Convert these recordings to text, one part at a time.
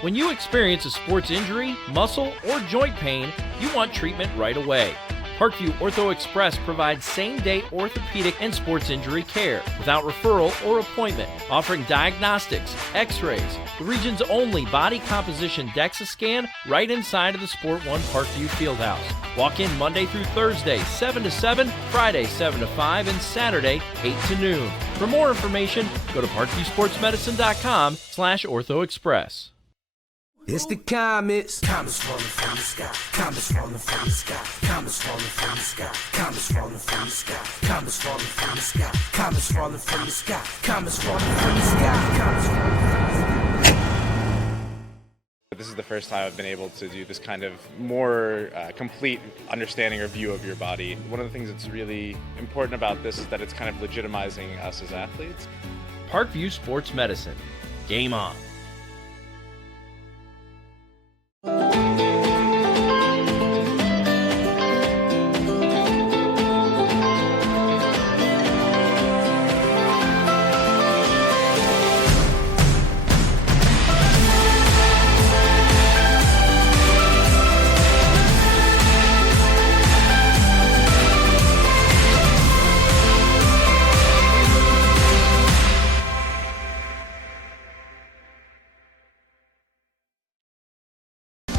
When you experience a sports injury, muscle, or joint pain, you want treatment right away. Parkview Ortho Express provides same-day orthopedic and sports injury care without referral or appointment, offering diagnostics, x-rays, the region's only body composition DEXA scan right inside of the Sport One Parkview Fieldhouse. Walk in Monday through Thursday, 7 to 7, Friday, 7 to 5, and Saturday, 8 to noon. For more information, go to parkviewsportsmedicine.com/Ortho Express. It's the comets. Comets falling from the sky. Comets falling from the sky. Comets falling from the sky. Comets falling from the sky. Comets falling from the sky. Comets falling from the sky. Comets falling from the sky. Comets falling from the sky. This is the first time I've been able to do this kind of more complete understanding or view of your body. One of the things that's really important about this is that it's kind of legitimizing us as athletes. Parkview Sports Medicine. Game on.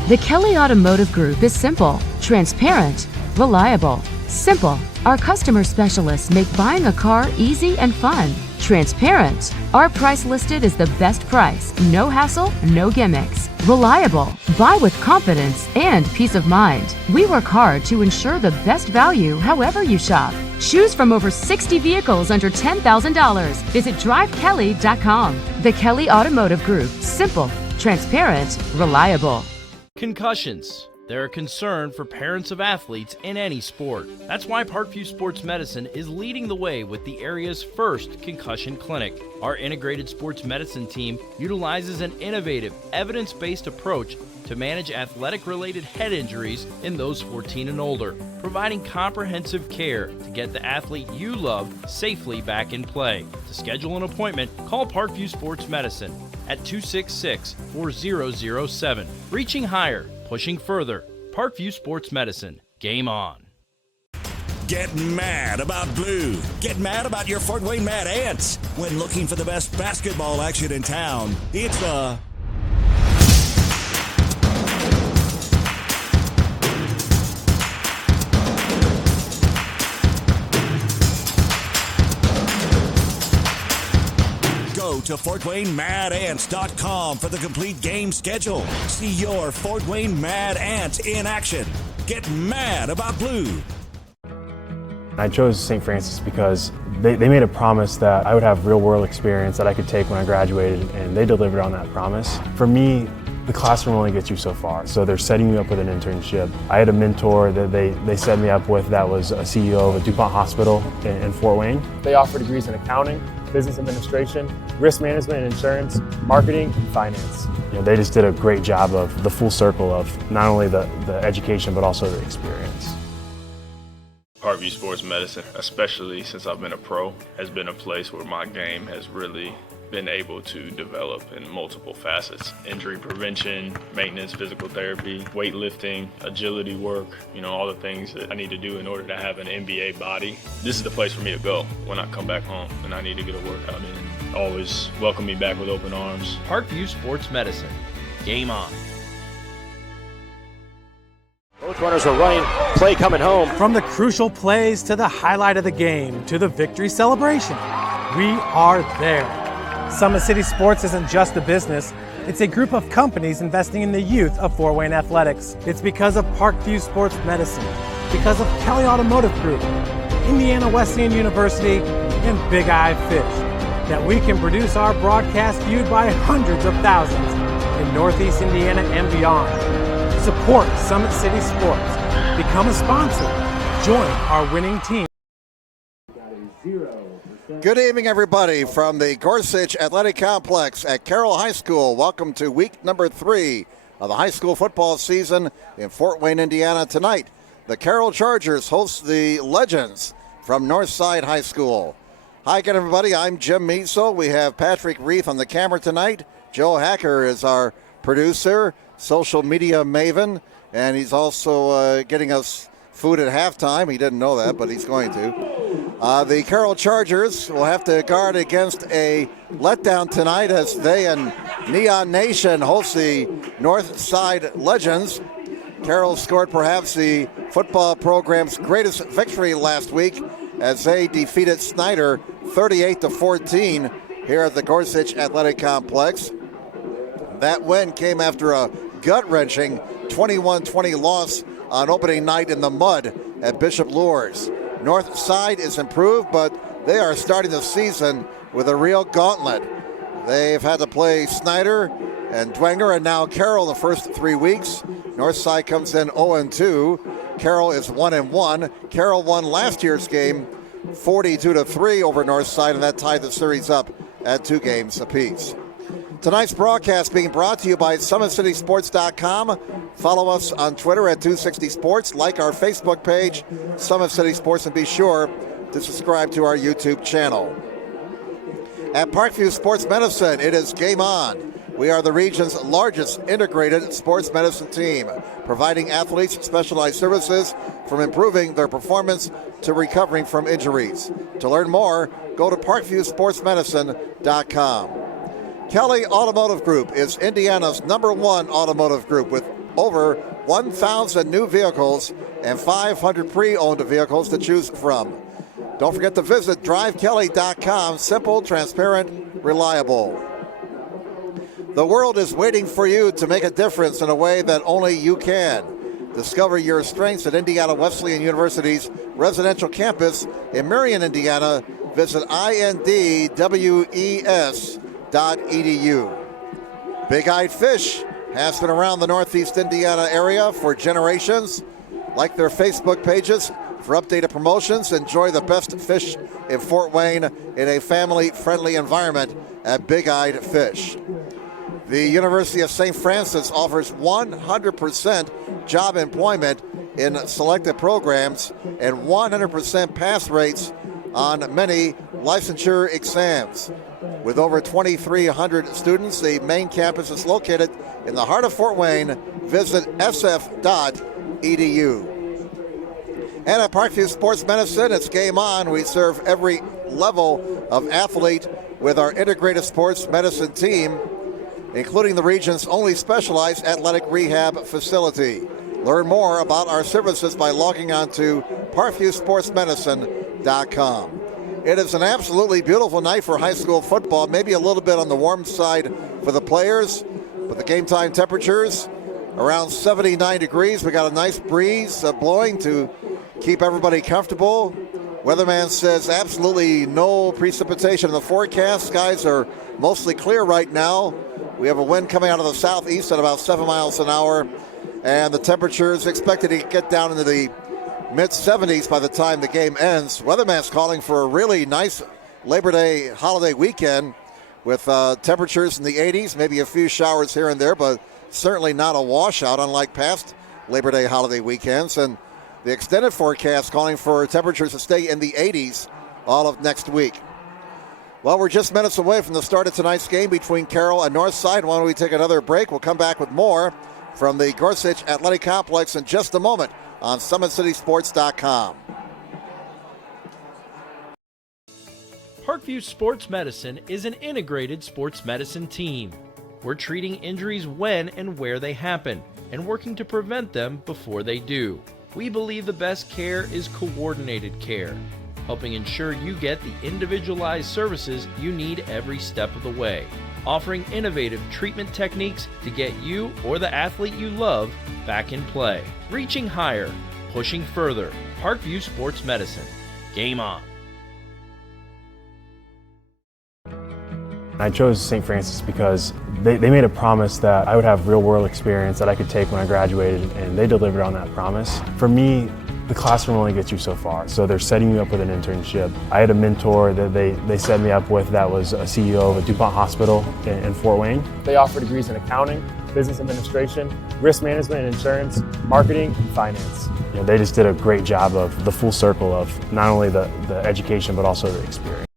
The Kelly Automotive Group is simple, transparent, reliable. Simple. Our customer specialists make buying a car easy and fun. Transparent. Our price listed is the best price. No hassle, no gimmicks. Reliable. Buy with confidence and peace of mind. We work hard to ensure the best value however you shop. Choose from over 60 vehicles under $10,000. Visit drivekelly.com. The Kelly Automotive Group. Simple, transparent, reliable. Concussions. They're a concern for parents of athletes in any sport. That's why Parkview Sports Medicine is leading the way with the area's first concussion clinic. Our integrated sports medicine team utilizes an innovative, evidence-based approach to manage athletic-related head injuries in those 14 and older, providing comprehensive care to get the athlete you love safely back in play. To schedule an appointment, call Parkview Sports Medicine at 266-4007. Reaching higher, pushing further. Parkview Sports Medicine. Game on. Get mad about blue. Get mad about your Fort Wayne Mad Ants. When looking for the best basketball action in town, it's the Go to FortWayneMadAnts.com for the complete game schedule. See your Fort Wayne Mad Ants in action. Get mad about blue. I chose St. Francis because they made a promise that I would have real-world experience that I could take when I graduated, and they delivered on that promise. For me, the classroom only gets you so far, so they're setting you up with an internship. I had a mentor that they set me up with that was a CEO of a DuPont hospital in Fort Wayne. They offer degrees in accounting, business administration, risk management and insurance, marketing, and finance. They just did a great job of the full circle of not only the education, but also the experience. Parkview Sports Medicine, especially since I've been a pro, has been a place where my game has really been able to develop in multiple facets. Injury prevention, maintenance, physical therapy, weightlifting, agility work, all the things that I need to do in order to have an NBA body. This is the place for me to go when I come back home and I need to get a workout in. Always welcome me back with open arms. Parkview Sports Medicine. Game on. Both runners are running, play coming home. From the crucial plays to the highlight of the game to the victory celebration, we are there. Summit City Sports isn't just a business, it's a group of companies investing in the youth of Fort Wayne athletics. It's because of Parkview Sports Medicine, because of Kelly Automotive Group, Indiana Wesleyan University, and Big Eye Fish, that we can produce our broadcast viewed by hundreds of thousands in Northeast Indiana and beyond. Support Summit City Sports. Become a sponsor. Join our winning team. Good evening, everybody, from the Gorsuch Athletic Complex at Carroll High School. Welcome to week number 3 of the high school football season in Fort Wayne, Indiana. Tonight, the Carroll Chargers host the Legends from Northside High School. Hi again, everybody. I'm Jim Measel. We have Patrick Reith on the camera tonight. Joe Hacker is our producer, social media maven, and he's also getting us food at halftime. He didn't know that, but he's going to. The Carroll Chargers will have to guard against a letdown tonight as they and Neon Nation host the Northside Legends. Carroll scored perhaps the football program's greatest victory last week as they defeated Snyder 38-14 here at the Gorsuch Athletic Complex. That win came after a gut-wrenching 21-20 loss on opening night in the mud at Bishop Luers. Northside is improved, but they are starting the season with a real gauntlet. They've had to play Snyder and Dwenger and now Carroll the first 3 weeks. Northside comes in 0-2. Carroll is 1-1. Carroll won last year's game 42-3 over Northside, and that tied the series up at 2 games apiece. Tonight's broadcast being brought to you by SummitCitySports.com. Follow us on Twitter at 260sports. Like our Facebook page, Summit City Sports, and be sure to subscribe to our YouTube channel. At Parkview Sports Medicine, it is game on. We are the region's largest integrated sports medicine team, providing athletes specialized services from improving their performance to recovering from injuries. To learn more, go to ParkviewSportsMedicine.com. Kelly Automotive Group is Indiana's #1 automotive group with over 1,000 new vehicles and 500 pre-owned vehicles to choose from. Don't forget to visit DriveKelly.com. Simple, transparent, reliable. The world is waiting for you to make a difference in a way that only you can. Discover your strengths at Indiana Wesleyan University's residential campus in Marion, Indiana. Visit indwes.edu. Big-Eyed Fish has been around the Northeast Indiana area for generations. Like their Facebook pages for updated promotions. Enjoy the best fish in Fort Wayne in a family-friendly environment at Big-Eyed Fish. The University of St. Francis offers 100% job employment in selected programs and 100% pass rates on many licensure exams. With over 2,300 students, the main campus is located in the heart of Fort Wayne. Visit sf.edu. And at Parkview Sports Medicine, it's game on. We serve every level of athlete with our integrated sports medicine team, including the region's only specialized athletic rehab facility. Learn more about our services by logging on to ParkviewSportsMedicine.com. It is an absolutely beautiful night for high school football, maybe a little bit on the warm side for the players, but the game time temperatures around 79 degrees. We got a nice breeze blowing to keep everybody comfortable. Weatherman says absolutely no precipitation in the forecast. Skies are mostly clear right now. We have a wind coming out of the southeast at about 7 miles an hour, and the temperature is expected to get down into the mid-70s by the time the game ends. Weatherman's calling for a really nice Labor Day holiday weekend with temperatures in the 80s, maybe a few showers here and there, but certainly not a washout unlike past Labor Day holiday weekends. And the extended forecast calling for temperatures to stay in the 80s all of next week. Well, we're just minutes away from the start of tonight's game between Carroll and Northside. Why don't we take another break? We'll come back with more from the Gorsuch Athletic Complex in just a moment on SummitCitySports.com. Parkview Sports Medicine is an integrated sports medicine team. We're treating injuries when and where they happen and working to prevent them before they do. We believe the best care is coordinated care, helping ensure you get the individualized services you need every step of the way, offering innovative treatment techniques to get you or the athlete you love back in play. Reaching higher, pushing further. Parkview Sports Medicine. Game on. I chose St. Francis because they made a promise that I would have real-world experience that I could take when I graduated, and they delivered on that promise. For me, the classroom only gets you so far, so they're setting you up with an internship. I had a mentor that they set me up with that was a CEO of a DuPont hospital in Fort Wayne. They offer degrees in accounting, business administration, risk management and insurance, marketing, and finance. You know, they just did a great job of the full circle of not only the education but also the experience.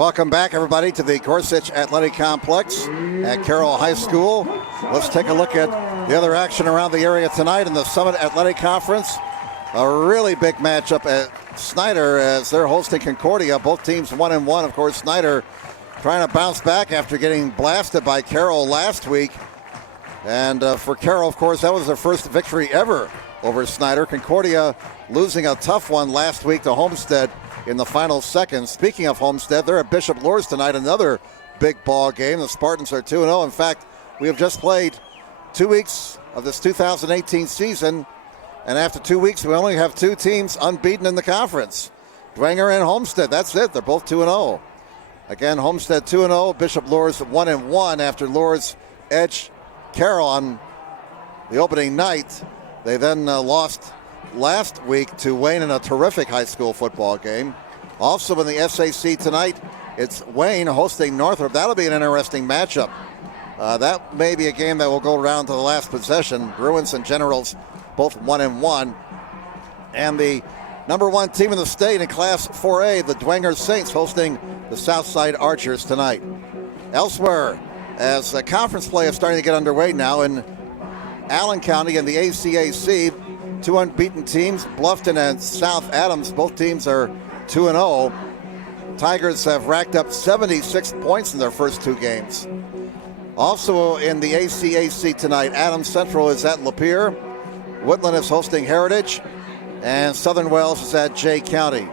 Welcome back, everybody, to the Gorsuch Athletic Complex at Carroll High School. Let's take a look at the other action around the area tonight in the Summit Athletic Conference. A really big matchup at Snyder as they're hosting Concordia. Both teams 1-1. Of course, Snyder trying to bounce back after getting blasted by Carroll last week. And for Carroll, of course, that was their first victory ever over Snyder. Concordia losing a tough one last week to Homestead in the final seconds. Speaking of Homestead, they're at Bishop Luers tonight, another big ball game. The Spartans are 2-0. In fact, we have just played 2 weeks of this 2018 season, and after 2 weeks, we only have two teams unbeaten in the conference. Dwenger and Homestead, that's it. They're both 2-0. Again, Homestead 2-0, Bishop Luers 1-1 after Luers edged Carroll on the opening night. They then lost last week to Wayne in a terrific high school football game. Also in the SAC tonight, it's Wayne hosting Northrop. That'll be an interesting matchup. That may be a game that will go around to the last possession. Bruins and Generals both 1-1. And the number one team in the state in Class 4A, the Dwenger Saints, hosting the Southside Archers tonight. Elsewhere, as conference play is starting to get underway now in Allen County and the ACAC, two unbeaten teams, Bluffton and South Adams. Both teams are 2-0. Tigers have racked up 76 points in their first two games. Also in the ACAC tonight, Adams Central is at Lapeer. Woodland is hosting Heritage. And Southern Wells is at Jay County.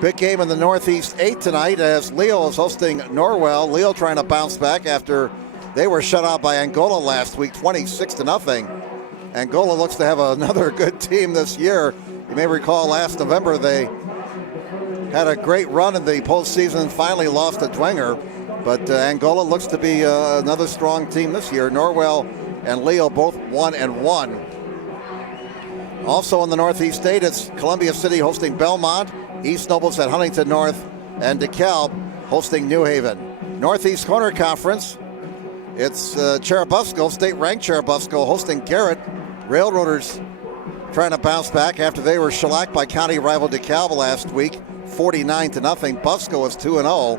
Big game in the Northeast 8 tonight as Leo is hosting Norwell. Leo trying to bounce back after they were shut out by Angola last week, 26-0. Angola looks to have another good team this year. You may recall last November they had a great run in the postseason, finally lost to Dwenger. But Angola looks to be another strong team this year. Norwell and Leo both 1-1. Also in the Northeast State, it's Columbia City hosting Belmont, East Nobles at Huntington North, and DeKalb hosting New Haven. Northeast Corner Conference, it's Cherubusco, state-ranked Cherubusco, hosting Garrett. Railroaders trying to bounce back after they were shellacked by county rival DeKalb last week, 49-0. Busco is 2-0.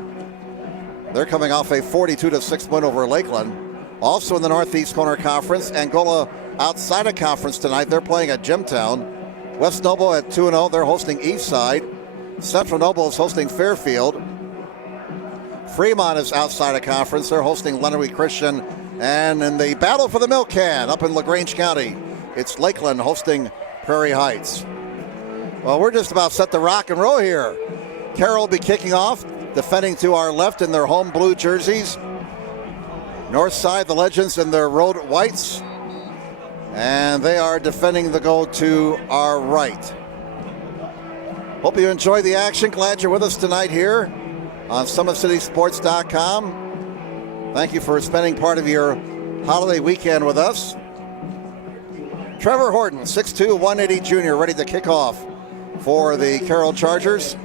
They're coming off a 42-6 win over Lakeland. Also in the Northeast Corner Conference, Angola outside of conference tonight. They're playing at Jimtown. West Noble at 2-0. They're hosting Eastside. Central Noble is hosting Fairfield. Fremont is outside of conference. They're hosting Lenawee Christian. And in the battle for the milk can up in LaGrange County, it's Lakeland hosting Prairie Heights. Well, we're just about set to rock and roll here. Carroll will be kicking off, defending to our left in their home blue jerseys. Northside, the Legends in their road whites. And they are defending the goal to our right. Hope you enjoy the action. Glad you're with us tonight here on SummitCitySports.com. Thank you for spending part of your holiday weekend with us. Trevor Horton, 6'2", 180 junior, ready to kick off for the Carroll Chargers.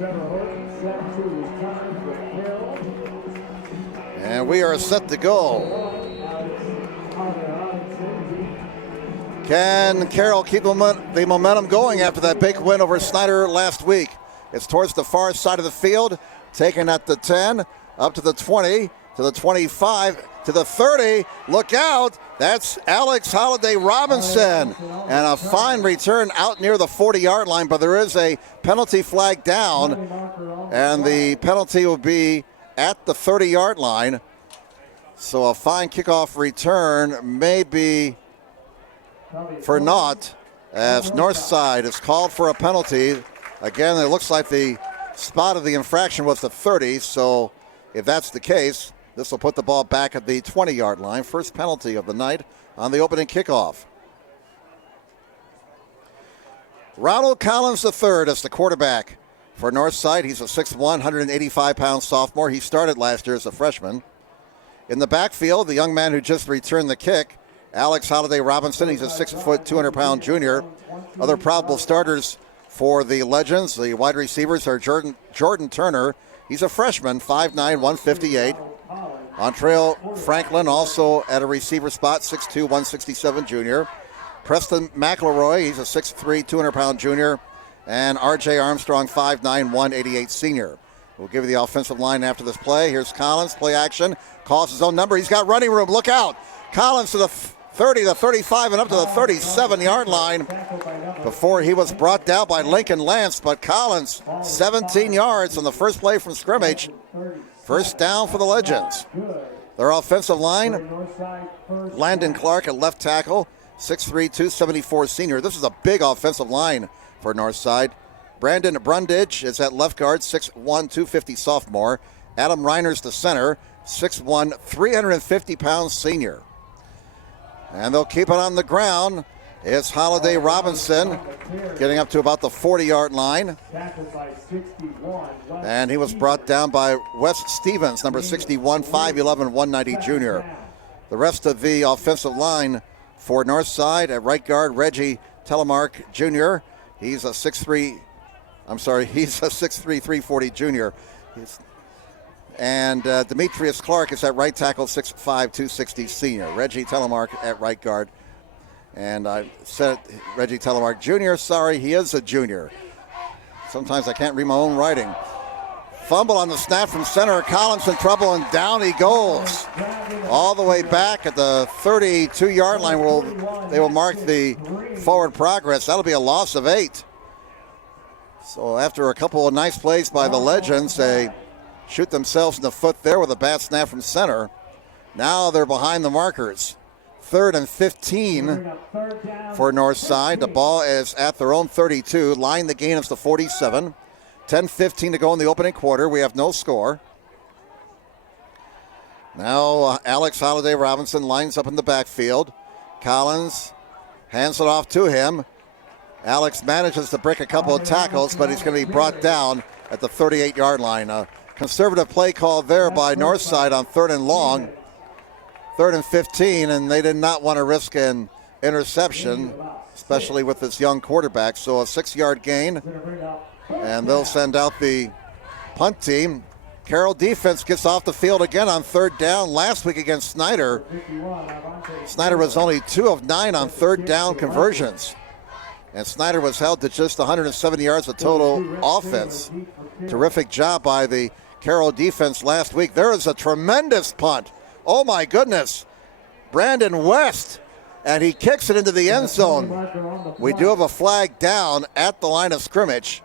And we are set to go. Can Carroll keep the momentum going after that big win over Snyder last week? It's towards the far side of the field, taken at the 10, up to the 20, to the 25, to the 30. Look out! That's Alex Holiday Robinson. And a fine return out near the 40-yard line, but there is a penalty flag down, and the penalty will be at the 30-yard line. So a fine kickoff return may be for naught, as Northside is called for a penalty. Again, it looks like the spot of the infraction was the 30, so if that's the case, this will put the ball back at the 20-yard line. First penalty of the night on the opening kickoff. Ronald Collins III is the quarterback for Northside. He's a 6'1", 185-pound sophomore. He started last year as a freshman. In the backfield, the young man who just returned the kick, Alex Holiday Robinson. He's a 6', 200-pound junior. Other probable starters for the Legends, the wide receivers are Jordan Turner. He's a freshman, 5'9", 158. Montrell Franklin also at a receiver spot, 6'2", 167 junior. Preston McElroy, he's a 6'3", 200-pound junior. And R.J. Armstrong, 5'9", 188 senior. We'll give you the offensive line after this play. Here's Collins, play action, calls his own number. He's got running room, look out. Collins to the 30, the 35, and up to the 37-yard line before he was brought down by Lincoln Lance. But Collins, 17 yards on the first play from scrimmage. First down for the Legends. Their offensive line, Landon Clark at left tackle, 6'3", 274 senior. This is a big offensive line for Northside. Brandon Brundage is at left guard, 6'1", 250 sophomore. Adam Reiner's the center, 6'1", 350-pound senior. And they'll keep it on the ground. It's Holiday Robinson getting up to about the 40-yard line. And he was brought down by Wes Stevens, number 61, 5'11", 190 junior. The rest of the offensive line for Northside at right guard, Reggie Telemark Jr. He's a 6'3", 340 junior. And Demetrius Clark is at right tackle, 6'5", 260 senior. Reggie Telemark at right guard. And I said Reggie Telemark Jr. Sorry, he is a junior. Sometimes I can't read my own writing. Fumble on the snap from center. Collins in trouble, and down he goes. All the way back at the 32-yard line where they will mark the forward progress. That'll be a loss of 8. So after a couple of nice plays by the Legends, they shoot themselves in the foot there with a bad snap from center. Now they're behind the markers. 3rd and 15 for Northside. The ball is at their own 32. Line the gain is to 47. 10:15 to go in the opening quarter. We have no score. Now Alex Holiday Robinson lines up in the backfield. Collins hands it off to him. Alex manages to break a couple of tackles, but he's going to be brought down at the 38-yard line. A conservative play call there by Northside on 3rd and long. 3rd and 15, and they did not want to risk an interception, especially with this young quarterback. So a 6-yard gain, and they'll send out the punt team. Carroll defense gets off the field again on 3rd down. Last week against Snyder, Snyder was only 2 of 9 on 3rd down conversions. And Snyder was held to just 170 yards of total offense. Terrific job by the Carroll defense last week. There is a tremendous punt. Oh my goodness. Brandon West, and he kicks it into the end zone. We do have a flag down at the line of scrimmage.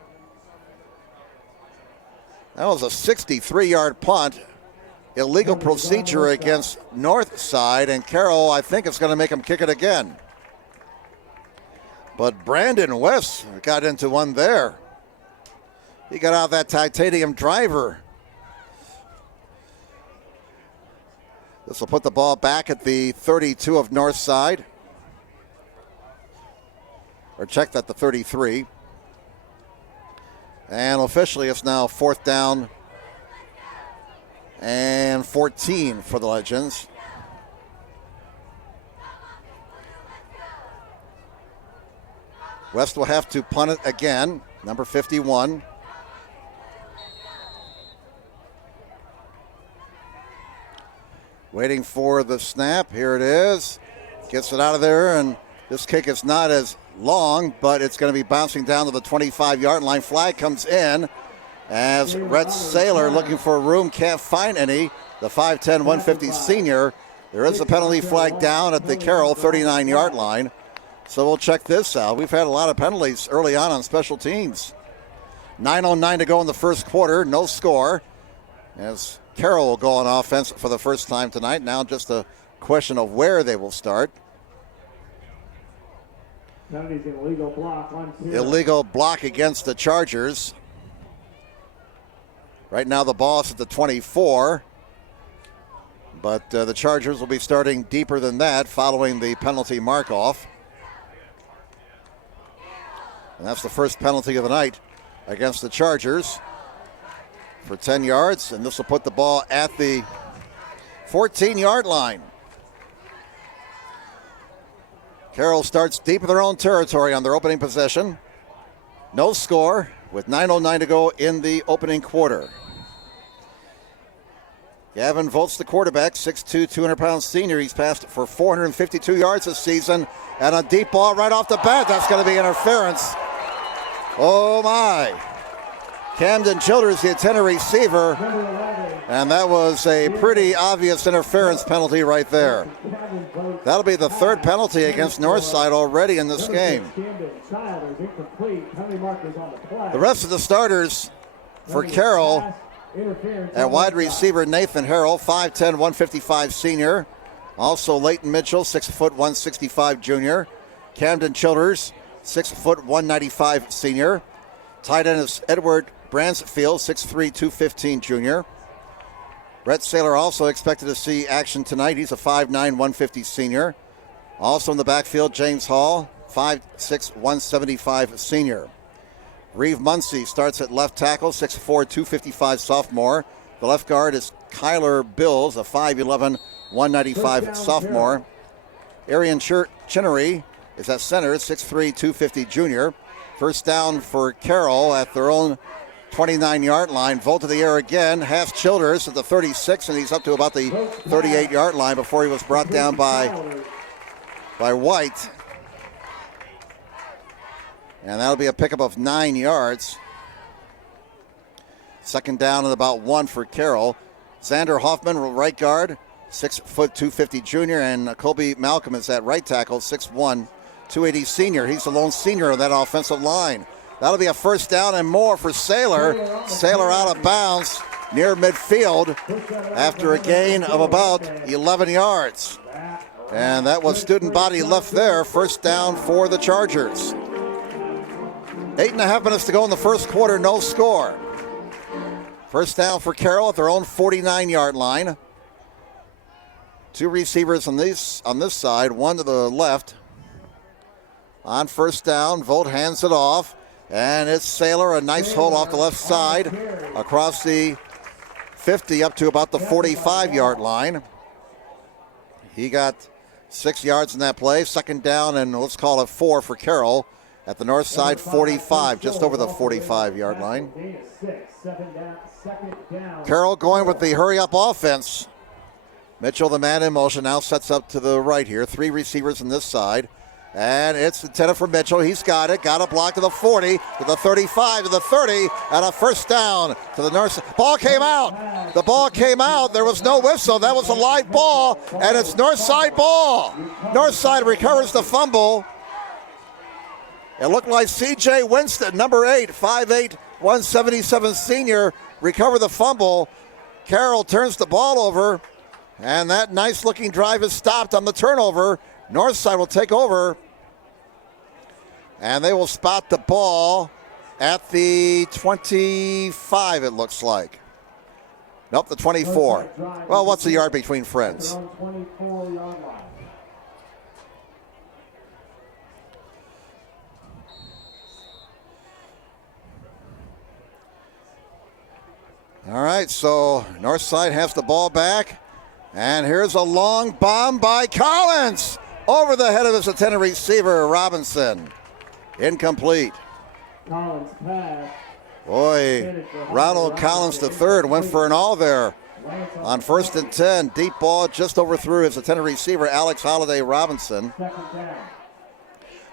That was a 63-yard punt. Illegal procedure against Northside, and Carroll, I think, is going to make him kick it again. But Brandon West got into one there. He got out that titanium driver. This will put the ball back at the 32 of Northside. Or check that, the 33. And officially it's now 4th down and 14 for the Legends. West will have to punt it again, number 51. Waiting for the snap. Here it is. Gets it out of there, and this kick is not as long, but it's going to be bouncing down to the 25-yard line. Flag comes in as Rhett Saylor, looking for room, can't find any. The 5'10", 150 senior. There is a penalty flag down at the Carroll 39-yard line. So we'll check this out. We've had a lot of penalties early on special teams. 9:09 to go in the first quarter. No score. As Carroll will go on offense for the first time tonight. Now just a question of where they will start. Illegal block against the Chargers. Right now the ball is at the 24. But the Chargers will be starting deeper than that following the penalty mark-off. And that's the first penalty of the night against the Chargers for 10 yards. And this will put the ball at the 14-yard line. Carroll starts deep in their own territory on their opening possession. No score with 9:09 to go in the opening quarter. Gavin Volts, the quarterback, 6'2", 200-pound senior. He's passed for 452 yards this season. And a deep ball right off the bat. That's going to be interference. Oh, my. Camden Childers, the intended receiver, and that was a pretty obvious interference penalty right there. That'll be the third penalty against Northside already in this game. The rest of the starters for Carroll at wide receiver, Nathan Harrell, 5'10", 155 senior. Also Leighton Mitchell, 6 foot 165 junior. Camden Childers, 6 foot 195 senior. Tight end is Edward Bransfield, 6'3", 215 junior. Brett Saylor also expected to see action tonight. He's a 5'9", 150 senior. Also in the backfield, James Hall, 5'6", 175 senior. Reeve Muncie starts at left tackle, 6'4", 255 sophomore. The left guard is Kyler Bills, a 5'11", 195 sophomore. Arian Chinnery is at center, 6'3", 250 junior. First down for Carroll at their own 29-yard line. Volt to the air again. Has Childers at the 36, and he's up to about the 38-yard line before he was brought down by White. And that'll be a pickup of 9 yards. Second down and about 1 for Carroll. Xander Hoffman, right guard, 6 foot 250 junior, and Colby Malcolm is at right tackle, 6'1", 280 senior. He's the lone senior of that offensive line. That'll be a first down and more for Saylor. Saylor out of bounds near midfield after a gain of about 11 yards. And that was student body left there. First down for the Chargers. 8.5 minutes to go in the first quarter, no score. First down for Carroll at their own 49-yard line. 2 receivers on this side, 1 to the left. On first down, Volt hands it off, and it's Saylor, a nice hole off the left side across the 50 up to about the 45-yard line. He got 6 yards in that play. Second down and let's call it 4 for Carroll at the north side 45, just over the 45-yard line. Carroll going with the hurry-up offense. Mitchell, the man in motion, now sets up to the right here. 3 receivers on this side. And it's intended for Mitchell. He's got it. Got a block to the 40, to the 35, to the 30, and a first down to the north side. Ball came out. The ball came out. There was no whistle. That was a live ball, and it's Northside ball. Northside recovers the fumble. It looked like C.J. Winston, number 8, 5'8", 177 senior, recovered the fumble. Carroll turns the ball over, and that nice-looking drive is stopped on the turnover. Northside will take over, and they will spot the ball at the 25, it looks like. Nope, the 24. Well, what's the yard between friends? All right, so Northside has the ball back, and here's a long bomb by Collins over the head of his intended receiver, Robinson. Incomplete. Collins pass. Boy, Ronald Collins III went for an all there on 1st and 10. Deep ball just overthrew his intended receiver, Alex Holiday Robinson.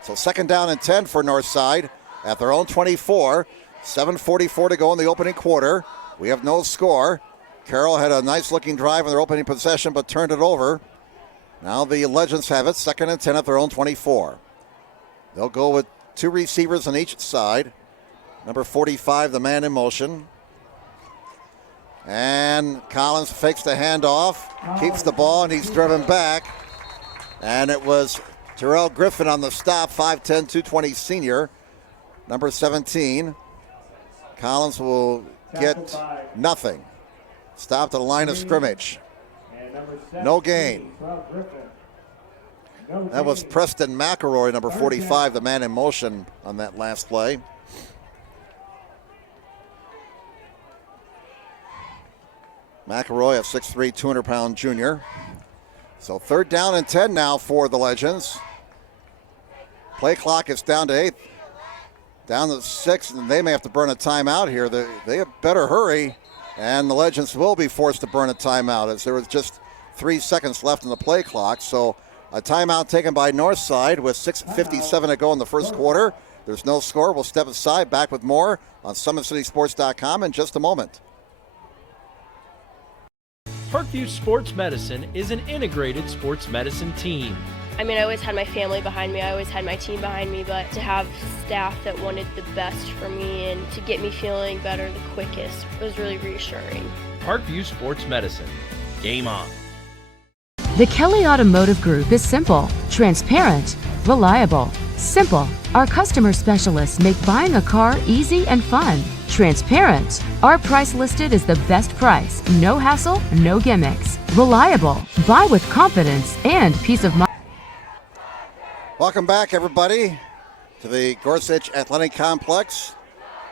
So second down and 10 for Northside at their own 24. 7:44 to go in the opening quarter. We have no score. Carroll had a nice-looking drive in their opening possession, but turned it over. Now the Legends have it, 2nd and 10 at their own 24. They'll go with 2 receivers on each side. Number 45, the man in motion. And Collins fakes the handoff, keeps the ball, and he's driven back. And it was Terrell Griffin on the stop, 5'10", 220 senior. Number 17. Collins will get nothing. Stopped at the line of scrimmage. No gain. That was Preston McElroy, number 45, the man in motion on that last play. McElroy, a 6'3", 200-pound junior. So third down and 10 now for the Legends. Play clock is down to 8. Down to 6, and they may have to burn a timeout here. They better hurry, and the Legends will be forced to burn a timeout as there was just 3 seconds left in the play clock. So a timeout taken by Northside with 6:57 to go in the first quarter. There's no score. We'll step aside. Back with more on SummitCitySports.com in just a moment. Parkview Sports Medicine is an integrated sports medicine team. I mean, I always had my family behind me. I always had my team behind me, but to have staff that wanted the best for me and to get me feeling better the quickest was really reassuring. Parkview Sports Medicine. Game on. The Kelly Automotive Group is simple, transparent, reliable. Simple. Our customer specialists make buying a car easy and fun. Transparent. Our price listed is the best price. No hassle, no gimmicks. Reliable. Buy with confidence and peace of mind. Welcome back, everybody, to the Gorsuch Athletic Complex.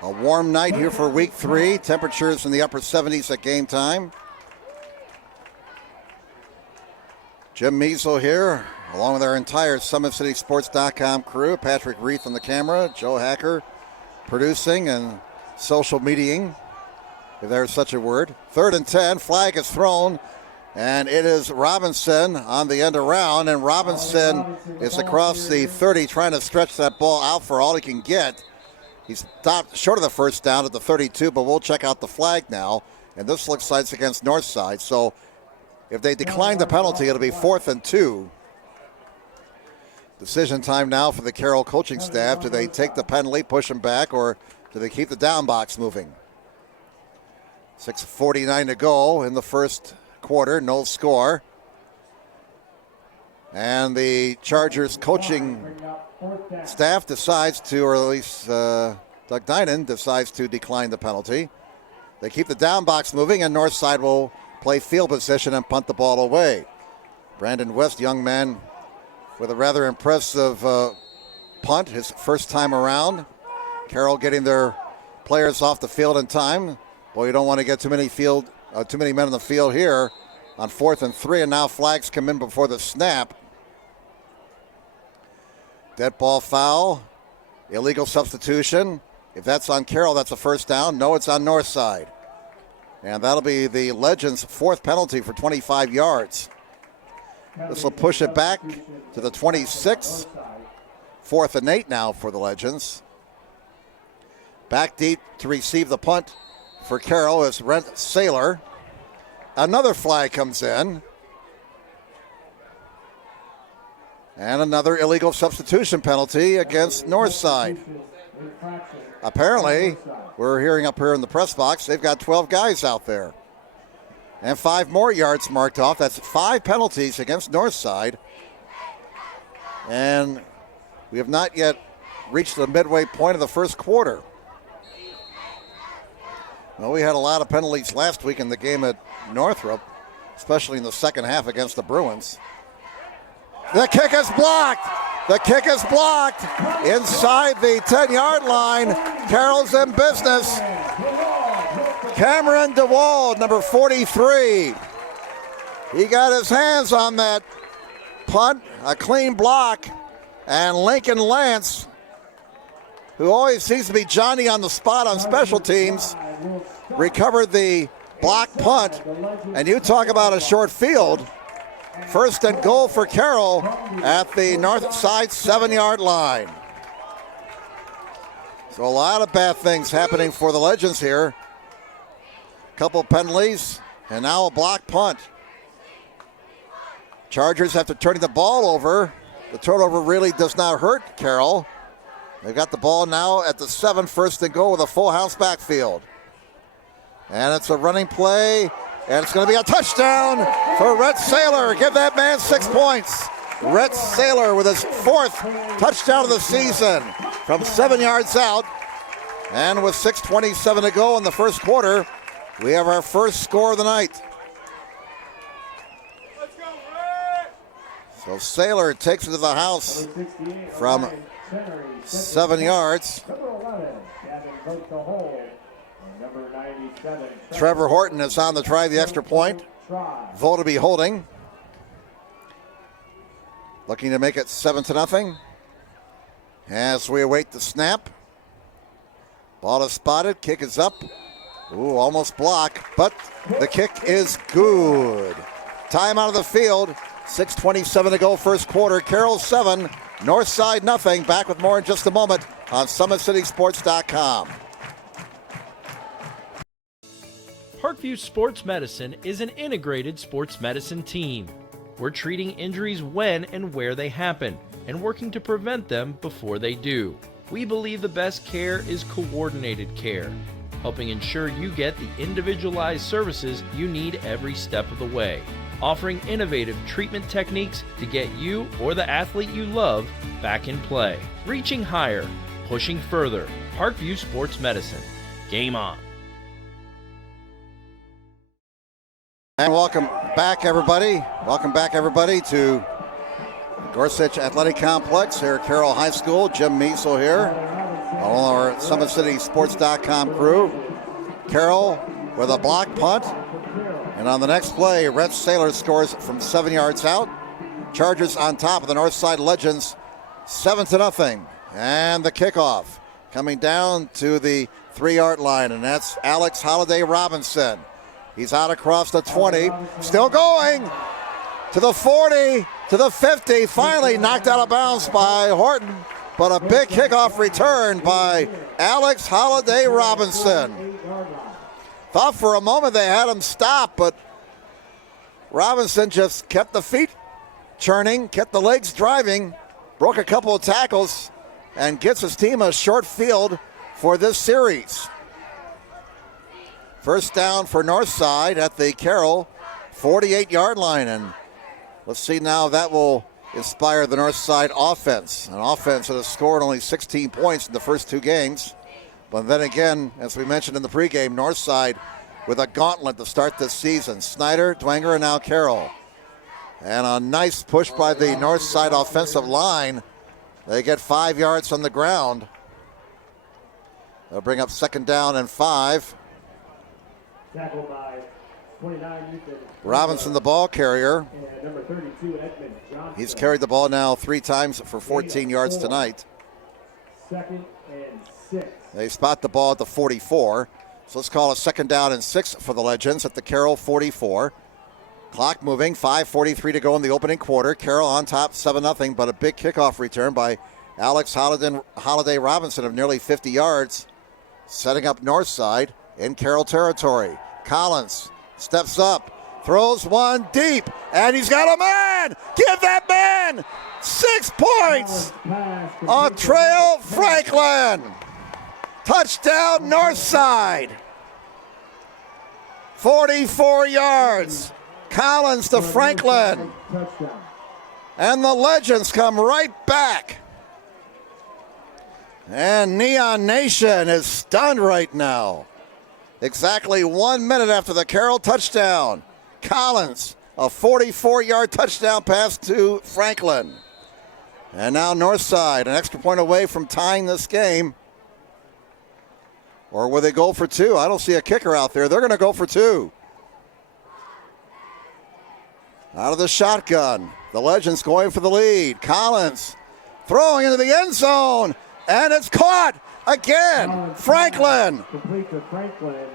A warm night here for week 3. Temperatures in the upper 70s at game time. Jim Measle here, along with our entire SummitCitySports.com crew. Patrick Reith on the camera, Joe Hacker producing and social mediaing, if there's such a word. 3rd and 10, flag is thrown, and it is Robinson on the end around, and Robinson is across the 30 trying to stretch that ball out for all he can get. He's stopped short of the first down at the 32, but we'll check out the flag now, and this looks like it's against Northside, so if they decline the penalty, it'll be 4th and 2. Decision time now for the Carroll coaching staff. Do they take the penalty, push him back, or do they keep the down box moving? 6:49 to go in the first quarter, no score. And the Chargers coaching staff decides to, or at least Doug Dinan decides to decline the penalty. They keep the down box moving, and Northside will play field position and punt the ball away. Brandon West, young man with a rather impressive punt, his first time around. Carroll getting their players off the field in time. Boy, you don't want to get too many men on the field here on 4th and 3, and now flags come in before the snap. Dead ball foul, illegal substitution. If that's on Carroll, that's a first down. No, it's on Northside. And that'll be the Legends' 4th penalty for 25 yards. This will push it back to the 26. 4th and 8 now for the Legends. Back deep to receive the punt for Carroll is Rent Saylor. Another flag comes in. And another illegal substitution penalty against Northside. Apparently, we're hearing up here in the press box, they've got 12 guys out there. And 5 more yards marked off. That's 5 penalties against Northside. And we have not yet reached the midway point of the first quarter. Well, we had a lot of penalties last week in the game at Northrop, especially in the second half against the Bruins. The kick is blocked. The kick is blocked inside the 10-yard line. Carroll's in business. Cameron DeWald, number 43. He got his hands on that punt, a clean block, and Lincoln Lance, who always seems to be Johnny on the spot on special teams, recovered the block punt. And you talk about a short field. 1st and goal for Carroll at the Northside 7-yard line. So a lot of bad things happening for the Legends here. Couple penalties and now a block punt. Chargers after turning the ball over. The turnover really does not hurt Carroll. They've got the ball now at the 7, 1st and goal with a full house backfield. And it's a running play. And it's going to be a touchdown for Rhett Saylor. Give that man 6 points. Rhett Saylor with his 4th touchdown of the season from 7 yards out. And with 6:27 to go in the first quarter, we have our first score of the night. So Saylor takes it to the house from 7 yards. Trevor Horton is on to try the extra point. Volteby holding. Looking to make it 7-0. As we await the snap. Ball is spotted. Kick is up. Ooh, almost blocked, but the kick is good. Time out of the field. 6:27 to go first quarter. Carroll 7, Northside nothing. Back with more in just a moment on SummitCitySports.com. Parkview Sports Medicine is an integrated sports medicine team. We're treating injuries when and where they happen and working to prevent them before they do. We believe the best care is coordinated care, helping ensure you get the individualized services you need every step of the way, offering innovative treatment techniques to get you or the athlete you love back in play. Reaching higher, pushing further. Parkview Sports Medicine. Game on. And welcome back, everybody. Welcome back, everybody, to Gorsuch Athletic Complex here at Carroll High School. Jim Measel here, all our SummitCitySports.com crew. Carroll with a block punt. And on the next play, Rhett Saylor scores from 7 yards out. Chargers on top of the Northside Legends, 7-0. And the kickoff coming down to the 3-yard line, and that's Alex Holiday Robinson. He's out across the 20, still going to the 40, to the 50, finally knocked out of bounds by Horton, but a big kickoff return by Alex Holiday Robinson. Thought for a moment they had him stop, but Robinson just kept the feet churning, kept the legs driving, broke a couple of tackles, and gets his team a short field for this series. First down for Northside at the Carroll 48-yard line, and let's see now if that will inspire the Northside offense. An offense that has scored only 16 points in the first two games. But then again, as we mentioned in the pregame, Northside with a gauntlet to start this season. Snyder, Dwenger, and now Carroll. And a nice push by the Northside offensive line. They get 5 yards on the ground. They'll bring up second down and 5. Tackled by 29 Robinson, the ball carrier. And number 32, Edmund Johnson. He's carried the ball now 3 times for 14 yards tonight. 2nd and 6. They spot the ball at the 44. So let's call a second down and 6 for the Legends at the Carroll 44. Clock moving, 5:43 to go in the opening quarter. Carroll on top, 7-0, but a big kickoff return by Alex Holiday Robinson of nearly 50 yards, setting up Northside in Carroll territory. Collins steps up, throws one deep, and he's got a man! Give that man 6 points on Trail Franklin. Touchdown Northside. 44 yards. Collins to Franklin. And the Legends come right back. And Neon Nation is stunned right now. Exactly 1 minute after the Carroll touchdown. Collins, a 44-yard touchdown pass to Franklin. And now Northside, an extra point away from tying this game. Or will they go for 2? I don't see a kicker out there. They're going to go for 2. Out of the shotgun, the Legends going for the lead. Collins throwing into the end zone, and it's caught again. Franklin.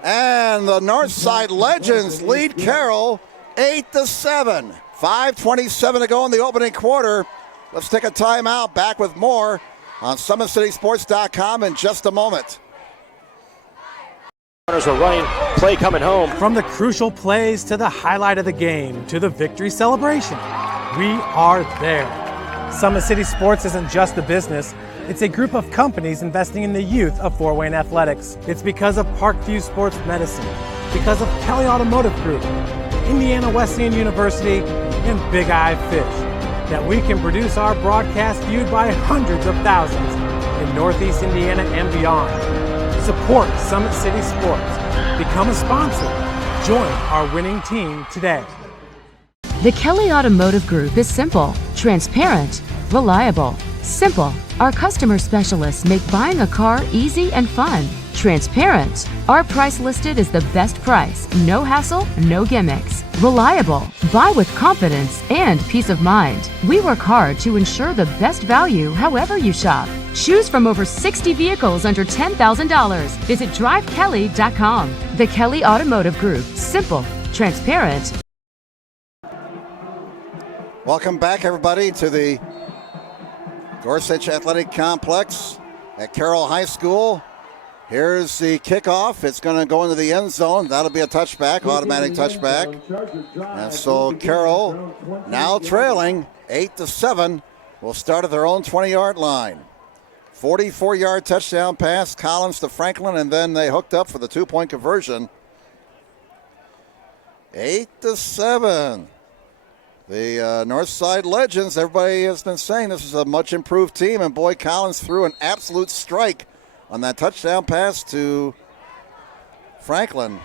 And the Northside Legends lead Carroll 8-7. 5:27 to go in the opening quarter. Let's take a timeout. Back with more on SummitCitySports.com in just a moment. Runners are running, play coming home. From the crucial plays to the highlight of the game to the victory celebration, we are there. Summit City Sports isn't just a business, it's a group of companies investing in the youth of Fort Wayne athletics. It's because of Parkview Sports Medicine, because of Kelly Automotive Group, Indiana Wesleyan University, and Big Eye Fish, that we can produce our broadcast viewed by hundreds of thousands in Northeast Indiana and beyond. Support Summit City Sports. Become a sponsor. Join our winning team today. The Kelly Automotive Group is simple, transparent, reliable. Simple. Our customer specialists make buying a car easy and fun. Transparent. Our price listed is the best price. No hassle, no gimmicks. Reliable. Buy with confidence and peace of mind. We work hard to ensure the best value however you shop. Choose from over 60 vehicles under $10,000. Visit drivekelly.com. The Kelly Automotive Group. Simple, transparent. Welcome back, everybody, to the Gorsuch Athletic Complex at Carroll High School. Here's the kickoff. It's going to go into the end zone. That'll be a touchback, automatic touchback. And so Carroll, now trailing 8-7, will start at their own 20-yard line. 44-yard touchdown pass, Collins to Franklin, and then they hooked up for the 2-point conversion. 8-7. The Northside Legends, everybody has been saying this is a much improved team, and boy, Collins threw an absolute strike on that touchdown pass to Franklin.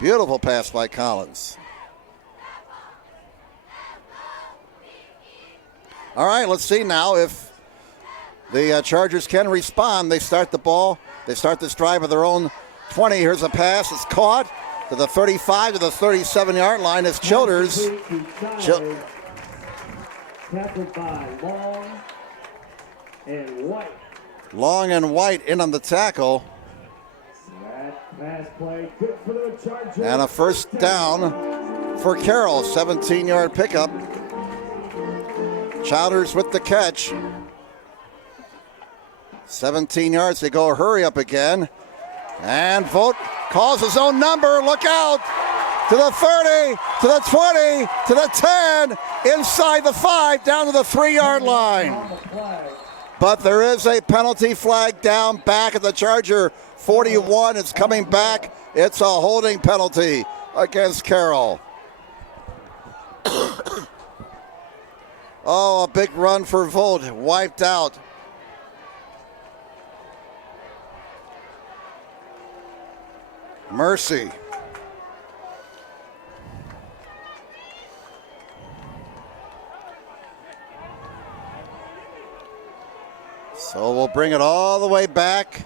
Beautiful pass by Collins. All right, let's see now if the Chargers can respond. They start the ball. They start this drive at their own 20. Here's a pass. It's caught to the 35 to the 37-yard line. It's Childers. Tackled by Long and White. Long and White in on the tackle. That pass play good for the Chargers. And a first down for Carroll. 17-yard pickup. Childers with the catch. 17 yards. They go hurry up again. And Vogt calls his own number. Look out. To the 30, to the 20, to the 10, inside the 5, down to the 3-yard line. But there is a penalty flag down back at the Charger 41. It's coming back. It's a holding penalty against Carroll. Oh, a big run for Vogt. Wiped out. Mercy. So we'll bring it all the way back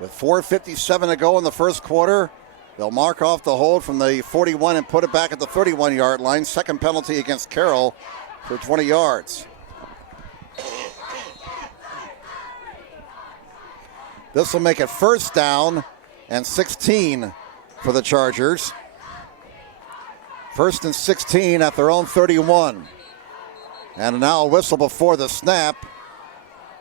with 4:57 to go in the first quarter. They'll mark off the hold from the 41 and put it back at the 31-yard line. Second penalty against Carroll for 20 yards. This will make it first down and 16 for the Chargers. First and 16 at their own 31. And now a whistle before the snap.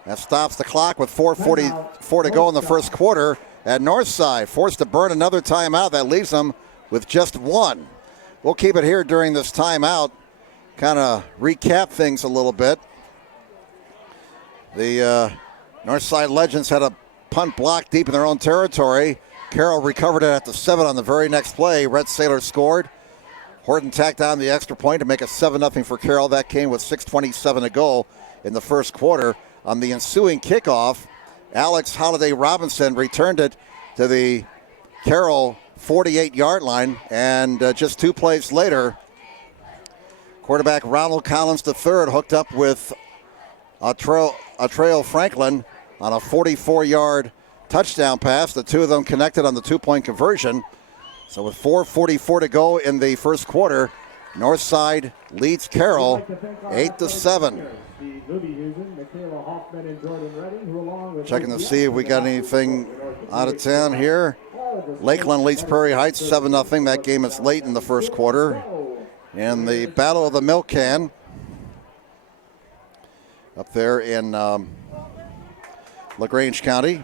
That stops the clock with 4:44 to go in the first quarter. At Northside, forced to burn another timeout. That leaves them with just one. We'll keep it here during this timeout. Kind of recap things a little bit. The Northside Legends had a punt block deep in their own territory. Carroll recovered it at the 7 on the very next play. Red Sailor scored. Horton tacked on the extra point to make it 7-0 for Carroll. That came with 6:27 to go in the first quarter. On the ensuing kickoff, Alex Holiday Robinson returned it to the Carroll 48-yard line, and just 2 plays later, quarterback Ronald Collins III hooked up with Atreo Franklin on a 44-yard touchdown pass. The two of them connected on the 2-point conversion. So with 4:44 to go in the first quarter, Northside leads Carroll 8-7. Checking to see if we got anything out of town here. Lakeland leads Prairie Heights 7-0. That game is late in the first quarter. And the Battle of the Milk Can up there in LaGrange County.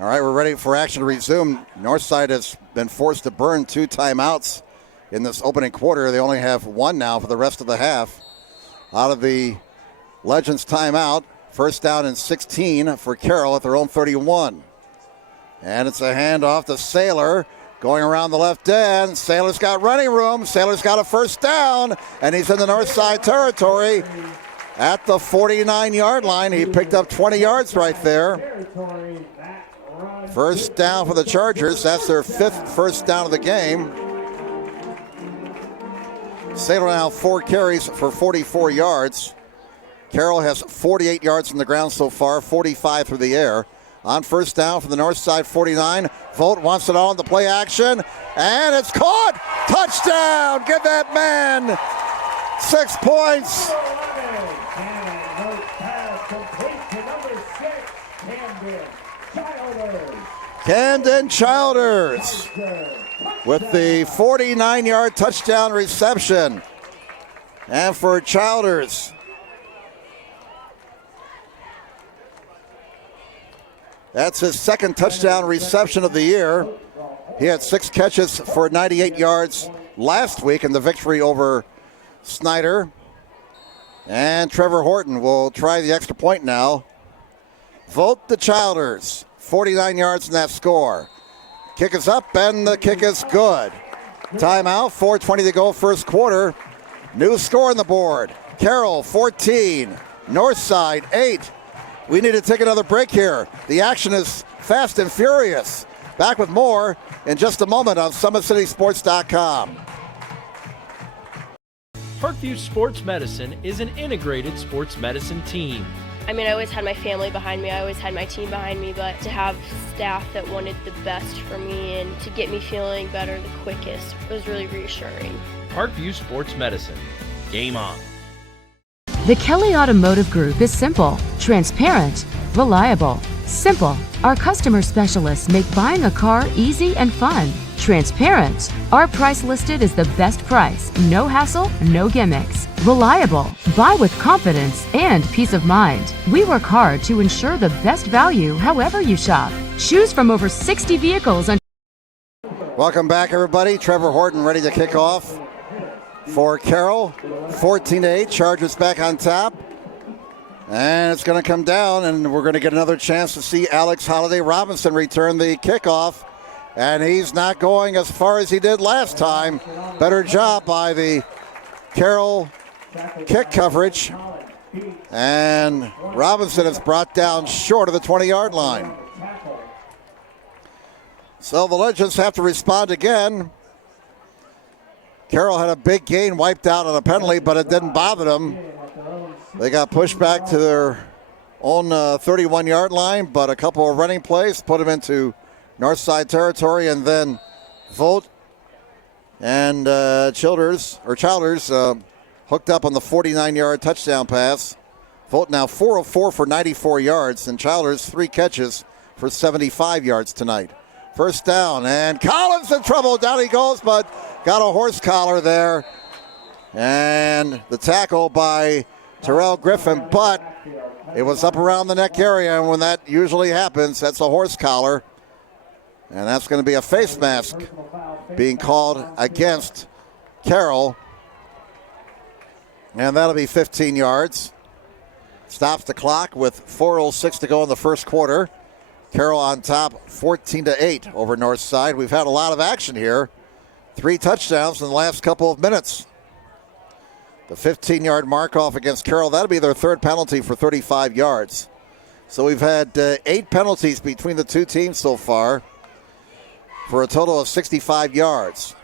All right, we're ready for action to resume. Northside has been forced to burn 2 timeouts in this opening quarter. They only have 1 now for the rest of the half. Out of the Legends timeout, first down and 16 for Carroll at their own 31. And it's a handoff to Sailor going around the left end. Sailor's got running room. Sailor's got a first down, and he's in the Northside territory at the 49-yard line. He picked up 20 yards right there. First down for the Chargers. That's their 5th first down of the game. Sailor now 4 carries for 44 yards. Carroll has 48 yards from the ground so far, 45 through the air. On first down for the Northside 49. Vogt wants it all in the play action, and it's caught. Touchdown! Give that man 6 points. Camden Childers with the 49-yard touchdown reception. And for Childers, that's his second touchdown reception of the year. He had 6 catches for 98 yards last week in the victory over Snyder. And Trevor Horton will try the extra point now. Vote the Childers. 49 yards in that score. Kick is up, and the kick is good. Timeout, 4:20 to go, first quarter. New score on the board. Carroll, 14. Northside, 8. We need to take another break here. The action is fast and furious. Back with more in just a moment on SummitCitySports.com. Parkview Sports Medicine is an integrated sports medicine team. I mean, I always had my family behind me, I always had my team behind me, but to have staff that wanted the best for me and to get me feeling better the quickest was really reassuring. Parkview Sports Medicine. Game on. The Kelly Automotive Group is simple, transparent, reliable. Simple. Our customer specialists make buying a car easy and fun. Transparent. Our price listed is the best price. No hassle, no gimmicks. Reliable. Buy with confidence and peace of mind. We work hard to ensure the best value however you shop. Choose from over 60 vehicles. Welcome back, everybody. Trevor Horton ready to kick off for Carroll. 14-8. Chargers back on top. And it's going to come down, and we're going to get another chance to see Alex Holiday Robinson return the kickoff. And he's not going as far as he did last time. Better job by the Carroll kick coverage. And Robinson is brought down short of the 20-yard line. So the Legends have to respond again. Carroll had a big gain wiped out on a penalty, but it didn't bother them. They got pushed back to their own 31-yard line, but a couple of running plays put them into Northside territory, and then Volt and Childers hooked up on the 49-yard touchdown pass. Volt now 4 of 4 for 94 yards, and Childers 3 catches for 75 yards tonight. First down, and Collins in trouble. Down he goes, but got a horse collar there. And the tackle by Terrell Griffin, but it was up around the neck area, and when that usually happens, that's a horse collar. And that's going to be a face mask being called against Carroll. And that'll be 15 yards. Stops the clock with 4:06 to go in the first quarter. Carroll on top 14-8 over Northside. We've had a lot of action here. 3 touchdowns in the last couple of minutes. The 15-yard mark off against Carroll, that'll be their 3rd penalty for 35 yards. So we've had 8 penalties between the two teams so far for a total of 65 yards.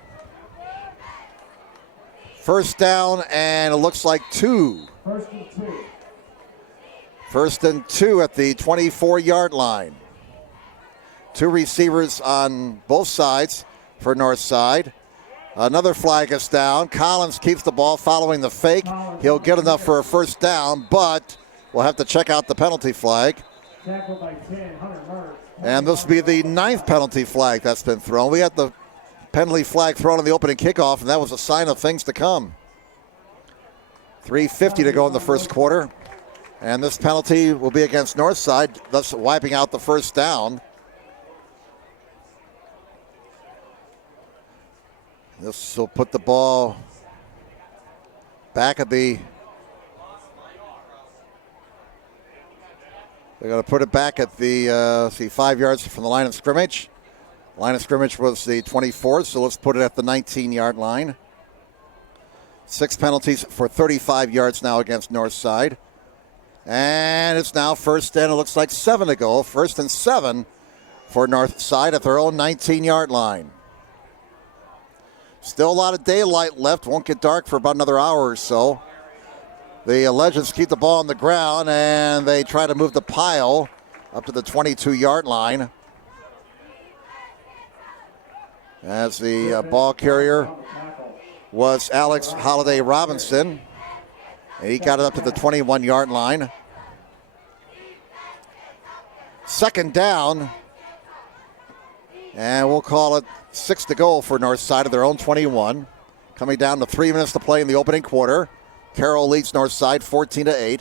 First down, and it looks like 2. First and 2 at the 24-yard line. 2 receivers on both sides for Northside. Another flag is down. Collins keeps the ball following the fake. He'll get enough for a first down, but we'll have to check out the penalty flag. And this will be the 9th penalty flag that's been thrown. We had the penalty flag thrown on the opening kickoff, and that was a sign of things to come. 3:50 to go in the first quarter. And this penalty will be against Northside, thus wiping out the first down. This will put the ball back at the... They're going to put it back at the, 5 yards from the line of scrimmage. Line of scrimmage was the 24th, so let's put it at the 19-yard line. 6 penalties for 35 yards now against Northside. And it's now first and it looks like 7 to go. 1st and 7 for Northside at their own 19-yard line. Still a lot of daylight left. Won't get dark for about another hour or so. The Legends keep the ball on the ground, and they try to move the pile up to the 22-yard line. As the ball carrier was Alex Holiday Robinson. He got it up to the 21-yard line. Second down. And we'll call it 6 to go for Northside of their own 21. Coming down to 3 minutes to play in the opening quarter. Carroll leads Northside 14-8.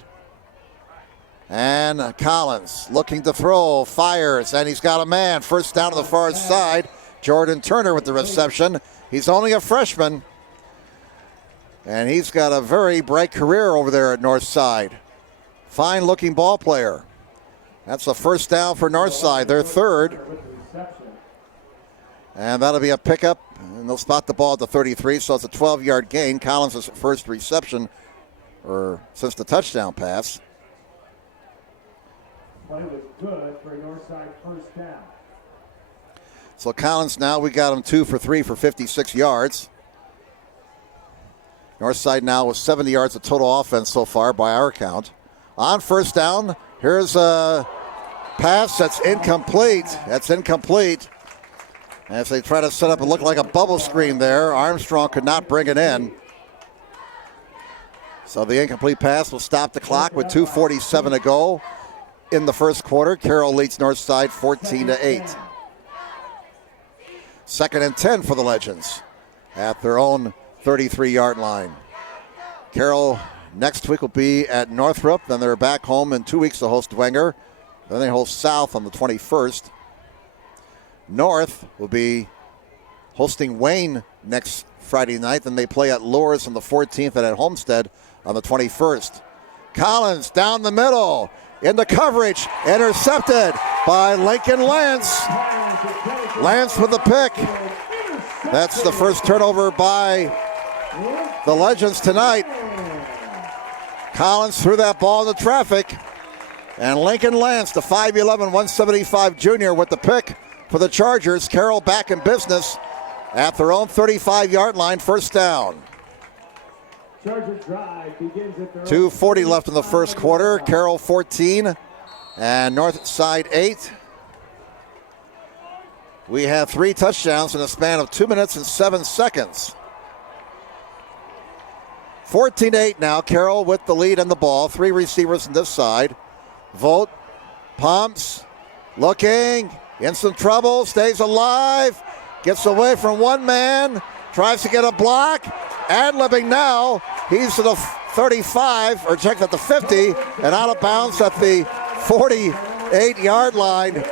And Collins looking to throw, fires, and he's got a man. First down to the far side. Jordan Turner with the reception. He's only a freshman, and he's got a very bright career over there at Northside. Fine-looking ball player. That's the first down for Northside, their third. And that'll be a pickup, and they'll spot the ball at the 33, so it's a 12-yard gain. Collins' first reception since the touchdown pass. Play was good for a Northside first down. So Collins now, we got him 2 for 3 for 56 yards. Northside now with 70 yards of total offense so far by our count. On first down, here's a pass that's incomplete. That's incomplete. As they try to set up and look like a bubble screen there, Armstrong could not bring it in. So the incomplete pass will stop the clock with 2:47 to go in the first quarter. Carroll leads Northside 14-8. 2nd and 10 for the Legends at their own 33-yard line. Carroll next week will be at Northrop. Then they're back home in 2 weeks to host Wenger. Then they host South on the 21st. North will be hosting Wayne next Friday night. Then they play at Lourdes on the 14th and at Homestead on the 21st. Collins down the middle. Into coverage. Intercepted by Lincoln Lance. Lance with the pick. That's the first turnover by the Legends tonight. Collins threw that ball into traffic. And Lincoln Lance, the 5'11", 175 junior with the pick for the Chargers. Carroll back in business at their own 35-yard line, first down. 2:40 left in the first quarter. Carroll 14 and Northside 8. We have 3 touchdowns in a span of 2 minutes and 7 seconds. 14-8 now. Carroll with the lead and the ball. 3 receivers on this side. Volt pumps, looking, in some trouble, stays alive, gets away from one man, tries to get a block, ad-libbing now. He's to the 35, or checked at the 50, and out of bounds at the 48-yard line.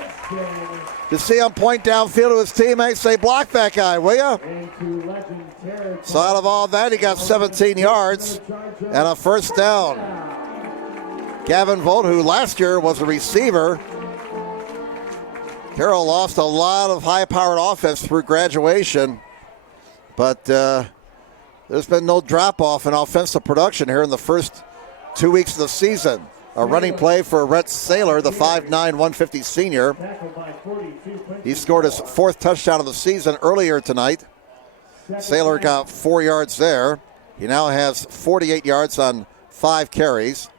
You see him point downfield to his teammates, say, block that guy, will you? So out of all that, he got 17 yards and a first down. Gavin Volt, who last year was a receiver. Carroll lost a lot of high-powered offense through graduation, but there's been no drop-off in offensive production here in the first 2 weeks of the season. A running play for Rhett Saylor, the 5'9", 150 senior. He scored his 4th touchdown of the season earlier tonight. Saylor got 4 yards there. He now has 48 yards on 5 carries.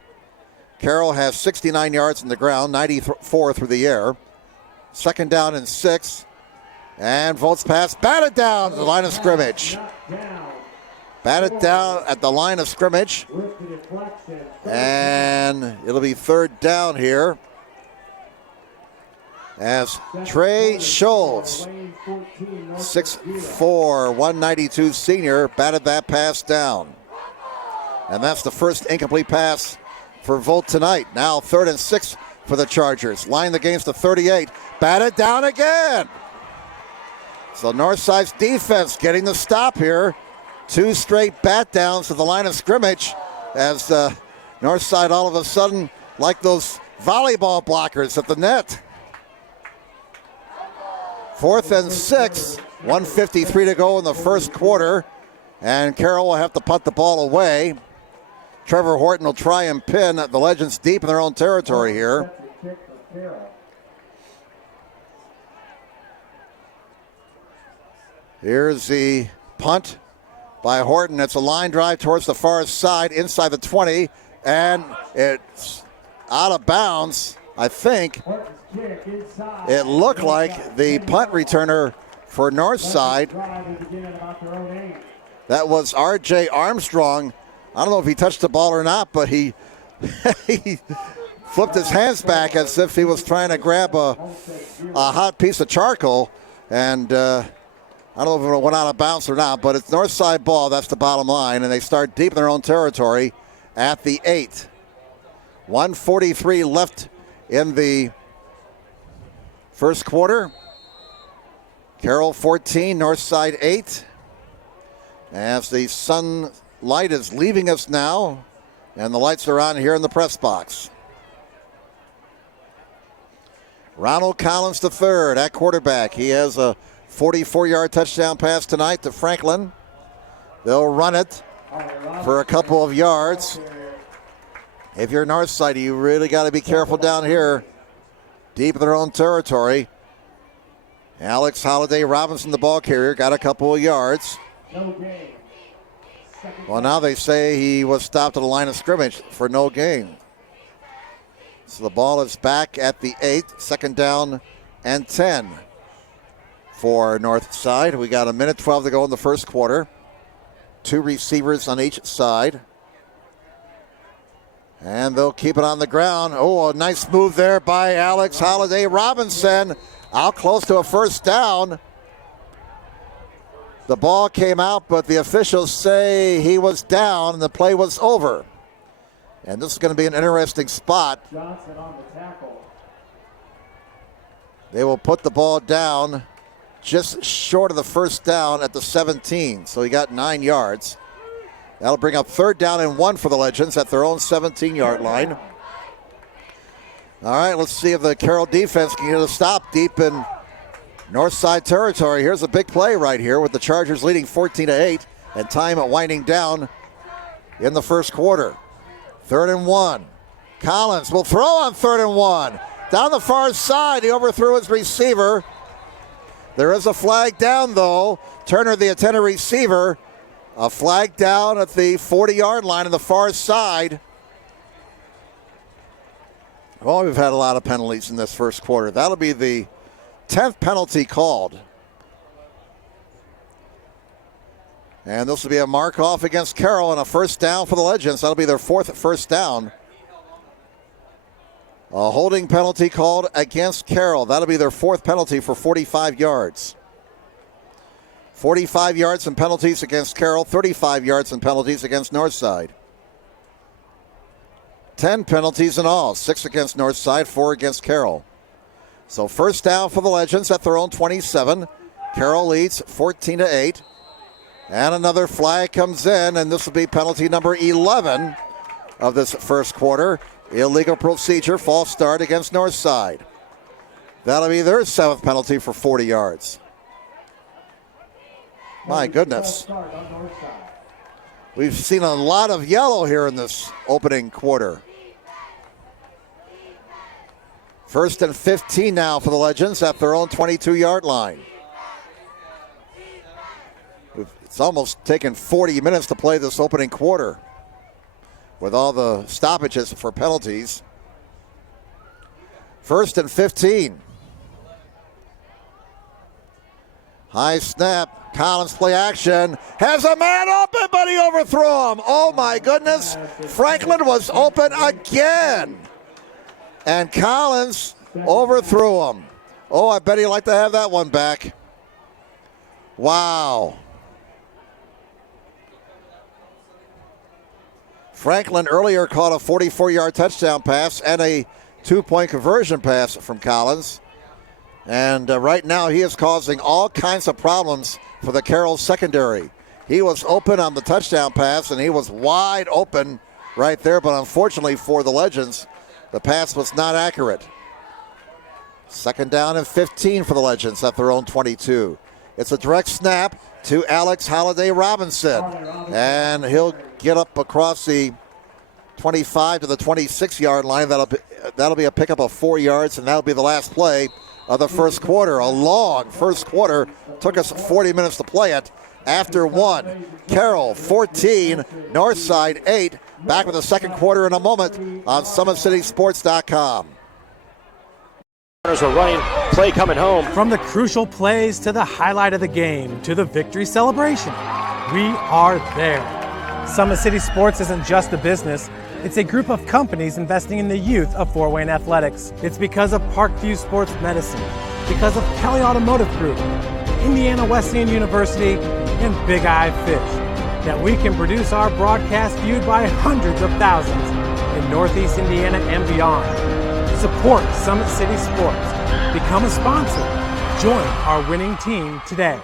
Carroll has 69 yards on the ground, 94 through the air. 2nd down and 6. And Volt's pass batted down to the line of scrimmage. Batted down at the line of scrimmage. And it'll be 3rd down here as Trey Schultz, 6'4", 192 senior, batted that pass down. And that's the first incomplete pass for Volt tonight. Now 3rd and 6 for the Chargers. Line the game's to 38. Batted down again. So Northside's defense getting the stop here. 2 straight bat downs to the line of scrimmage as Northside all of a sudden like those volleyball blockers at the net. 4th and 6, 1:53 to go in the first quarter, and Carroll will have to punt the ball away. Trevor Horton will try and pin the Legends deep in their own territory here. Here's the punt by Horton. It's a line drive towards the far side, inside the 20, and it's out of bounds, I think. It looked like the punt returner for Northside. That was R.J. Armstrong. I don't know if he touched the ball or not, but he flipped his hands back as if he was trying to grab a hot piece of charcoal. And I don't know if it went out of bounds or not, but it's Northside ball. That's the bottom line. And they start deep in their own territory at the 8. 1:43 left in the first quarter. Carroll 14, Northside 8. As the sunlight is leaving us now, and the lights are on here in the press box. Ronald Collins the third at quarterback. He has a 44-yard touchdown pass tonight to Franklin. They'll run it for a couple of yards. If you're Northside, you really got to be careful down here, deep in their own territory. Alex Holiday Robinson, the ball carrier, got a couple of yards. Well, now they say he was stopped at the line of scrimmage for no gain. So the ball is back at the 8, second down and 10 for Northside. We got 1:12 to go in the first quarter. 2 receivers on each side. And they'll keep it on the ground. Oh, a nice move there by Alex Holiday Robinson. Out close to a first down. The ball came out, but the officials say he was down and the play was over. And this is going to be an interesting spot. Johnson on the tackle. They will put the ball down just short of the first down at the 17. So he got 9 yards. That'll bring up third down and 1 for the Legends at their own 17-yard line. All right, let's see if the Carroll defense can get a stop deep in Northside territory. Here's a big play right here with the Chargers leading 14-8 and time winding down in the first quarter. 3rd and 1. Collins will throw on 3rd and 1. Down the far side, he overthrew his receiver. There is a flag down, though. Turner, the intended receiver, a flag down at the 40-yard line on the far side. Well, we've had a lot of penalties in this first quarter. That'll be the 10th penalty called. And this will be a mark-off against Carroll and a first down for the Legends. That'll be their 4th first down. A holding penalty called against Carroll. That'll be their 4th penalty for 45 yards. 45 yards in penalties against Carroll, 35 yards in penalties against Northside. 10 penalties in all, 6 against Northside, 4 against Carroll. So first down for the Legends at their own 27. Carroll leads 14-8. And another flag comes in, and this will be penalty number 11 of this first quarter. Illegal procedure, false start against Northside. That'll be their 7th penalty for 40 yards. My goodness. We've seen a lot of yellow here in this opening quarter. 1st and 15 now for the Legends at their own 22-yard line. It's almost taken 40 minutes to play this opening quarter with all the stoppages for penalties. 1st and 15. High snap. Collins play action. Has a man open, but he overthrew him. Oh, my goodness. Franklin was open again. And Collins overthrew him. Oh, I bet he'd like to have that one back. Wow. Franklin earlier caught a 44-yard touchdown pass and a 2-point conversion pass from Collins. And right now he is causing all kinds of problems for the Carroll secondary. He was open on the touchdown pass, and he was wide open right there. But unfortunately for the Legends, the pass was not accurate. 2nd down and 15 for the Legends at their own 22. It's a direct snap to Alex Holiday Robinson. And he'll get up across the 25 to the 26-yard line. That'll be a pickup of 4 yards, and that'll be the last play of the first quarter. A long first quarter. Took us 40 minutes to play it. After 1, Carroll 14, Northside 8. Back with the second quarter in a moment on SummitCitySports.com. Runners are running, play coming home. From the crucial plays to the highlight of the game to the victory celebration, we are there. Summit City Sports isn't just a business. It's a group of companies investing in the youth of Fort Wayne athletics. It's because of Parkview Sports Medicine, because of Kelly Automotive Group, Indiana Wesleyan University, and Big Eye Fish, that we can produce our broadcast viewed by hundreds of thousands in Northeast Indiana and beyond. Support Summit City Sports. Become a sponsor. Join our winning team today.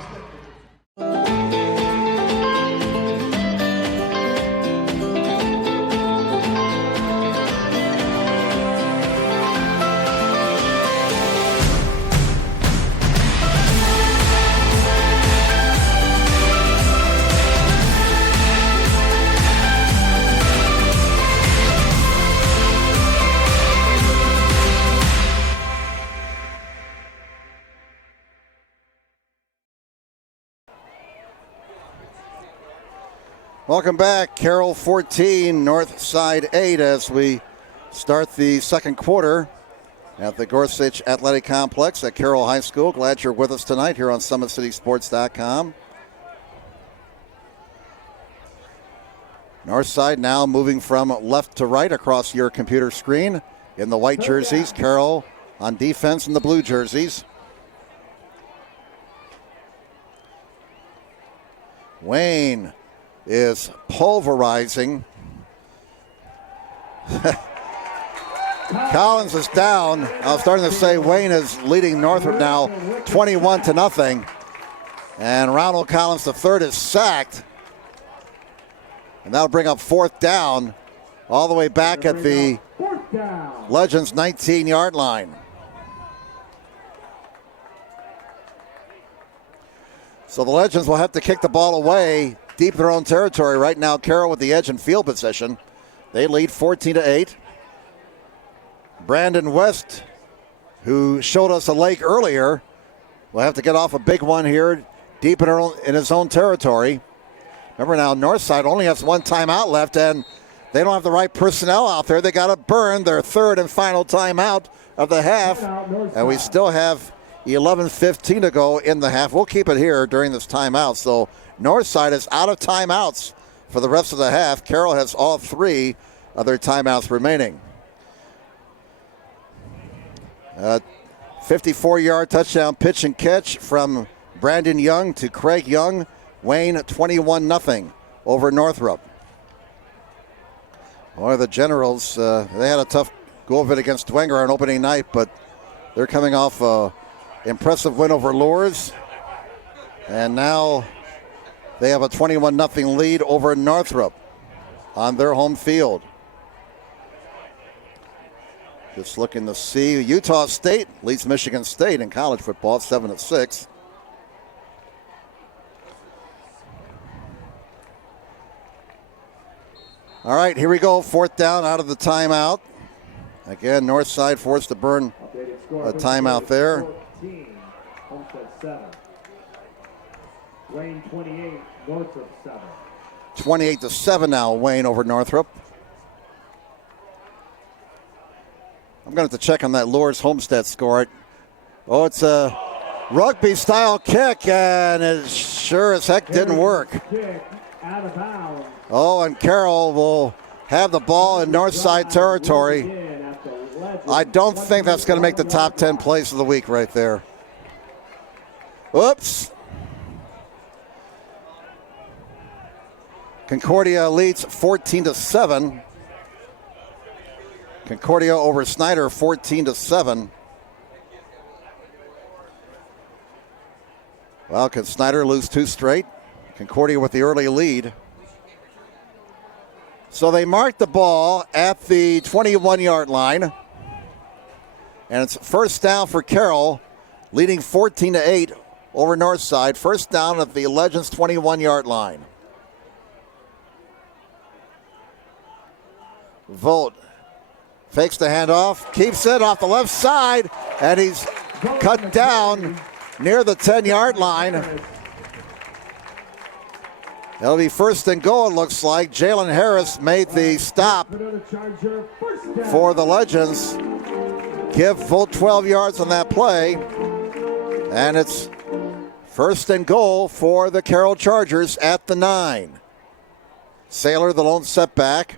Welcome back. Carroll 14, Northside 8 as we start the second quarter at the Gorsuch Athletic Complex at Carroll High School. Glad you're with us tonight here on SummitCitySports.com. Northside now moving from left to right across your computer screen in the white jerseys. Carroll on defense in the blue jerseys. Wayne is pulverizing. Collins is down. I was starting to say Wayne is leading Northrop now 21-0. And Ronald Collins III is sacked. And that'll bring up fourth down all the way back at the Legends 19-yard line. So the Legends will have to kick the ball away deep in their own territory. Right now, Carroll with the edge in field position. They lead 14-8. Brandon West, who showed us a lake earlier, will have to get off a big one here deep in his own territory. Remember now, Northside only has one timeout left, and they don't have the right personnel out there. They got to burn their third and final timeout of the half, and we still have 11:15 to go in the half. We'll keep it here during this timeout. So Northside is out of timeouts for the rest of the half. Carroll has all three of their timeouts remaining. 54-yard touchdown pitch and catch from Brandon Young to Craig Young. Wayne 21-0 over Northrop. Boy, the Generals, they had a tough go of it against Dwenger on opening night, but they're coming off an impressive win over Lourdes. And now they have a 21-0 lead over Northrop on their home field. Just looking to see, Utah State leads Michigan State in college football 7-6. All right, here we go. Fourth down out of the timeout. Again, Northside forced to burn a timeout there. 14, Homestead 7. Wayne 28, Northrop 7. 28-7 now, Wayne over Northrop. I'm going to have to check on that Lourdes Homestead score. Oh, it's a rugby-style kick, and it sure as heck didn't work. Out of bounds. Oh, and Carroll will have the ball in Northside territory. I don't think that's going to make the top 10 plays of the week right there. Whoops. Concordia leads 14-7. Concordia over Snyder 14-7. Well, can Snyder lose two straight? Concordia with the early lead. So they marked the ball at the 21-yard line. And it's first down for Carroll, leading 14-8 over Northside. First down at the Legends 21-yard line. Volt fakes the handoff, keeps it off the left side, and he's cut down near the 10-yard line. It'll be first and goal, it looks like. Jalen Harris made the stop for the Legends. Give Volt 12 yards on that play. And it's first and goal for the Carroll Chargers at the 9. Saylor, the lone setback.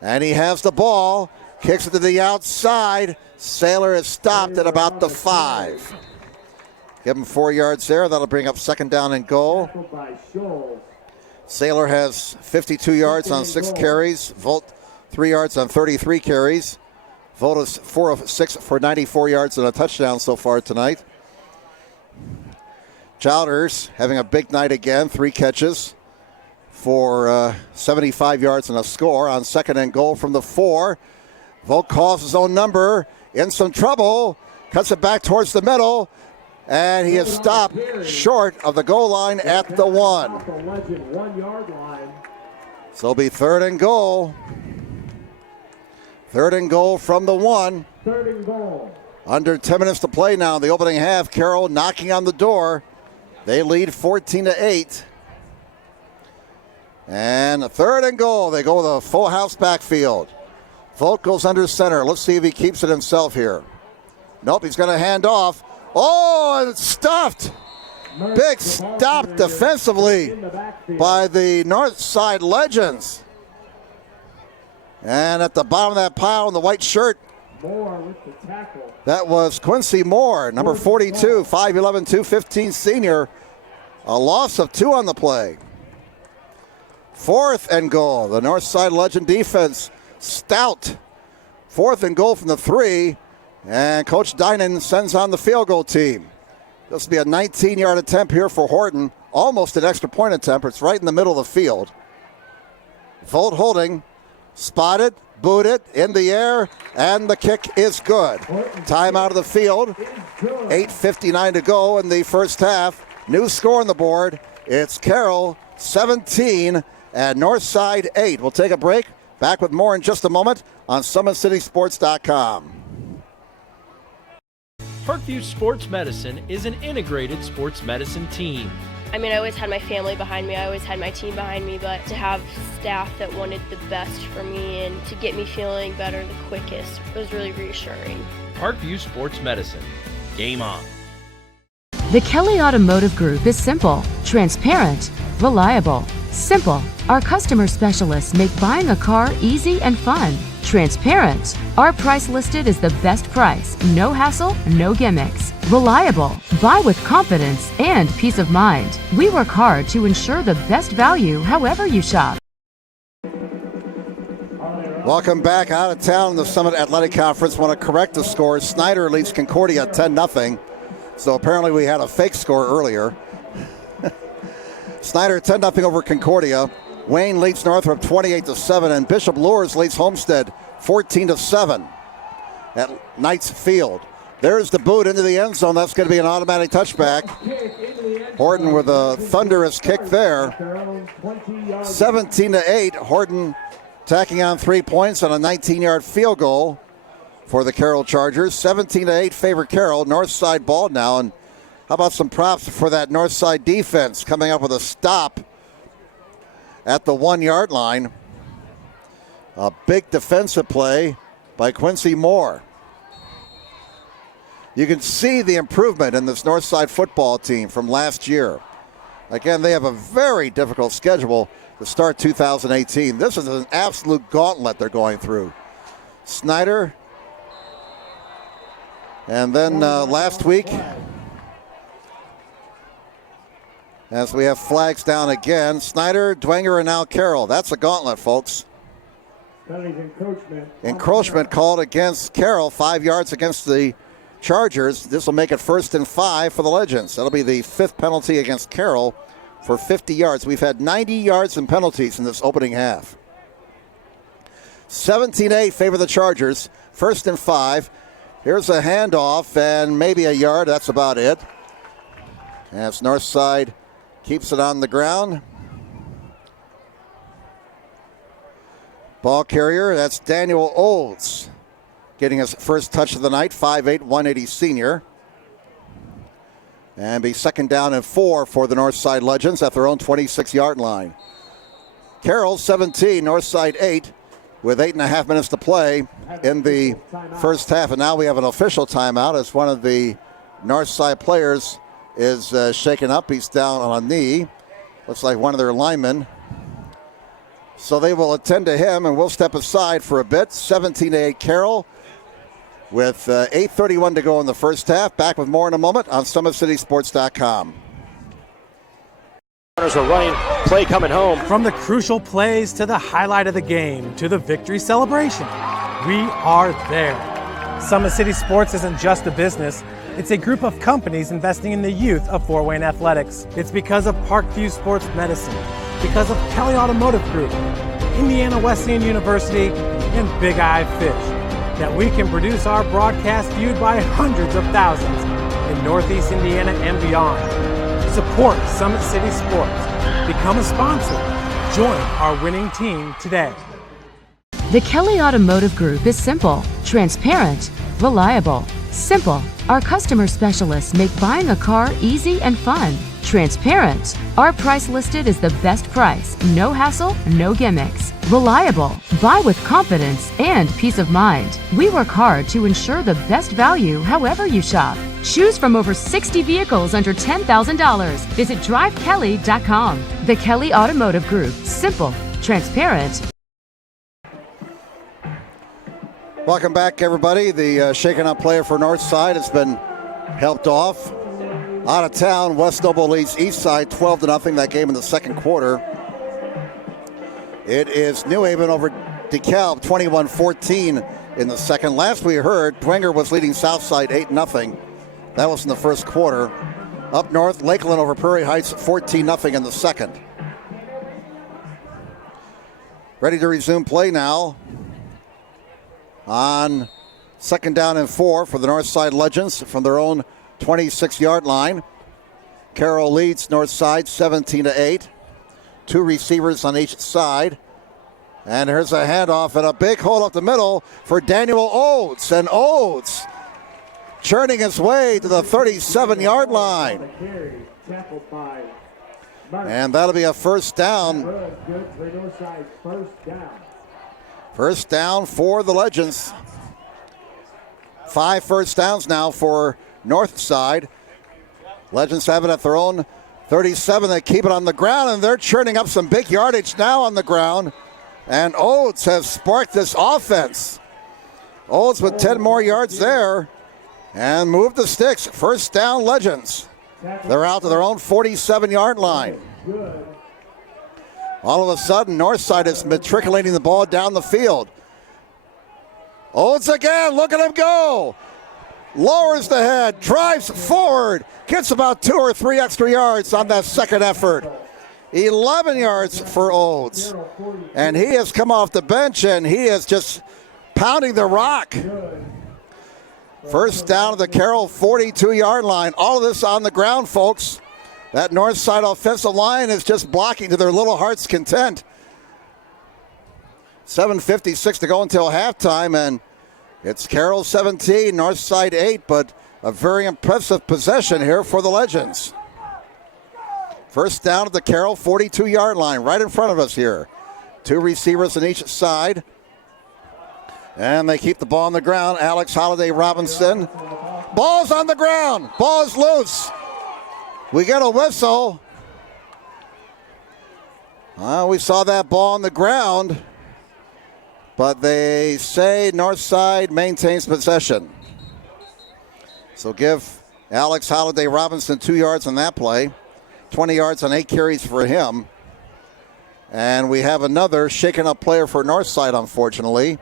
And he has the ball. Kicks it to the outside. Saylor is stopped at about the 5. Give him 4 yards there. That'll bring up second down and goal. Saylor has 52 yards on 6 carries. Volt 3 yards on 33 carries. Volt is 4 of 6 for 94 yards and a touchdown so far tonight. Chowders having a big night again. 3 catches for 75 yards and a score on second and goal from the 4. Volt calls his own number. In some trouble. Cuts it back towards the middle. And he is stopped short of the goal line at the 1. So it'll be third and goal. Third and goal from the 1. Third and goal. Under 10 minutes to play now in the opening half. Carroll knocking on the door. They lead 14-8. And a third and goal. They go with a full house backfield. Volt goes under center. Let's see if he keeps it himself here. Nope, he's going to hand off. Oh, and it's stuffed. Big stop defensively by the Northside Legends. And at the bottom of that pile in the white shirt, Moore with the tackle. That was Quincy Moore, number 42, 5'11", 215 senior. A loss of 2 on the play. Fourth and goal. The Northside Legend defense stout. Fourth and goal from the 3. And Coach Dinan sends on the field goal team. This will be a 19-yard attempt here for Horton. Almost an extra point attempt. It's right in the middle of the field. Volt holding. Spotted. Booted. In the air. And the kick is good. Time out of the field. 8:59 to go in the first half. New score on the board. It's Carroll 17 and Northside 8. We'll take a break. Back with more in just a moment on SummitCitySports.com. Parkview Sports Medicine is an integrated sports medicine team. I mean, I always had my family behind me. I always had my team behind me, but to have staff that wanted the best for me and to get me feeling better the quickest was really reassuring. Parkview Sports Medicine. Game on. The Kelly Automotive Group is simple, transparent, reliable. Simple. Our customer specialists make buying a car easy and fun. Transparent. Our price listed is the best price. No hassle, no gimmicks. Reliable. Buy with confidence and peace of mind. We work hard to ensure the best value however you shop. Welcome back out of town. The Summit Athletic Conference want to correct the score. Snyder leads Concordia 10-0. So apparently we had a fake score earlier. Snyder 10-0 over Concordia. Wayne leads Northrop 28-7, and Bishop Luers leads Homestead 14-7 at Knights Field. There's the boot into the end zone. That's going to be an automatic touchback. Horton with a thunderous kick there. 17-8. Horton tacking on 3 points on a 19-yard field goal for the Carroll Chargers. 17-8 favor Carroll. Northside ball now. And how about some props for that Northside defense coming up with a stop at the 1 yard line. A big defensive play by Quincy Moore. You can see the improvement in this Northside football team from last year. Again, they have a very difficult schedule to start 2018. This is an absolute gauntlet they're going through. Snyder. And then last week, as we have flags down again, Snyder, Dwenger, and now Carroll. That's a gauntlet, folks. Encroachment called against Carroll, 5 yards against the Chargers. This will make it 1st and 5 for the Legends. That'll be the 5th penalty against Carroll for 50 yards. We've had 90 yards in penalties in this opening half. 17-8 favor the Chargers. 1st and 5. Here's a handoff and maybe a yard. That's about it. As Northside keeps it on the ground. Ball carrier, that's Daniel Olds, getting his first touch of the night, 5'8", 180 senior. And be 2nd down and 4 for the Northside Legends at their own 26-yard line. Carroll 17, Northside 8, with 8.5 minutes to play in the first half. And now we have an official timeout as one of the Northside players is shaken up. He's down on a knee. Looks like one of their linemen. So they will attend to him, and we'll step aside for a bit. 17-8 Carroll. with 8:31 to go in the first half. Back with more in a moment on SummitCitySports.com. Runners are running, play coming home. From the crucial plays to the highlight of the game to the victory celebration, we are there. Summit City Sports isn't just a business, it's a group of companies investing in the youth of Fort Wayne athletics. It's because of Parkview Sports Medicine, because of Kelly Automotive Group, Indiana Wesleyan University, and Big Eye Fish, that we can produce our broadcast viewed by hundreds of thousands in Northeast Indiana and beyond. Support Summit City Sports. Become a sponsor. Join our winning team today. The Kelly Automotive Group is simple, transparent, reliable. Simple. Our customer specialists make buying a car easy and fun. Transparent. Our price listed is the best price. No hassle, no gimmicks. Reliable. Buy with confidence and peace of mind. We work hard to ensure the best value however you shop. Choose from over 60 vehicles under $10,000. Visit drivekelly.com. The Kelly Automotive Group. Simple, transparent. Welcome back, everybody. The shaken up player for Northside has been helped off. Out of town, West Noble leads Eastside 12-0. That game in the second quarter. It is New Haven over DeKalb 21-14 in the second. Last we heard, Dwenger was leading Southside 8-0. That was in the first quarter. Up north, Lakeland over Prairie Heights 14-0 in the second. Ready to resume play now on second down and 4 for the Northside Legends from their own 26-yard line. Carroll leads Northside 17-8. Two receivers on each side. And here's a handoff and a big hole up the middle for Daniel Oates. And Oates churning his way to the 37-yard line. And that'll be a first down. First down for the Legends. 5 first downs now for Northside. Legends have it at their own 37. They keep it on the ground, and they're churning up some big yardage now on the ground. And Oates has sparked this offense. Oates with 10 more yards there and moved the sticks. First down, Legends. They're out to their own 47-yard line. All of a sudden, Northside is matriculating the ball down the field. Oates again, look at him go. Lowers the head, drives forward, gets about 2 or 3 extra yards on that second effort. 11 yards for Oates. And he has come off the bench, and he is just pounding the rock. First down at the Carroll 42-yard line. All of this on the ground, folks. That Northside offensive line is just blocking to their little heart's content. 7:56 to go until halftime, and it's Carroll 17, Northside 8, but a very impressive possession here for the Legends. First down at the Carroll 42-yard line, right in front of us here. 2 receivers on each side. And they keep the ball on the ground. Alex Holiday Robinson. Ball's on the ground. Ball's loose. We get a whistle. We saw that ball on the ground. But they say Northside maintains possession. So give Alex Holiday Robinson 2 yards on that play. 20 yards on 8 carries for him. And we have another shaken up player for Northside, unfortunately.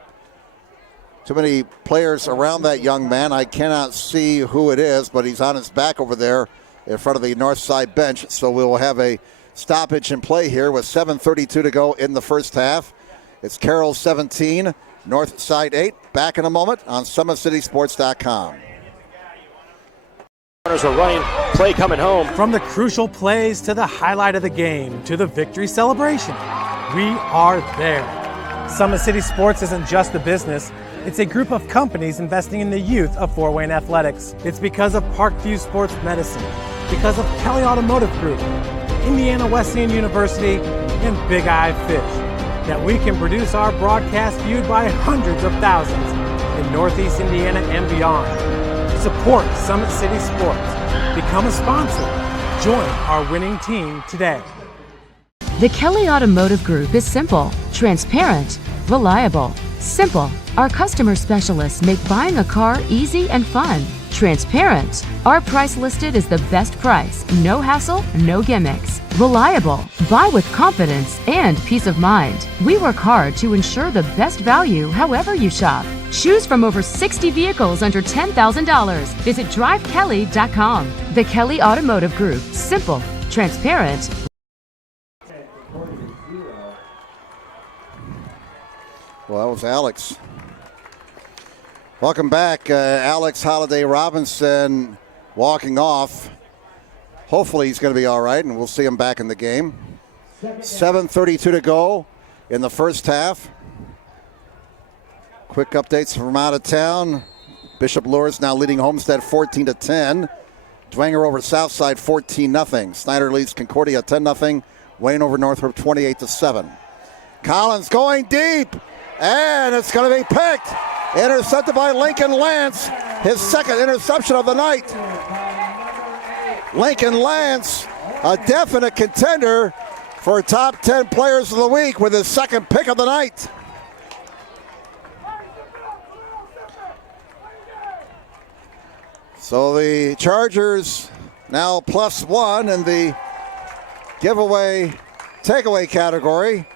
Too many players around that young man. I cannot see who it is, but he's on his back over there in front of the Northside bench. So we will have a stoppage in play here with 7:32 to go in the first half. It's Carroll 17, Northside 8. Back in a moment on SummitCitySports.com. Runners are running, play coming home. From the crucial plays to the highlight of the game to the victory celebration, we are there. Summit City Sports isn't just a business, it's a group of companies investing in the youth of Fort Wayne athletics. It's because of Parkview Sports Medicine, because of Kelly Automotive Group, Indiana Wesleyan University, and Big Eye Fish, that we can produce our broadcast viewed by hundreds of thousands in Northeast Indiana and beyond. Support Summit City Sports. Become a sponsor. Join our winning team today. The Kelly Automotive Group is simple, transparent, reliable. Simple. Our customer specialists make buying a car easy and fun. Transparent. Our price listed is the best price. No hassle, no gimmicks. Reliable. Buy with confidence and peace of mind. We work hard to ensure the best value however you shop. Choose from over 60 vehicles under $10,000. Visit drivekelly.com. The Kelly Automotive Group. Simple. Transparent. Well, that was Alex. Welcome back. Alex Holiday Robinson walking off. Hopefully he's going to be all right, and we'll see him back in the game. 7:32 to go in the first half. Quick updates from out of town. Bishop Luers now leading Homestead 14-10. Dwenger over Southside 14-0. Snyder leads Concordia 10-0. Wayne over Northrop 28-7. Collins going deep, and it's going to be picked. Intercepted by Lincoln Lance, his second interception of the night. Lincoln Lance, a definite contender for top 10 players of the week with his second pick of the night. So the Chargers now +1 in the giveaway takeaway category.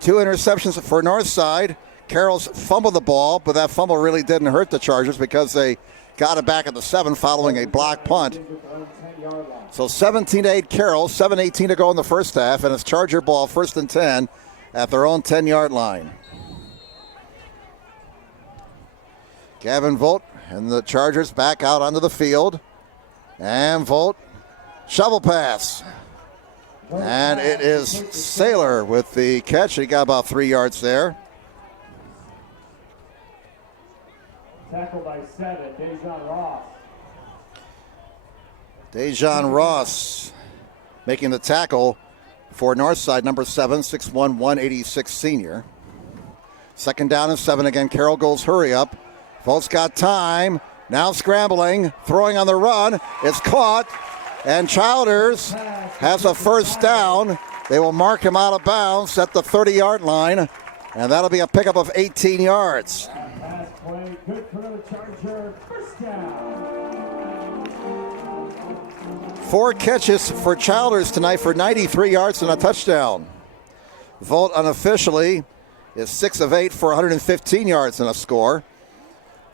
2 interceptions for Northside. Carroll's fumbled the ball, but that fumble really didn't hurt the Chargers because they got it back at the 7 following a block punt. So 17-8 Carroll, 7:18 to go in the first half, and it's Charger ball 1st and 10 at their own 10-yard line. Gavin Volt and the Chargers back out onto the field. And Volt, shovel pass. And it is Saylor with the catch. He got about 3 yards there. Tackle by 7, Dejon Ross. Dejon Ross making the tackle for Northside, number 7, 6'1", 186 senior. 2nd down and 7 again. Carroll goes hurry up. Volt's got time. Now scrambling, throwing on the run. It's caught, and Childers has a 1st down. They will mark him out of bounds at the 30-yard line, and that'll be a pickup of 18 yards. Pass play, good for the Charger, 1st down. 4 catches for Childers tonight for 93 yards and a touchdown. Volt unofficially is 6 of 8 for 115 yards and a score.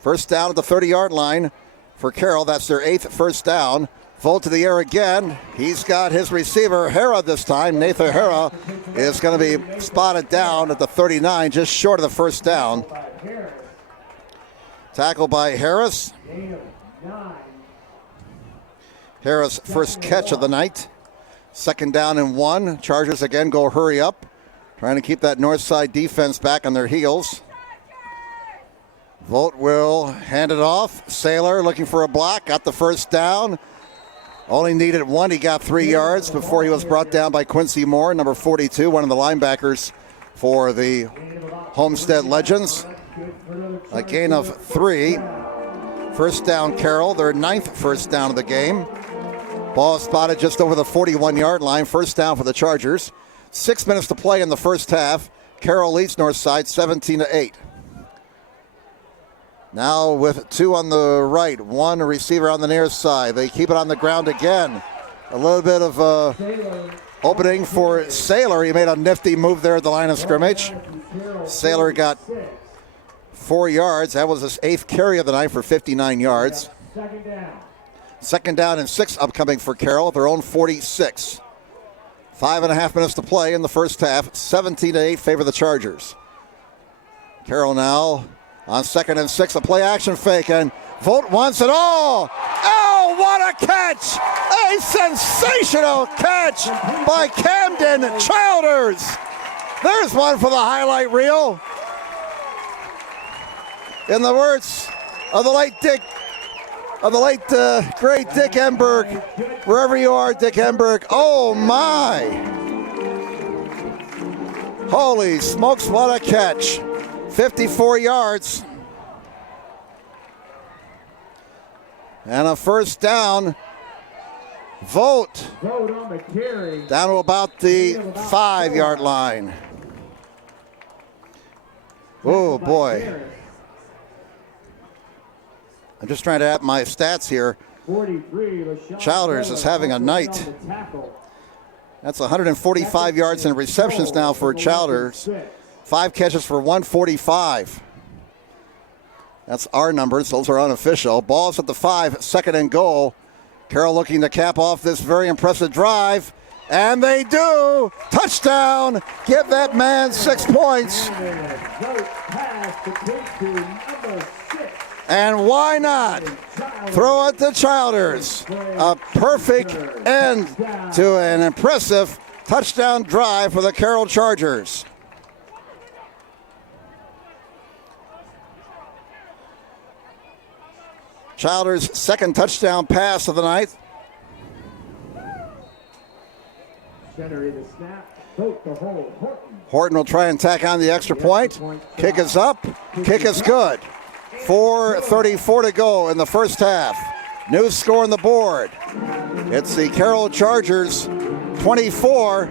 1st down at the 30-yard line for Carroll. That's their 8th 1st down. Volt to the air again. He's got his receiver, Hera, this time. Nathan Hera is going to be spotted down at the 39, just short of the 1st down. Tackle by Harris. Harris' 1st catch of the night. 2nd down and 1. Chargers again go hurry up, trying to keep that Northside defense back on their heels. Volt will hand it off. Saylor looking for a block, got the 1st down. Only needed 1. He got 3 yards before he was brought down by Quincy Moore, number 42, one of the linebackers for the Homestead Legends. A gain of 3. 1st down Carroll, their 9th 1st down of the game. Ball spotted just over the 41-yard line. 1st down for the Chargers. 6 minutes to play in the first half. Carroll leads Northside 17-8. Now with 2 on the right, 1 receiver on the near side. They keep it on the ground again. A little bit of opening for Saylor. He made a nifty move there at the line of scrimmage. Saylor got 4 yards. That was his 8th carry of the night for 59 yards. 2nd down and 6 upcoming for Carroll at their own 46. 5.5 minutes to play in the first half. 17-8 favor the Chargers. Carroll now on 2nd and 6, a play action fake, and Volt wants it all. Oh, what a catch! A sensational catch by Camden Childers. There's one for the highlight reel. In the words of the late great Dick Enberg, wherever you are, Dick Enberg. Oh my! Holy smokes, what a catch! 54 yards. And a 1st down. Volt down to about the 5-yard line. Oh, boy. I'm just trying to add my stats here. Childers is having a night. That's 145 yards in receptions now for Childers. 5 catches for 145. That's our numbers. Those are unofficial. Ball's at the 5, second and goal. Carroll looking to cap off this very impressive drive. And they do. Touchdown. Give that man 6 points. And why not? Throw it to Childers. A perfect end to an impressive touchdown drive for the Carroll Chargers. Childers' second touchdown pass of the night. Horton will try and tack on the extra point. Kick is up. Kick is good. 4:34 to go in the first half. New score on the board. It's the Carroll Chargers 24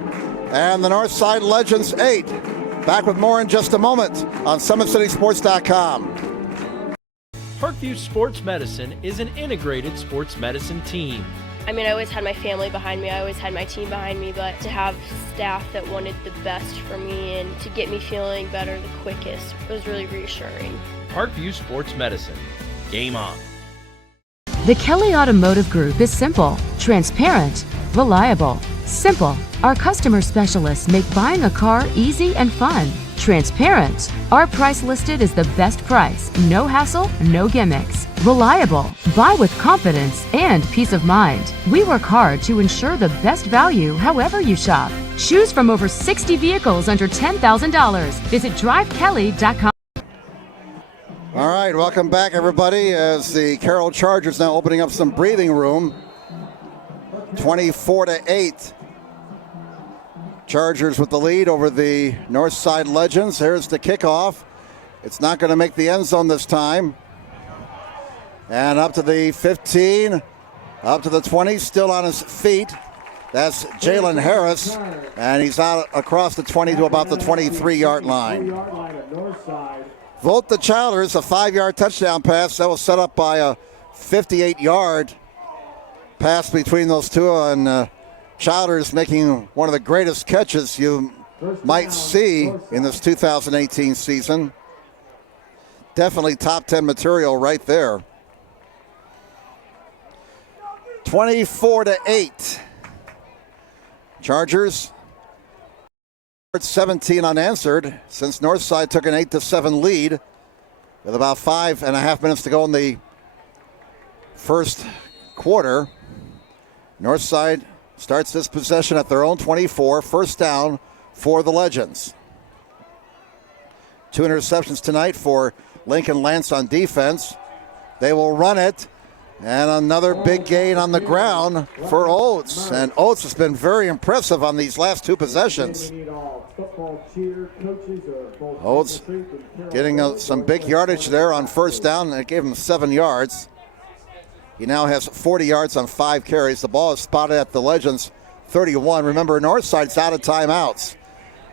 and the Northside Legends 8. Back with more in just a moment on SummitCitySports.com. Parkview Sports Medicine is an integrated sports medicine team. I mean, I always had my family behind me, I always had my team behind me, but to have staff that wanted the best for me and to get me feeling better the quickest was really reassuring. Parkview Sports Medicine. Game on. The Kelly Automotive Group is simple, transparent, reliable. Simple. Our customer specialists make buying a car easy and fun. Transparent. Our price listed is the best price. No hassle, no gimmicks. Reliable. Buy with confidence and peace of mind. We work hard to ensure the best value however you shop. Choose from over 60 vehicles under $10,000. Visit drivekelly.com. All right, welcome back, everybody, as the Carroll Chargers now opening up some breathing room. 24-8. Chargers with the lead over the Northside Legends. Here's the kickoff. It's not going to make the end zone this time. And up to the 15, up to the 20, still on his feet. That's Jalen Harris, and he's out across the 20 to about the 23-yard line. Vote the Childers, a 5-yard touchdown pass. That was set up by a 58-yard pass between those two, and Childers making one of the greatest catches you might see in this 2018 season. Definitely top 10 material right there. 24-8. Chargers 17 unanswered since Northside took an 8-7 lead with about 5.5 minutes to go in the first quarter. Northside starts this possession at their own 24, first down for the Legends. 2 interceptions tonight for Lincoln Lance on defense. They will run it, and another big gain on the ground for Oates. And Oates has been very impressive on these last 2 possessions. Oates getting some big yardage there on first down, and it gave him 7 yards. He now has 40 yards on 5 carries. The ball is spotted at the Legends 31. Remember, Northside's out of timeouts.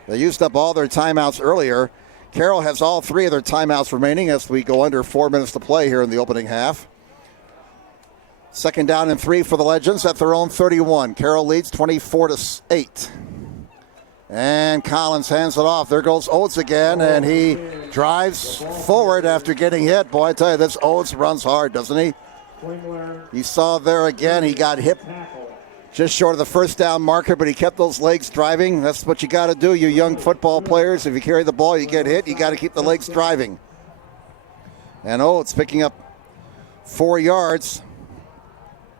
They used up all their timeouts earlier. Carroll has all 3 of their timeouts remaining as we go under 4 minutes to play here in the opening half. Second down and 3 for the Legends at their own 31. Carroll leads 24-8. And Collins hands it off. There goes Oates again, and he drives forward after getting hit. Boy, I tell you, this Oates runs hard, doesn't he? You saw there again, he got hit just short of the first down marker, but he kept those legs driving. That's what you got to do, you young football players. If you carry the ball, you get hit, you got to keep the legs driving. And Oates picking up 4 yards.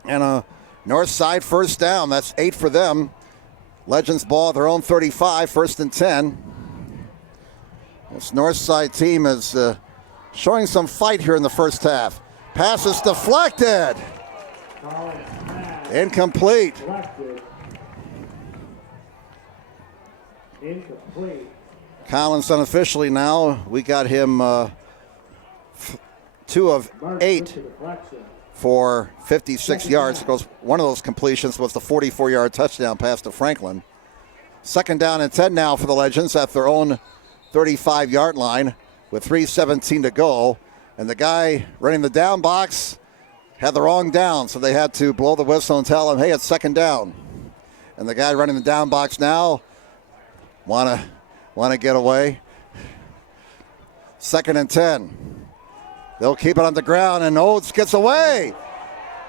And a Northside first down. That's 8 for them. Legends ball at their own 35, first and 10. This Northside team is showing some fight here in the first half. Pass is deflected. Incomplete. Collins unofficially now. We got him 2 of 8 for 56 yards. Of course, one of those completions was the 44-yard touchdown pass to Franklin. Second down and 10 now for the Legends at their own 35-yard line with 3:17 to go. And the guy running the down box had the wrong down, so they had to blow the whistle and tell him, hey, it's second down. And the guy running the down box now want to get away. 2nd and 10. They'll keep it on the ground, and Oates gets away.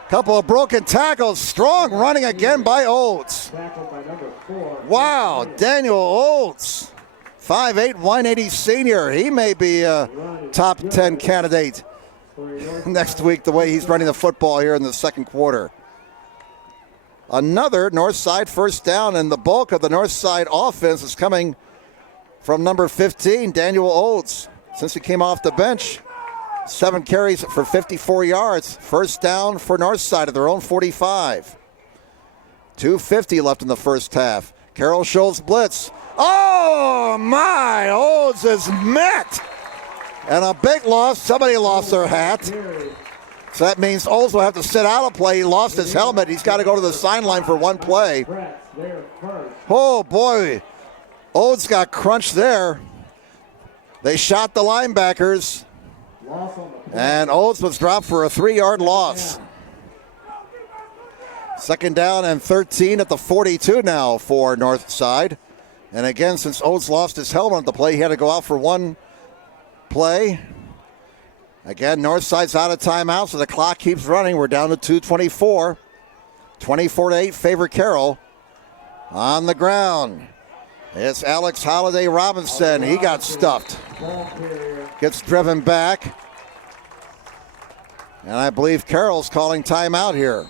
Couple of broken tackles. Strong running again by Oates. Wow, Daniel Oates, 5'8", 180 senior. He may be a top 10 candidate next week, the way he's running the football here in the second quarter. Another Northside first down, and the bulk of the Northside offense is coming from number 15, Daniel Oates. Since he came off the bench, 7 carries for 54 yards. First down for Northside at their own 45. 2:50 left in the first half. Carroll shows blitz. Oh, my! Oates is met! And a big loss. Somebody lost their hat. So that means Oates will have to sit out a play. He lost his helmet. He's got to go to the sideline for one play. Oh, boy. Oates got crunched there. They shot the linebackers. And Oates was dropped for a 3-yard loss. 2nd down and 13 at the 42 now for Northside. And again, since Oates lost his helmet at the play, he had to go out for one play. Again, Northside's out of timeout, so the clock keeps running. We're down to 2:24. 24-8 favor Carroll. On the ground, it's Alex Holiday Robinson. He got stuffed. Gets driven back. And I believe Carroll's calling timeout here.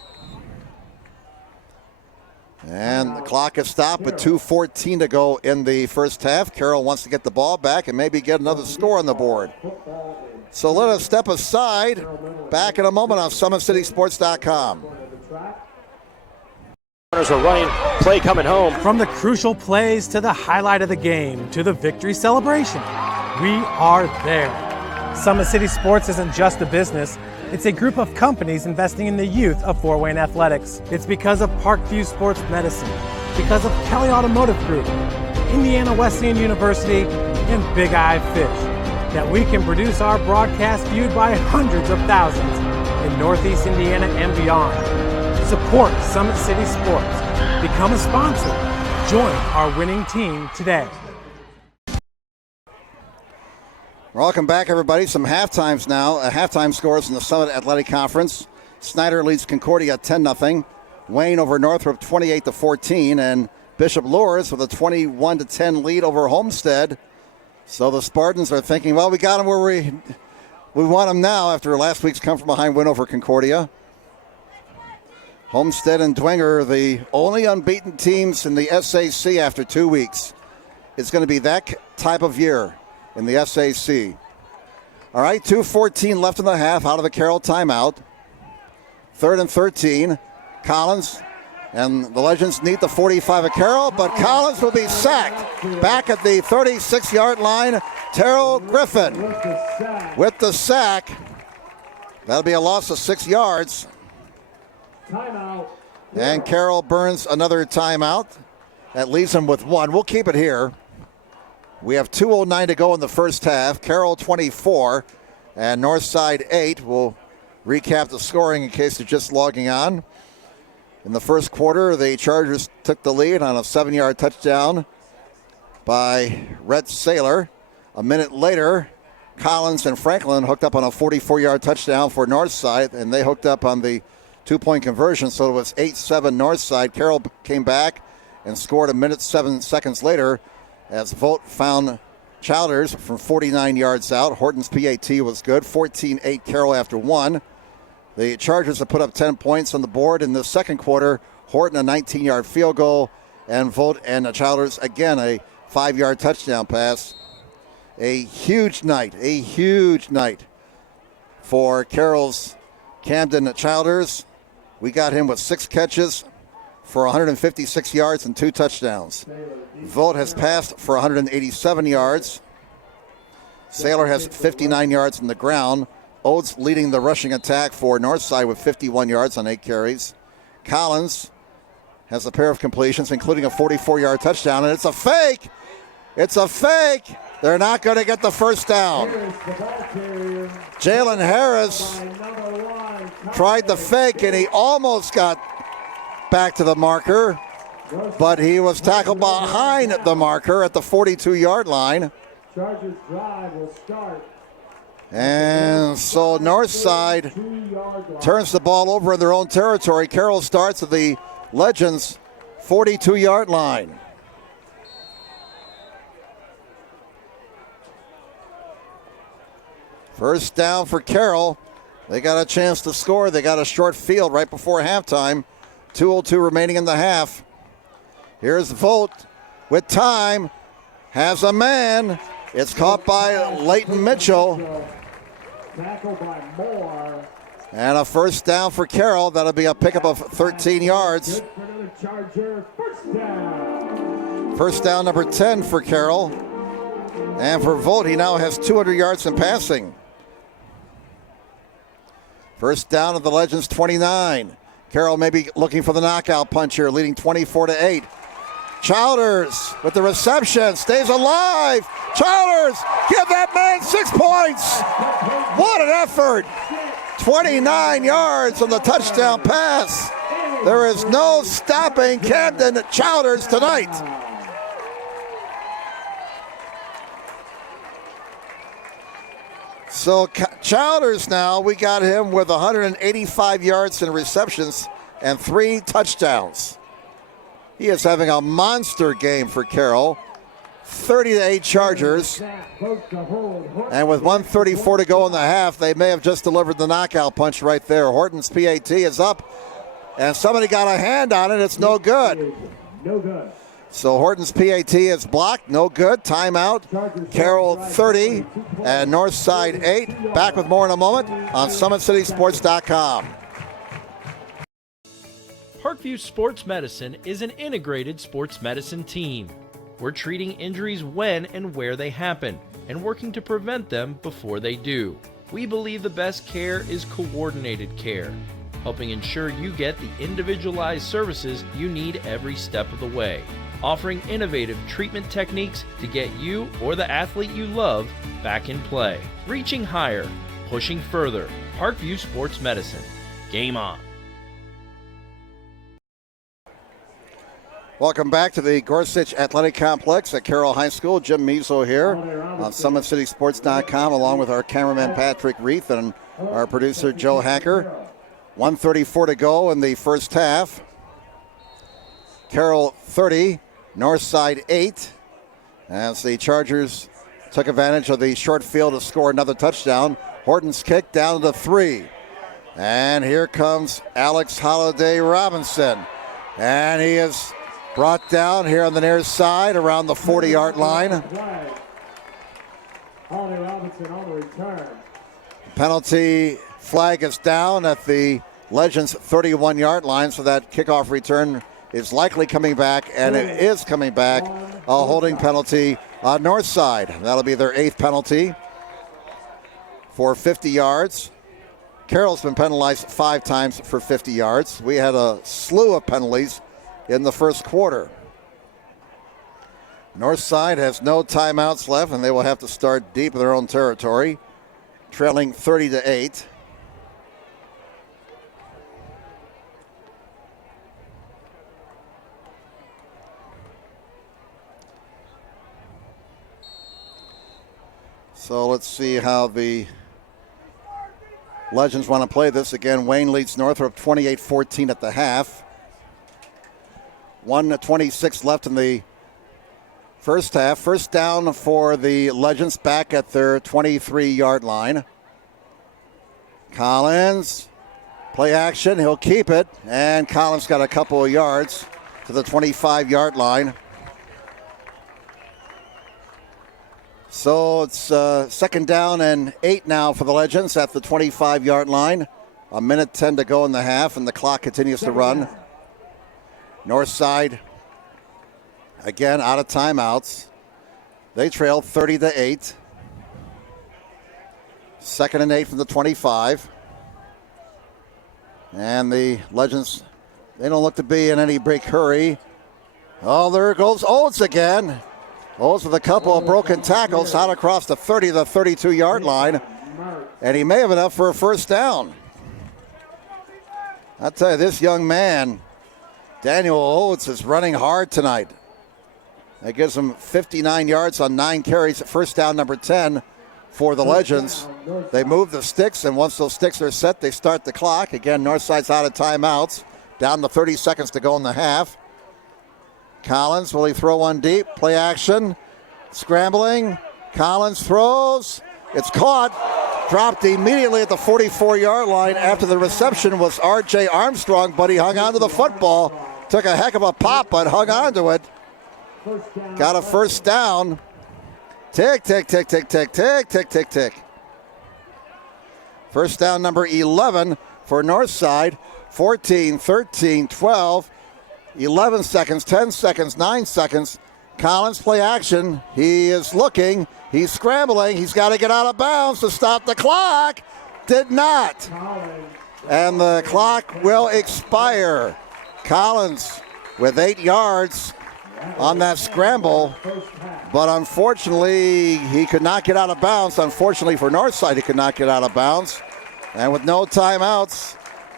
And the clock is stopped with 2:14 to go in the first half. Carroll wants to get the ball back and maybe get another score on the board. So let us step aside. Back in a moment on SummitCitySports.com. Runners are running, play coming home. From the crucial plays to the highlight of the game to the victory celebration, we are there. Summit City Sports isn't just a business. It's a group of companies investing in the youth of Fort Wayne athletics. It's because of Parkview Sports Medicine, because of Kelly Automotive Group, Indiana Wesleyan University, and Big Eye Fish that we can produce our broadcast viewed by hundreds of thousands in Northeast Indiana and beyond. Support Summit City Sports. Become a sponsor. Join our winning team today. Welcome back, everybody. Some halftimes now. Halftime scores in the Summit Athletic Conference. Snyder leads Concordia 10-0. Wayne over Northrop 28-14, and Bishop Lures with a 21-10 lead over Homestead. So the Spartans are thinking, well, we got them where we want them now after last week's come-from-behind win over Concordia. Homestead and Dwenger are the only unbeaten teams in the SAC after 2 weeks. It's going to be that type of year in the SAC. All right, 2:14 left in the half out of the Carroll timeout. 3rd and 13. Collins and the Legends need the 45 of Carroll, but Collins will be sacked. Back at the 36-yard line, Terrell Griffin with the sack. That'll be a loss of 6 yards. Timeout. And Carroll burns another timeout. That leaves him with 1. We'll keep it here. We have 2:09 to go in the first half. Carroll 24 and Northside 8. We'll recap the scoring in case you're just logging on. In the first quarter, the Chargers took the lead on a 7-yard touchdown by Rhett Saylor. A minute later, Collins and Franklin hooked up on a 44-yard touchdown for Northside, and they hooked up on the 2-point conversion, so it was 8-7 Northside. Carroll came back and scored a minute 7 seconds later as Volt found Childers from 49 yards out. Horton's PAT was good. 14-8 Carroll after 1. The Chargers have put up 10 points on the board in the second quarter. Horton a 19-yard field goal, and Volt and Childers again a 5-yard touchdown pass. A huge night for Carroll's Camden Childers. We got him with 6 catches for 156 yards and 2 touchdowns. Volt has passed for 187 yards. Saylor has 59 yards on the ground. Oates leading the rushing attack for Northside with 51 yards on 8 carries. Collins has a pair of completions, including a 44-yard touchdown, and it's a fake. It's a fake. They're not going to get the first down. Jalen Harris tried the fake, and he almost got back to the marker, but he was tackled behind the marker at the 42-yard line. Chargers drive will start. And so Northside turns the ball over in their own territory. Carroll starts at the Legends' 42-yard line. First down for Carroll. They got a chance to score. They got a short field right before halftime. 2:02 remaining in the half. Here's Volt with time. Has a man. It's caught by Leighton Mitchell. Tackled by Moore. And a first down for Carroll. That'll be a pickup of 13 yards. Good for the Charger. First down. First down number 10 for Carroll. And for Volt, he now has 200 yards in passing. First down of the Legends 29. Carroll may be looking for the knockout punch here, leading 24-8. Childers with the reception, stays alive. Childers, give that man 6 points. What an effort. 29 yards on the touchdown pass. There is no stopping Camden Childers tonight. So Childers now, we got him with 185 yards in receptions and 3 touchdowns. He is having a monster game for Carroll. 30-8 Chargers. And with 1:34 to go in the half, they may have just delivered the knockout punch right there. Horton's PAT is up, and somebody got a hand on it. It's no good. No good. So Horton's PAT is blocked. No good. Timeout. Carroll 30 and Northside 8. Back with more in a moment on SummitCitySports.com. Parkview Sports Medicine is an integrated sports medicine team. We're treating injuries when and where they happen and working to prevent them before they do. We believe the best care is coordinated care, helping ensure you get the individualized services you need every step of the way, offering innovative treatment techniques to get you or the athlete you love back in play. Reaching higher, pushing further. Parkview Sports Medicine. Game on. Welcome back to the Gorsuch Athletic Complex at Carroll High School. Jim Measle here on SummitCitySports.com, along with our cameraman Patrick Reith and our producer Joe Hacker. 1:34 to go in the first half. Carroll 30, Northside 8, as the Chargers took advantage of the short field to score another touchdown. Horton's kick down to 3. And here comes Alex Holiday Robinson. And he is brought down here on the near side around the 40-yard line. Holiday Robinson on the return. Penalty flag is down at the Legends 31-yard line, so that kickoff return is likely coming back, and it is coming back. A holding penalty on Northside. That'll be their 8th penalty for 50 yards. Carroll's been penalized 5 times for 50 yards. We had a slew of penalties in the first quarter. Northside has no timeouts left, and they will have to start deep in their own territory, trailing 30-8. So let's see how the Legends want to play this. Again, Wayne leads Northrop 28-14 at the half. 1:26 left in the first half. First down for the Legends back at their 23-yard line. Collins, play action, he'll keep it, and Collins got a couple of yards to the 25-yard line. So it's second down and 8 now for the Legends at the 25-yard line. 1:10 to go in the half, and the clock continues to run. Northside, again, out of timeouts. They trail 30-8. Second and 8 from the 25. And the Legends, they don't look to be in any big hurry. Oh, there it goes Oates again. Those with a couple of broken tackles out across the 30 to the 32-yard line. And he may have enough for a first down. I'll tell you, this young man, Daniel Oates, is running hard tonight. That gives him 59 yards on 9 carries. First down number 10 for the Legends. They move the sticks, and once those sticks are set, they start the clock. Again, Northside's out of timeouts. Down to 30 seconds to go in the half. Collins, will he throw one deep? Play action. Scrambling. Collins throws. It's caught. Dropped immediately at the 44-yard line after the reception was R.J. Armstrong, but he hung on to the football. Took a heck of a pop, but hung on to it. Got a first down. Tick, tick, tick, tick, tick, tick, tick, tick, tick. First down number 11 for Northside. 14, 13, 12, 11 seconds, 10 seconds, 9 seconds. Collins, play action. He is looking. He's scrambling. He's got to get out of bounds to stop the clock. Did not. And the clock will expire. Collins with 8 yards on that scramble. But unfortunately, he could not get out of bounds. Unfortunately for Northside, he could not get out of bounds. And with no timeouts,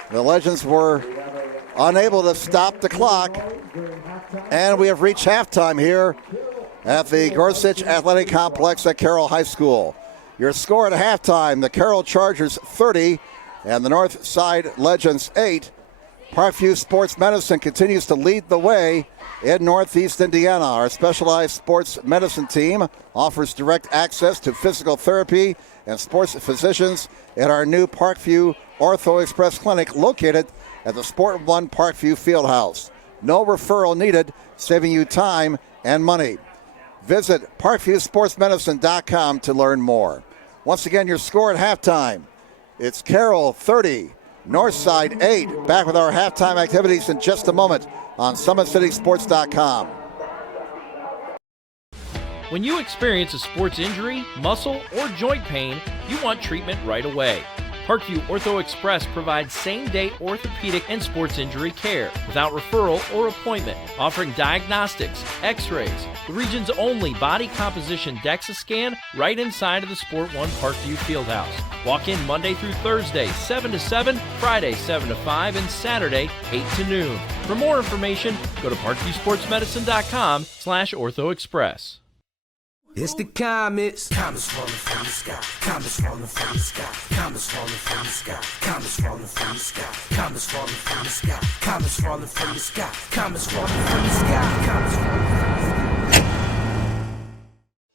the Legends were unable to stop the clock. And we have reached halftime here at the Gorsuch Athletic Complex at Carroll High School. Your score at halftime, the Carroll Chargers 30 and the Northside Legends 8. Parkview Sports Medicine continues to lead the way in Northeast Indiana. Our specialized sports medicine team offers direct access to physical therapy and sports physicians at our new Parkview Ortho Express clinic located at the Sport One Parkview Fieldhouse. No referral needed, saving you time and money. Visit ParkviewSportsMedicine.com to learn more. Once again, your score at halftime. It's Carroll 30, Northside 8. Back with our halftime activities in just a moment on SummitCitySports.com. When you experience a sports injury, muscle, or joint pain, you want treatment right away. Parkview Ortho Express provides same-day orthopedic and sports injury care without referral or appointment, offering diagnostics, x-rays, the region's only body composition DEXA scan right inside of the Sport One Parkview Fieldhouse. Walk in Monday through Thursday, 7 to 7, Friday, 7 to 5, and Saturday, 8 to noon. For more information, go to ParkviewSportsMedicine.com/Ortho Express. It's the Comets. Comets falling from the sky. Comets falling from the sky. Comets falling from the sky. Comets falling from the sky. Comets falling from the sky. Comets falling from the sky. Comets falling from the sky. Comets falling from the sky.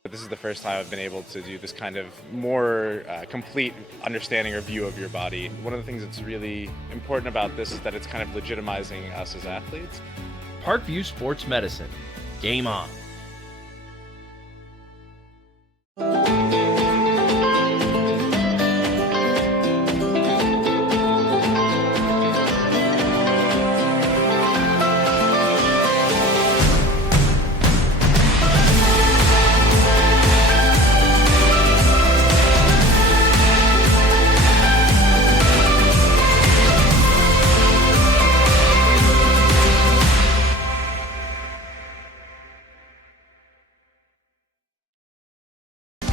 This is the first time I've been able to do this kind of more complete understanding or view of your body. One of the things that's really important about this is that it's kind of legitimizing us as athletes. Parkview Sports Medicine. Game on.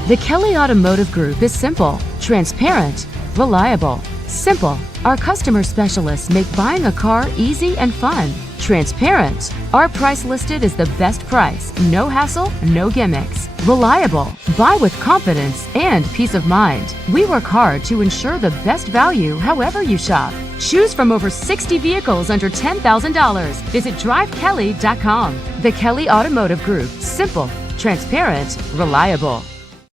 The Kelly Automotive Group is simple, transparent, reliable. Simple. Our customer specialists make buying a car easy and fun. Transparent. Our price listed is the best price. No hassle, no gimmicks. Reliable. Buy with confidence and peace of mind. We work hard to ensure the best value however you shop. Choose from over 60 vehicles under $10,000. Visit drivekelly.com. The Kelly Automotive Group. Simple, transparent, reliable.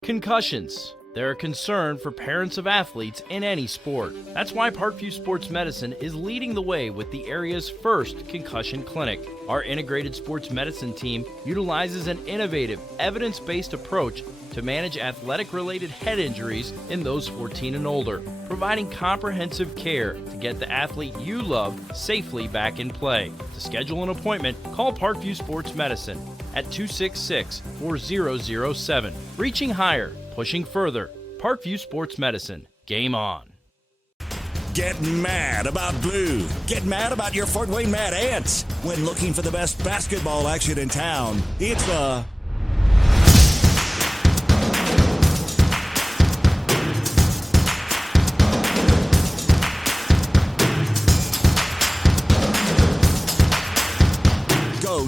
Concussions. They're a concern for parents of athletes in any sport. That's why Parkview Sports Medicine is leading the way with the area's first concussion clinic. Our integrated sports medicine team utilizes an innovative, evidence-based approach to manage athletic-related head injuries in those 14 and older, providing comprehensive care to get the athlete you love safely back in play. To schedule an appointment, call Parkview Sports Medicine at 266-4007. Reaching higher, pushing further. Parkview Sports Medicine. Game on. Get mad about blue. Get mad about your Fort Wayne Mad Ants. When looking for the best basketball action in town, it's the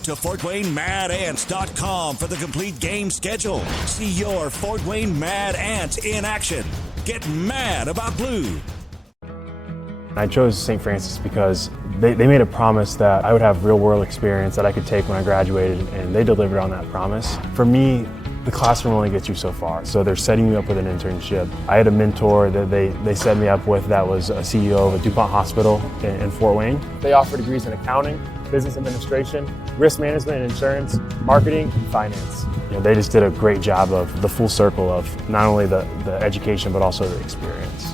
to FortWayneMadAnts.com for the complete game schedule. See your Fort Wayne Mad Ants in action. Get mad about blue. I chose St. Francis because they made a promise that I would have real-world experience that I could take when I graduated, and they delivered on that promise. For me, the classroom only gets you so far, so they're setting you up with an internship. I had a mentor that they set me up with that was a CEO of a DuPont hospital in Fort Wayne. They offer degrees in accounting, business administration, risk management and insurance, marketing, and finance. They just did a great job of the full circle of not only the education but also the experience.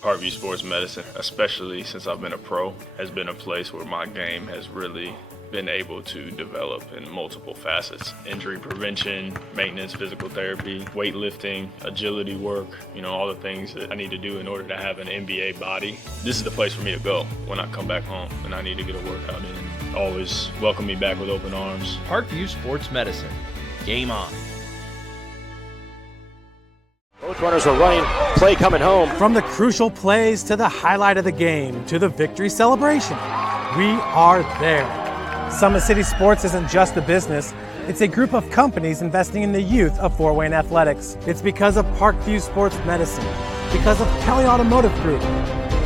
Parkview Sports Medicine, especially since I've been a pro, has been a place where my game has really been able to develop in multiple facets. Injury prevention, maintenance, physical therapy, weightlifting, agility work, all the things that I need to do in order to have an NBA body. This is the place for me to go when I come back home and I need to get a workout in. Always welcome me back with open arms. Parkview Sports Medicine. Game on. Both runners are running, play coming home. From the crucial plays to the highlight of the game to the victory celebration, we are there. Summit City Sports isn't just a business, it's a group of companies investing in the youth of Fort Wayne athletics. It's because of Parkview Sports Medicine, because of Carroll Automotive Group,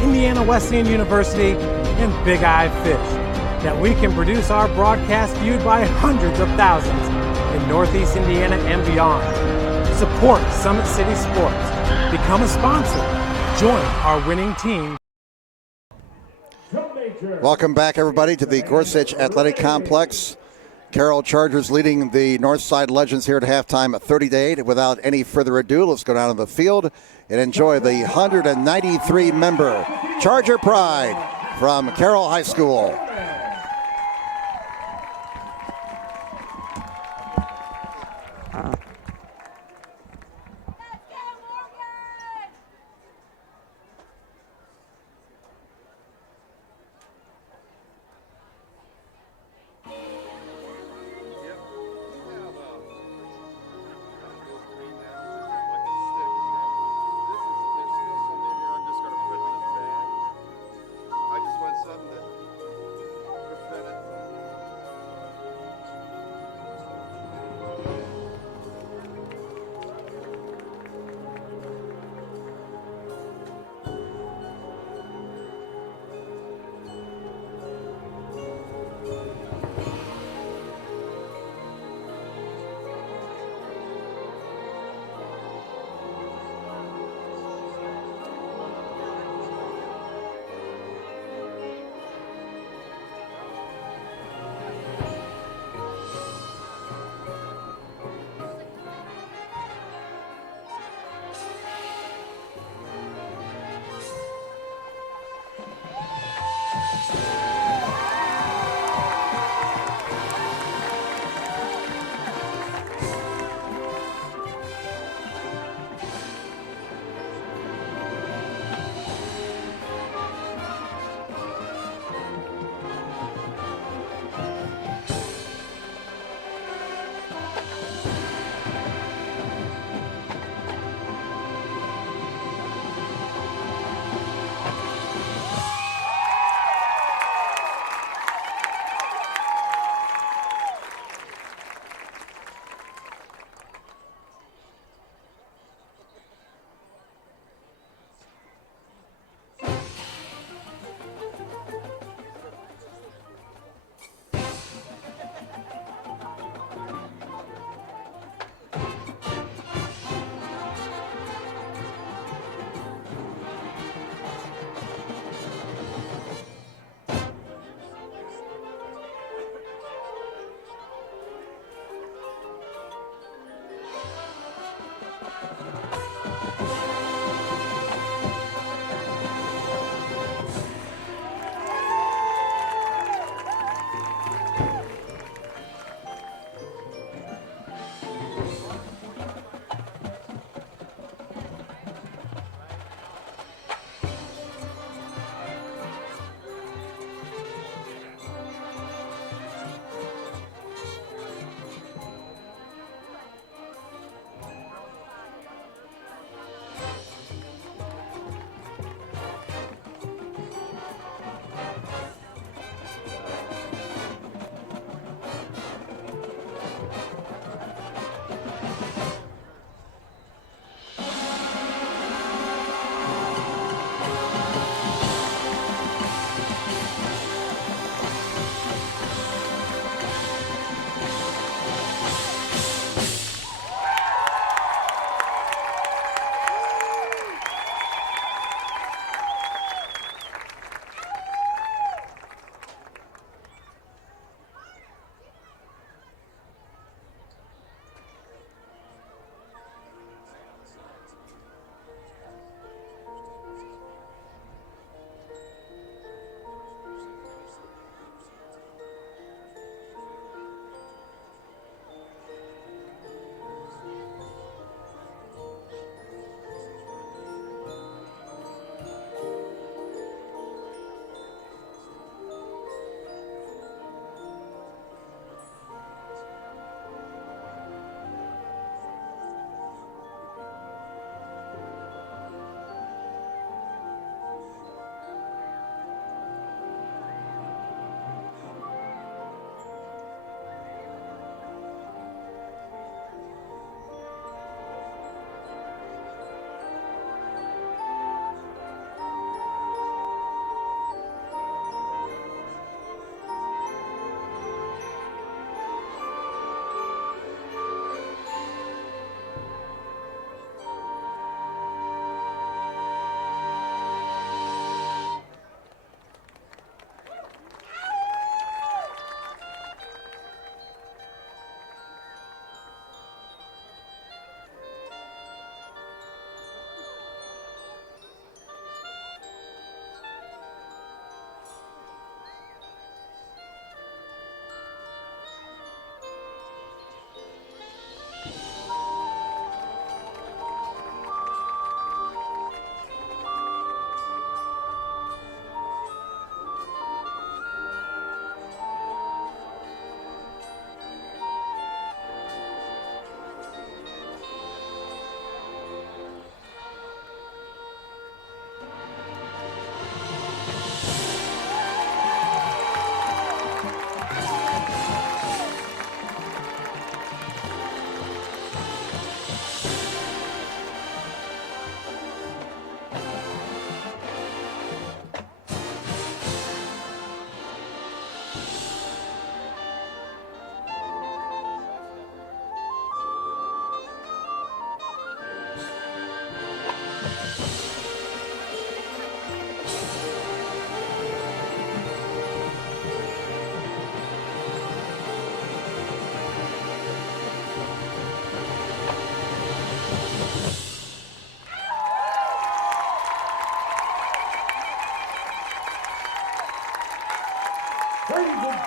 Indiana Wesleyan University, and Big Eye Fish, that we can produce our broadcast viewed by hundreds of thousands in Northeast Indiana and beyond. Support Summit City Sports. Become a sponsor. Join our winning team. Welcome back, everybody, to the Gorsuch Athletic Complex. Carroll Chargers leading the Northside Legends here at halftime at 30-8. Without any further ado, let's go down to the field and enjoy the 193-member Charger Pride from Carroll High School.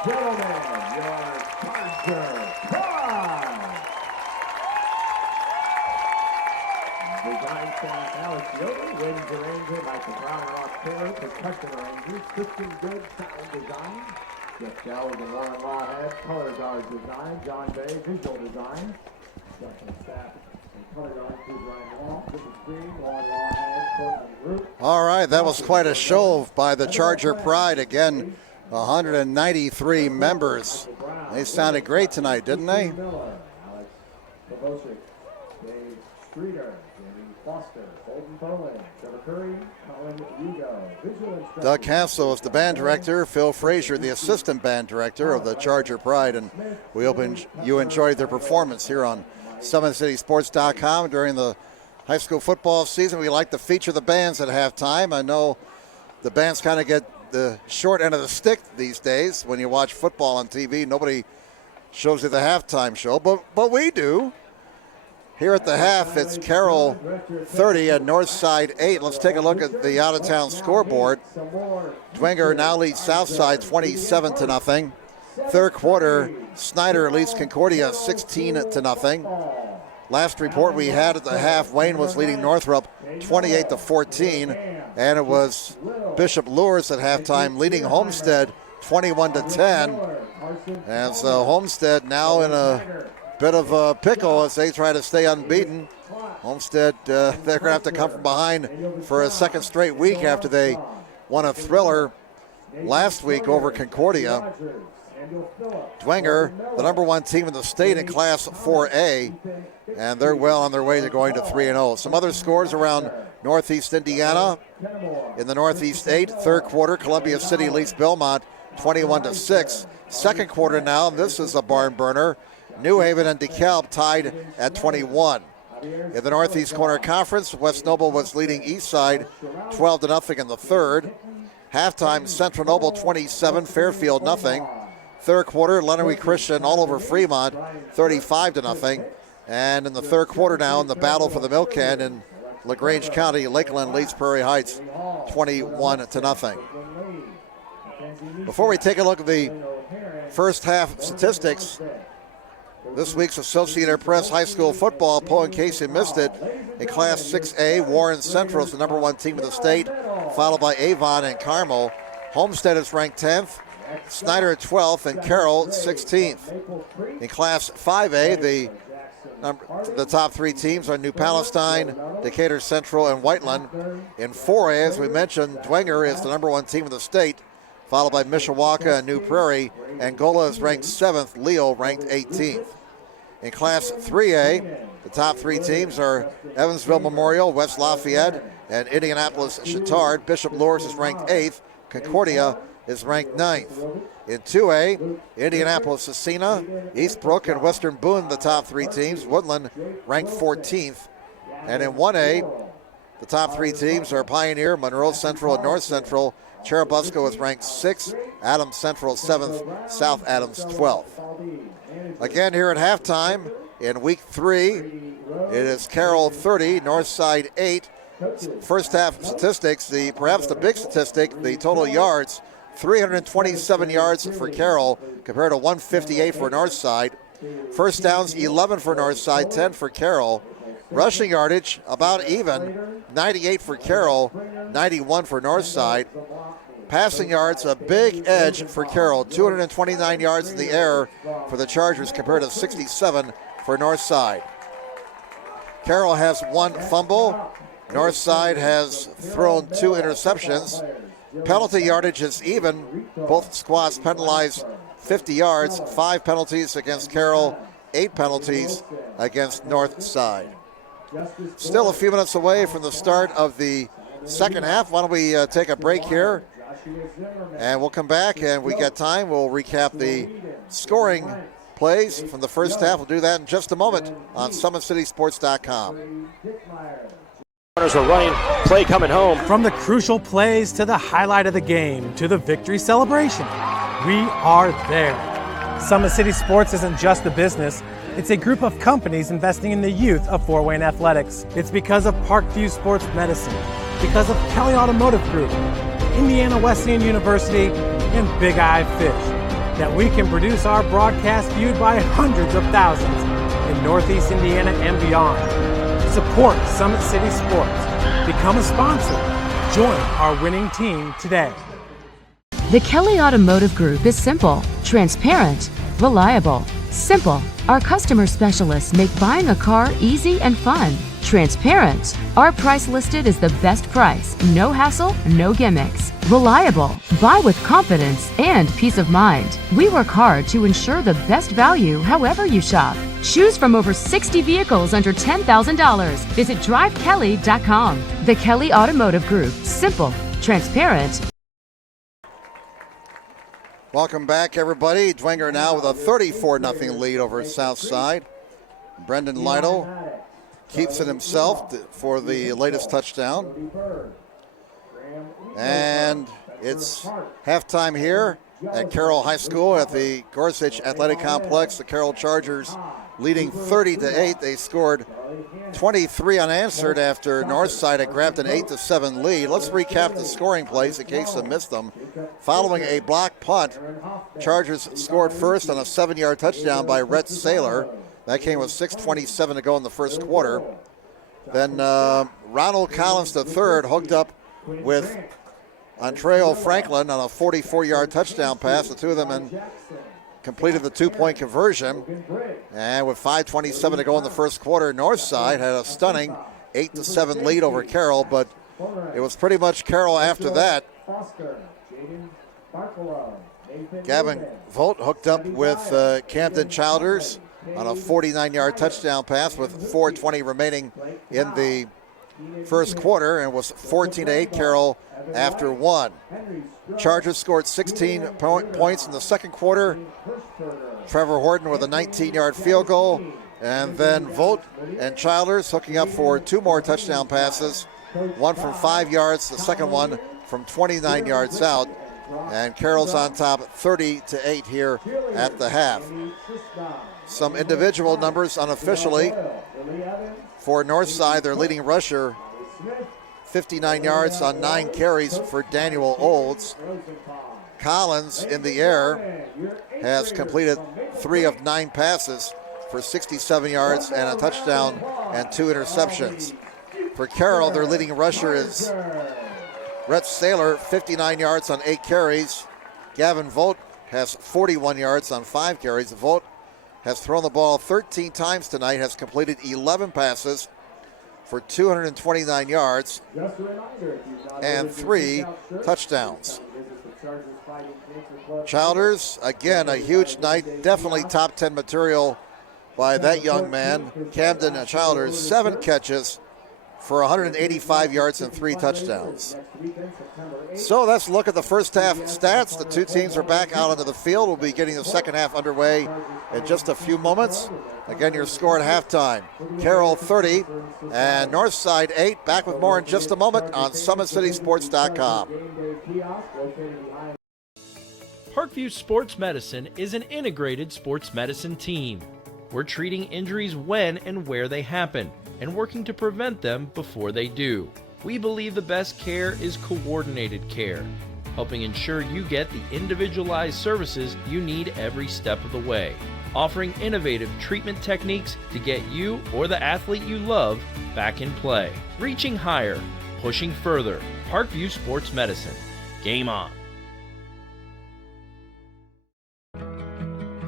gentlemen, your Charger Pride. Design staff Alex Yoder, Wins Arranger, Michael Brown, and Ross Taylor, Concussion Arrangers, Christian Good, Sound Design, Jeff Dell, the Warren Lawhead, Color Guard Design, John Bay, Visual Design, Production staff and Color Guard, Ryan Wall, This is Green, Warren Lawhead, Courtney Group. All right, that was quite a show by the Charger Pride. Again, 193 members. They sounded great tonight, didn't they? Alex Pavosic, Dave Streeter, Jamie Foster, Holden Poland, Trevor Curry, Colin Hugo. Visual instructor Doug Hansel is the band director, Phil Frazier the assistant band director of the Charger Pride, and we hope you enjoyed their performance here on SummitCitySports.com during the high school football season. We like to feature the bands at halftime. I know the bands kind of get the short end of the stick these days. When you watch football on TV, nobody shows you the halftime show, but we do. Here at the half, it's Carroll 30 and Northside 8. Let's take a look at the out-of-town scoreboard. Dwenger now leads Southside 27-0. Third quarter, Snyder leads Concordia 16-0. Last report we had at the half, Wayne was leading Northrop 28-14, and it was Bishop Lures at halftime leading Homestead 21-10. And so Homestead now in a bit of a pickle as they try to stay unbeaten. Homestead, they're going to have to come from behind for a second straight week after they won a thriller last week over Concordia. Dwenger, the number one team in the state in Class 4A, and they're well on their way to going to 3-0. Some other scores around Northeast Indiana. In the Northeast 8, third quarter, Columbia City leads Belmont 21-6. Second quarter now, this is a barn burner. New Haven and DeKalb tied at 21. In the Northeast Corner Conference, West Noble was leading Eastside 12-0 in the third. Halftime, Central Noble 27, Fairfield nothing. Third quarter, Lenawee Christian all over Fremont 35-0. And in the third quarter now, in the battle for the milk can in LaGrange County, Lakeland leads Prairie Heights 21-0. Before we take a look at the first half statistics, this week's Associated Press High School football, Poe and Casey missed it. In Class 6A, Warren Central is the number one team in the state, followed by Avon and Carmel. Homestead is ranked 10th, Snyder at 12th, and Carroll 16th. In Class 5A, the top three teams are New Palestine, Decatur Central, and Whiteland. In 4A, as we mentioned, Dwenger is the number one team in the state, followed by Mishawaka and New Prairie. Angola is ranked 7th, Leo ranked 18th. In Class 3A, the top three teams are Evansville Memorial, West Lafayette, and Indianapolis Chittard. Bishop Lures is ranked 8th. Concordia is ranked 9th. In 2A, Indianapolis Scecina, Eastbrook, and Western Boone, the top three teams. Woodland ranked 14th. And in 1A, the top three teams are Pioneer, Monroe Central, and North Central. Cherubusco is ranked 6th, Adams Central 7th, South Adams 12th. Again here at halftime in week 3, it is Carroll 30, Northside 8. First half statistics, perhaps the big statistic, the total yards, 327 yards for Carroll compared to 158 for Northside. First downs, 11 for Northside, 10 for Carroll. Rushing yardage, about even, 98 for Carroll, 91 for Northside. Passing yards, a big edge for Carroll, 229 yards in the air for the Chargers compared to 67 for Northside. Carroll has one fumble. Northside has thrown 2 interceptions. Penalty yardage is even. Both squads penalized 50 yards, 5 penalties against Carroll, 8 penalties against Northside. Still a few minutes away from the start of the second half. Why don't we take a break here, and we'll come back, and we got time. We'll recap the scoring plays from the first half. We'll do that in just a moment on SummitCitySports.com. Runners are running, play coming home. From the crucial plays to the highlight of the game to the victory celebration, we are there. Summit City Sports isn't just a business. It's a group of companies investing in the youth of Fort Wayne athletics. It's because of Parkview Sports Medicine, because of Kelly Automotive Group, Indiana Wesleyan University, and Big Eye Fish. that we can produce our broadcast viewed by hundreds of thousands in Northeast Indiana and beyond. Support Summit City Sports. Become a sponsor. Join our winning team today. The Kelly Automotive Group is simple, transparent, reliable. Simple. Our customer specialists make buying a car easy and fun. Transparent. Our price listed is the best price. No hassle, no gimmicks. Reliable. Buy with confidence and peace of mind. We work hard to ensure the best value however you shop. Choose from over 60 vehicles under $10,000. Visit drivekelly.com. The Kelly Automotive Group. Simple, transparent. Welcome back, everybody. Dwenger now with a 34-0 lead over Southside. Brendan Lytle keeps it himself for the latest touchdown. And it's halftime here at Carroll High School at the Gorsuch Athletic Complex. The Carroll Chargers leading 30-8. They scored 23 unanswered after Northside had grabbed an 8-7 lead. Let's recap the scoring plays in case you missed them. Following a block punt, Chargers scored first on a 7-yard touchdown by Rhett Saylor. That came with 6:27 to go in the first quarter. Then Ronald Collins III hooked up with Antreo Franklin on a 44-yard touchdown pass. The two of them and completed the 2-point conversion. And with 5:27 to go in the first quarter, Northside had a stunning 8-7 lead over Carroll, but it was pretty much Carroll after that. Gavin Volt hooked up with Camden Childers on a 49-yard touchdown pass with 4:20 remaining in the first quarter, and was 14-8 Carroll after one. Chargers scored 16 points in the second quarter. Trevor Horton with a 19-yard field goal, and then Volt and Childers hooking up for two more touchdown passes, one from 5 yards, the second one from 29 yards out, and Carroll's on top 30-8 here at the half. Some individual numbers unofficially. For Northside, their leading rusher, 59 yards on 9 carries for Daniel Olds. Collins in the air has completed 3 of 9 passes for 67 yards and a touchdown and 2 interceptions. For Carroll, their leading rusher is Rhett Saylor, 59 yards on 8 carries. Gavin Volt has 41 yards on 5 carries. Volt has thrown the ball 13 times tonight, has completed 11 passes for 229 yards and 3 touchdowns. Childers, again, a huge night, definitely top 10 material by that young man. Camden Childers, 7 catches for 185 yards and 3 touchdowns. So let's look at the first half stats. The two teams are back out onto the field. We'll be getting the second half underway in just a few moments. Again, your score at halftime: Carroll 30 and Northside 8. Back with more in just a moment on SummitCitySports.com. Parkview Sports Medicine is an integrated sports medicine team. We're treating injuries when and where they happen, and working to prevent them before they do. We believe the best care is coordinated care, helping ensure you get the individualized services you need every step of the way, offering innovative treatment techniques to get you or the athlete you love back in play. Reaching higher, pushing further. Parkview Sports Medicine. Game on.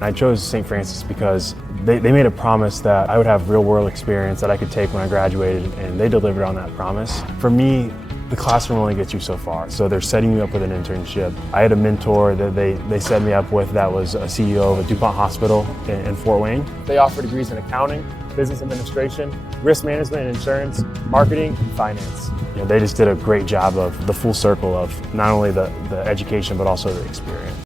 I chose St. Francis because they made a promise that I would have real-world experience that I could take when I graduated, and they delivered on that promise. For me, the classroom only gets you so far, so they're setting you up with an internship. I had a mentor that they set me up with that was a CEO of a DuPont hospital in Fort Wayne. They offer degrees in accounting, business administration, risk management and insurance, marketing, and finance. You know, they just did a great job of the full circle of not only the education but also the experience.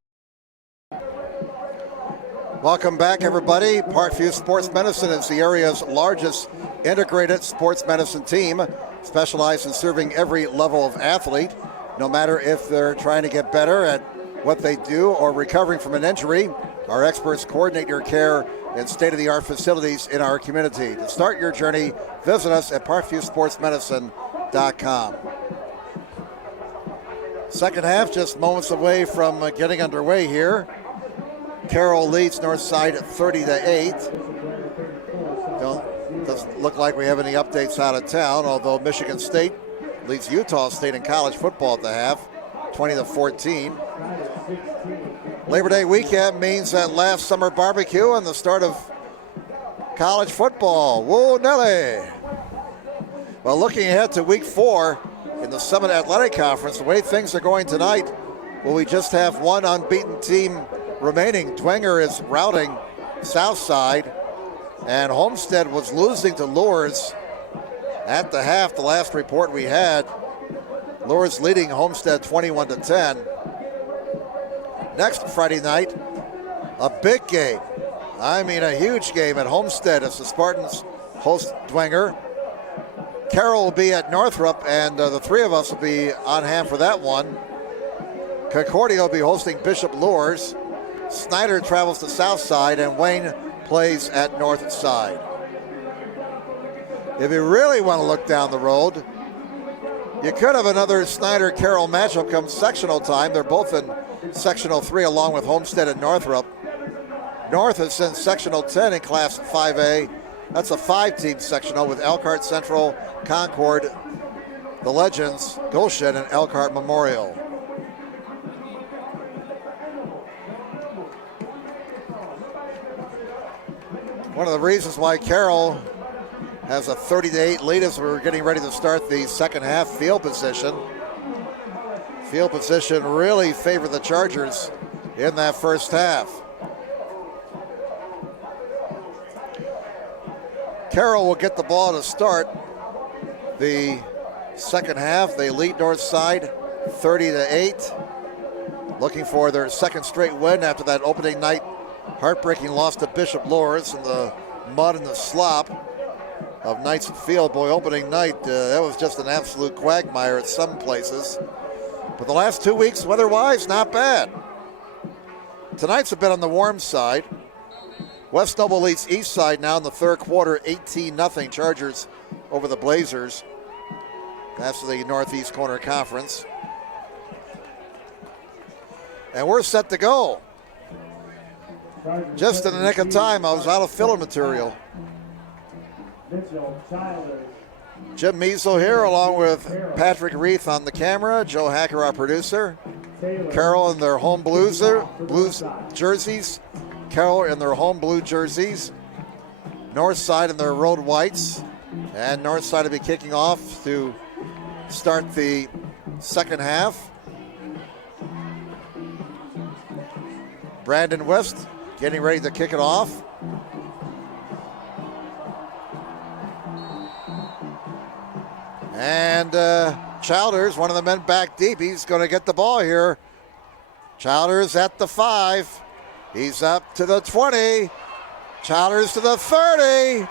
Welcome back, everybody. Parkview Sports Medicine is the area's largest integrated sports medicine team, specialized in serving every level of athlete, no matter if they're trying to get better at what they do or recovering from an injury. Our experts coordinate your care in state-of-the-art facilities in our community. To start your journey, visit us at parkviewsportsmedicine.com. Second half just moments away from getting underway here. Carroll leads Northside 30-8. Doesn't look like we have any updates out of town, although Michigan State leads Utah State in college football at the half, 20-14. Labor Day weekend means that last summer barbecue and the start of college football. Woo, Nelly! Well, looking ahead to week 4 in the Summit Athletic Conference, the way things are going tonight, will we just have one unbeaten team remaining? Dwenger is routing Southside, and Homestead was losing to Lourdes at the half. The last report we had, Lourdes leading Homestead 21-10. Next Friday night, a big game. I mean, a huge game at Homestead as the Spartans host Dwenger. Carroll will be at Northrop, and the three of us will be on hand for that one. Concordia will be hosting Bishop Lourdes. Snyder travels to Southside, and Wayne plays at Northside. If you really want to look down the road, you could have another Snyder-Carroll matchup come sectional time. They're both in sectional 3 along with Homestead and Northrop. North is in sectional 10 in Class 5A. That's a 5-team sectional with Elkhart Central, Concord, the Legends, Goshen, and Elkhart Memorial. One of the reasons why Carroll has a 30-8 lead as we're getting ready to start the second half. Field position. Field position really favored the Chargers in that first half. Carroll will get the ball to start the second half. They lead Northside 30-8. Looking for their second straight win after that opening night heartbreaking loss to Bishop Lourdes in the mud and the slop of Knights Field. Boy, opening night, that was just an absolute quagmire at some places. But the last 2 weeks, weather-wise, not bad. Tonight's a bit on the warm side. West Noble leads Eastside now in the third quarter, 18-0 Chargers over the Blazers. That's the Northeast Corner Conference. And we're set to go. Just in the nick of time, I was out of filler material. Jim Measle here along with Patrick Reith on the camera, Joe Hacker our producer. Carroll in their home blues jerseys. Carroll in their home blue jerseys. Northside in their road whites. And Northside will be kicking off to start the second half. Brandon West getting ready to kick it off. And Childers, one of the men back deep, he's going to get the ball here. Childers at the 5. He's up to the 20. Childers to the 30.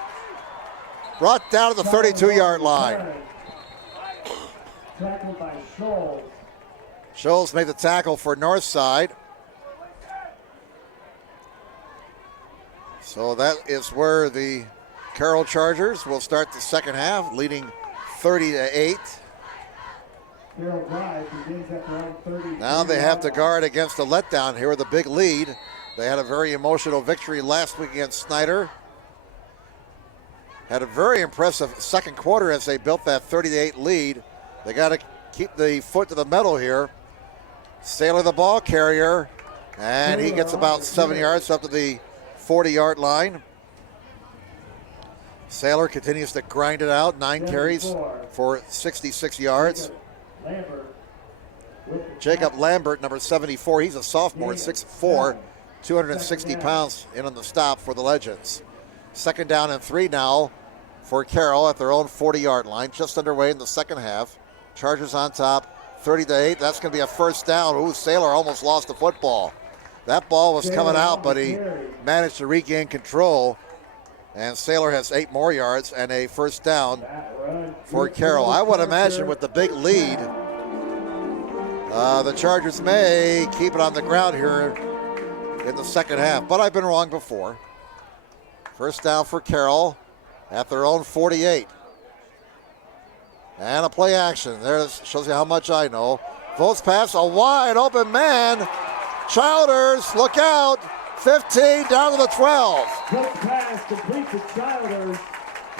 Brought down to the 32-yard line. Tackled by Scholes. Scholes made the tackle for Northside. So that is where the Carroll Chargers will start the second half, leading 30-8. Now they have to guard against a letdown here with a big lead. They had a very emotional victory last week against Snyder. Had a very impressive second quarter as they built that 30-8 lead. They got to keep the foot to the metal here. Saylor the ball carrier, and he gets about 7 yards up to the 40-yard line. Saylor continues to grind it out, 9 carries for 66 yards. Jacob Lambert, number 74, he's a sophomore, 6'4", 260 pounds in on the stop for the Legends. Second down and 3 now for Carroll at their own 40-yard line, just underway in the second half. Chargers on top, 30-8. That's going to be a first down. Ooh, Saylor almost lost the football. That ball was coming out, but he managed to regain control. And Saylor has 8 more yards and a first down for Carroll. I would imagine with the big lead, the Chargers may keep it on the ground here in the second half, but I've been wrong before. First down for Carroll at their own 48. And a play action. There shows you how much I know. Votes pass, a wide open man. Childers, look out. 15 down to the 12. Quick pass complete to Childers.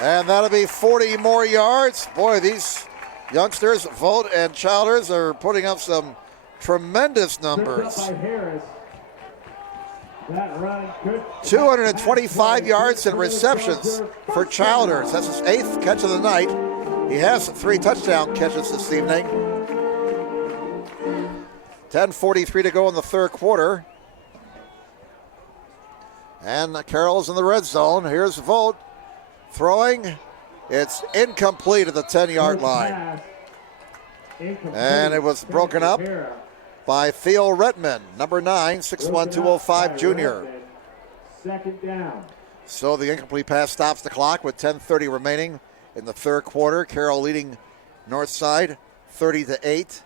And that'll be 40 more yards. Boy, these youngsters, Vogt and Childers, are putting up some tremendous numbers. By Harris. That run could 225 yards and receptions for Childers. That's his 8th catch of the night. He has 3 touchdown catches this evening. 10:43 to go in the third quarter. And Carroll's in the red zone. Here's Vogt throwing. It's incomplete at the 10-yard line. And it was broken up by Theo Redmond, number 9, 6'1", 205 junior. Second down. So the incomplete pass stops the clock with 10:30 remaining in the third quarter. Carroll leading Northside 30-8.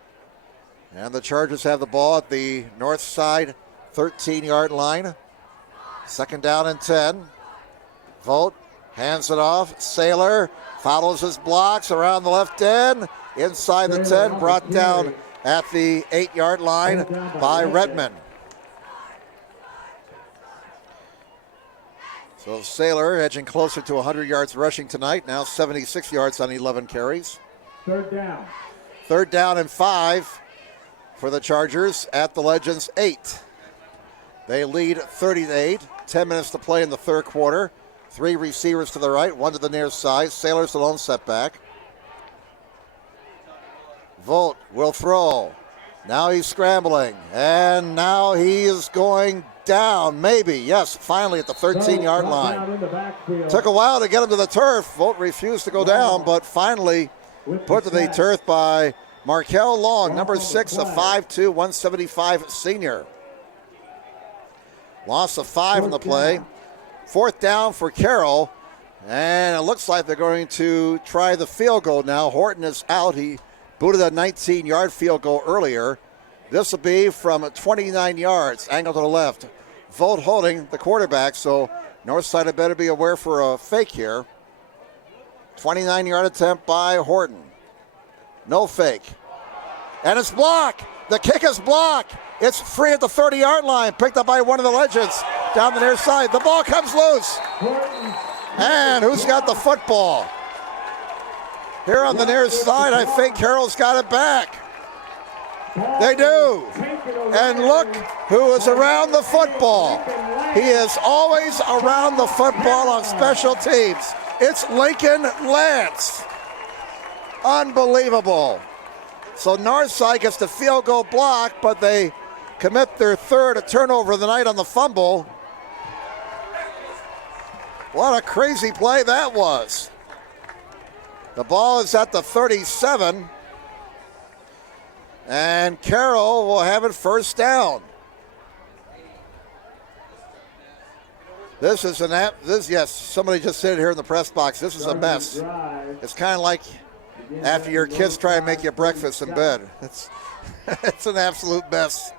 And the Chargers have the ball at the Northside 13-yard line. Second down and 10. Vogt hands it off. Saylor follows his blocks around the left end. Inside the 10, brought down at the 8-yard line by Redmond. So Saylor edging closer to 100 yards rushing tonight. Now 76 yards on 11 carries. Third down. Third down and 5 for the Chargers at the Legends 8. They lead 30-8. 10 minutes to play in the third quarter. 3 receivers to the right, 1 to the near side. Saylor's the lone setback. Vogt will throw. Now he's scrambling. And now he is going down. Maybe. Yes, finally at the 13-yard line. Took a while to get him to the turf. Vogt refused to go down, but finally put to the turf by Markel Long, number 6, a 5'2", 175 senior. Loss of 5 in the play. Fourth down for Carroll. And it looks like they're going to try the field goal now. Horton is out. He booted a 19-yard field goal earlier. This will be from 29 yards, angle to the left. Vogt holding the quarterback, so Northside had better be aware for a fake here. 29-yard attempt by Horton. No fake. And it's blocked. The kick is blocked. It's free at the 30-yard line, picked up by one of the Legends down the near side. The ball comes loose. And who's got the football? Here on the near side, I think Carroll's got it back. They do. And look who is around the football. He is always around the football on special teams. It's Lincoln Lance. Unbelievable. So Northside gets the field goal block, but they commit their third turnover of the night on the fumble. What a crazy play that was. The ball is at the 37. And Carroll will have it first down. This is yes, somebody just said it here in the press box. This is a mess. It's kind of like after your kids try and make you breakfast in bed. It's an absolute mess.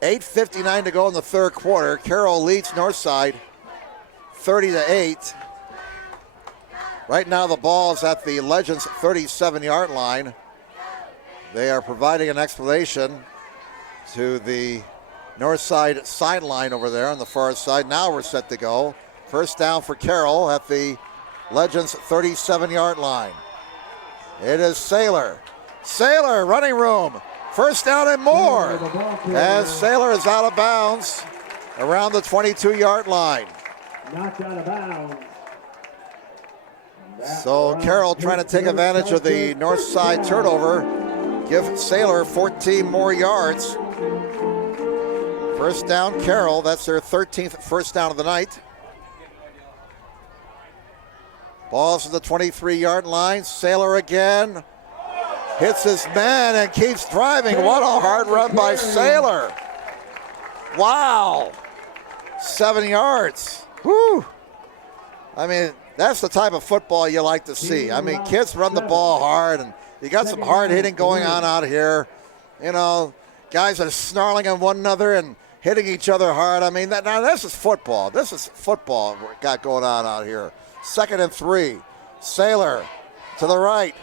8:59 to go in the third quarter. Carroll leads Northside 30-8. Right now the ball is at the Legends 37-yard line. They are providing an explanation to the Northside sideline over there on the far side. Now we're set to go. First down for Carroll at the Legends 37-yard line. It is Saylor. Saylor, running room. First down and more. As Saylor is out of bounds around the 22-yard line. Knocked out of bounds. So Carroll trying to take advantage of the north side turnover. Give Saylor 14 more yards. First down, Carroll. That's their 13th first down of the night. Ball's to the 23-yard line. Saylor again. Hits his man and keeps driving. What a hard run by Saylor. Wow. 7 yards. Whew. I mean, that's the type of football you like to see. I mean, kids run the ball hard, and you got some hard hitting going on out here. You know, guys are snarling on one another and hitting each other hard. I mean, now this is football. This is football we got going on out here. 2nd and 3. Saylor to the right.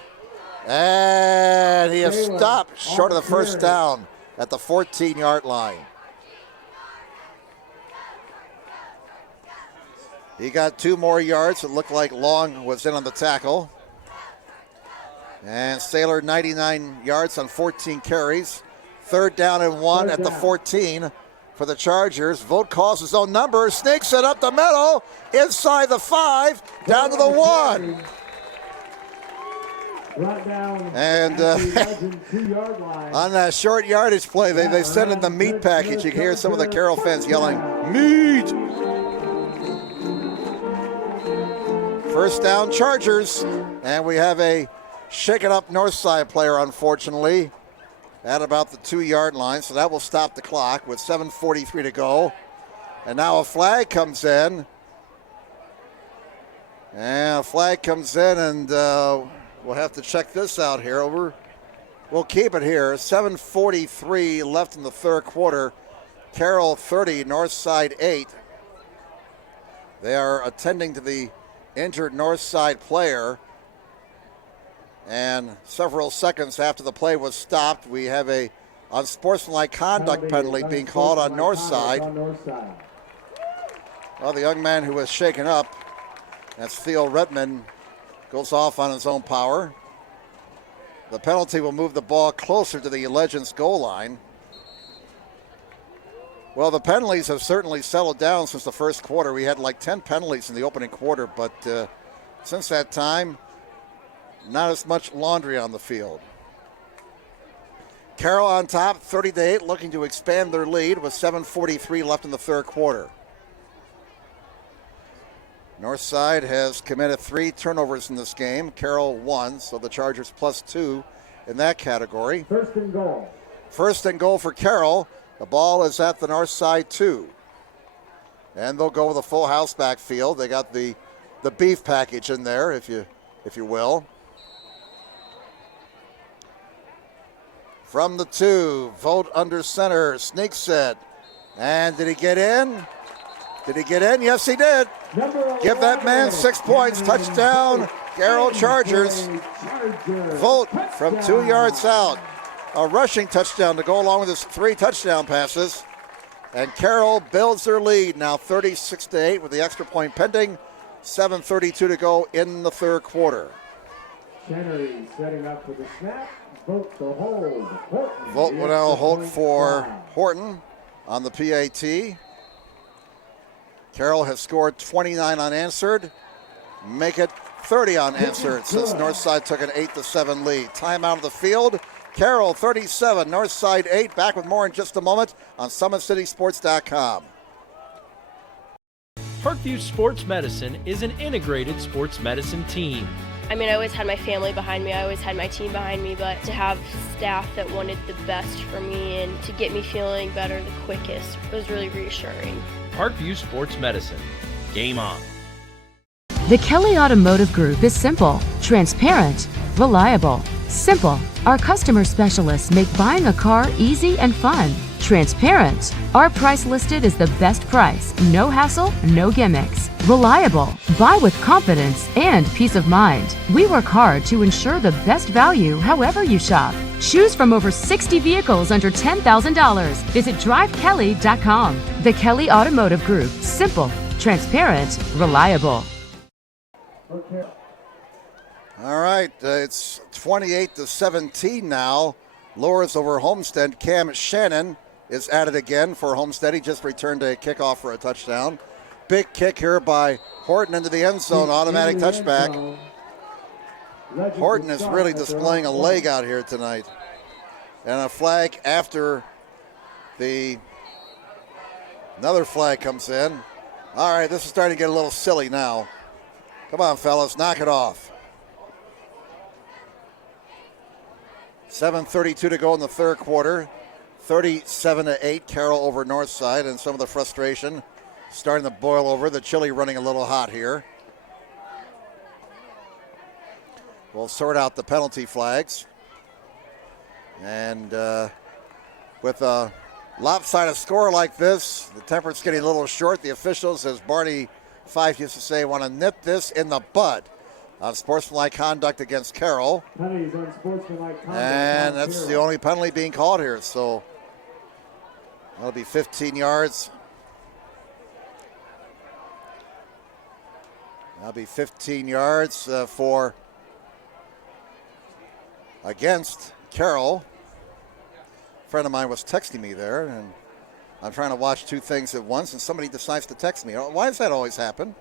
And he is stopped short of the first down at the 14-yard line. He got 2 more yards. It looked like Long was in on the tackle. And Saylor 99 yards on 14 carries. 3rd down and 1 at the 14 for the Chargers. Vogt calls his own number, sneaks it up the middle, inside the 5, down to the 1. And on that short yardage play, they sent in the meat package. You can hear some of the Carroll fans yelling, meat! First down, Chargers. And we have a shaken up Northside player, unfortunately, at about the 2-yard line. So that will stop the clock with 7:43 to go. And now a flag comes in. And a flag comes in, and we'll have to check this out here. We'll keep it here. 7:43 left in the 3rd quarter. Carroll 30, Northside 8. They are attending to the injured Northside player. And several seconds after the play was stopped, we have a unsportsmanlike conduct penalty being called on Northside. Well, the young man who was shaken up, that's Theo Redmond, goes off on his own power. The penalty will move the ball closer to the Legends goal line. Well, the penalties have certainly settled down since the 1st quarter. We had like 10 penalties in the opening quarter, but since that time, not as much laundry on the field. Carroll on top, 30-8, looking to expand their lead with 7:43 left in the 3rd quarter. Northside has committed 3 turnovers in this game. Carroll 1, so the Chargers +2 in that category. 1st and goal. 1st and goal for Carroll. The ball is at the Northside 2. And they'll go with a full house backfield. They got the beef package in there, if you will. From the 2, Vogt under center, sneaks it. And did he get in? Did he get in? Yes, he did. Give that man 6 points. Touchdown, Carroll Chargers. Vogt from 2 yards out. A rushing touchdown to go along with his 3 touchdown passes. And Carroll builds their lead now 36-8 with the extra point pending. 7:32 to go in the 3rd quarter. Chenery setting up for the snap. Vogt to hold. Vogt will now hold for Horton on the PAT. Carroll has scored 29 unanswered. Make it 30 unanswered since Northside took an 8-7 lead. Time out of the field. Carroll 37, Northside 8. Back with more in just a moment on SummitCitySports.com. Parkview Sports Medicine is an integrated sports medicine team. I mean, I always had my family behind me, I always had my team behind me, but to have staff that wanted the best for me and to get me feeling better the quickest was really reassuring. Parkview Sports Medicine. Game on. The Kelly Automotive Group is simple, transparent, reliable. Simple. Our customer specialists make buying a car easy and fun. Transparent. Our price listed is the best price. No hassle, no gimmicks. Reliable. Buy with confidence and peace of mind. We work hard to ensure the best value however you shop. Choose from over 60 vehicles under $10,000. Visit drivekelly.com. The Kelly Automotive Group. Simple, transparent, reliable. Okay. All right, it's 28-17 now. Lures over Homestead. Cam Shannon is at it again for Homestead. He just returned a kickoff for a touchdown. Big kick here by Horton into the end zone. Automatic touchback. Horton is really displaying a leg out here tonight. And a flag after another flag comes in. All right, this is starting to get a little silly now. Come on, fellas, knock it off. 7:32 to go in the 3rd quarter. 37-8, Carroll over Northside, and some of the frustration starting to boil over. The chili running a little hot here. We'll sort out the penalty flags. And with a lopsided score like this, the temperature's getting a little short. The officials, as Barney Fife used to say, want to nip this in the bud. Sportsmanlike conduct against Carroll. Penalties on sportsmanlike conduct. And that's the only penalty being called here. So That'll be 15 yards. That'll be 15 yards for against Carroll. A friend of mine was texting me there, and I'm trying to watch two things at once, and somebody decides to text me. Why does that always happen?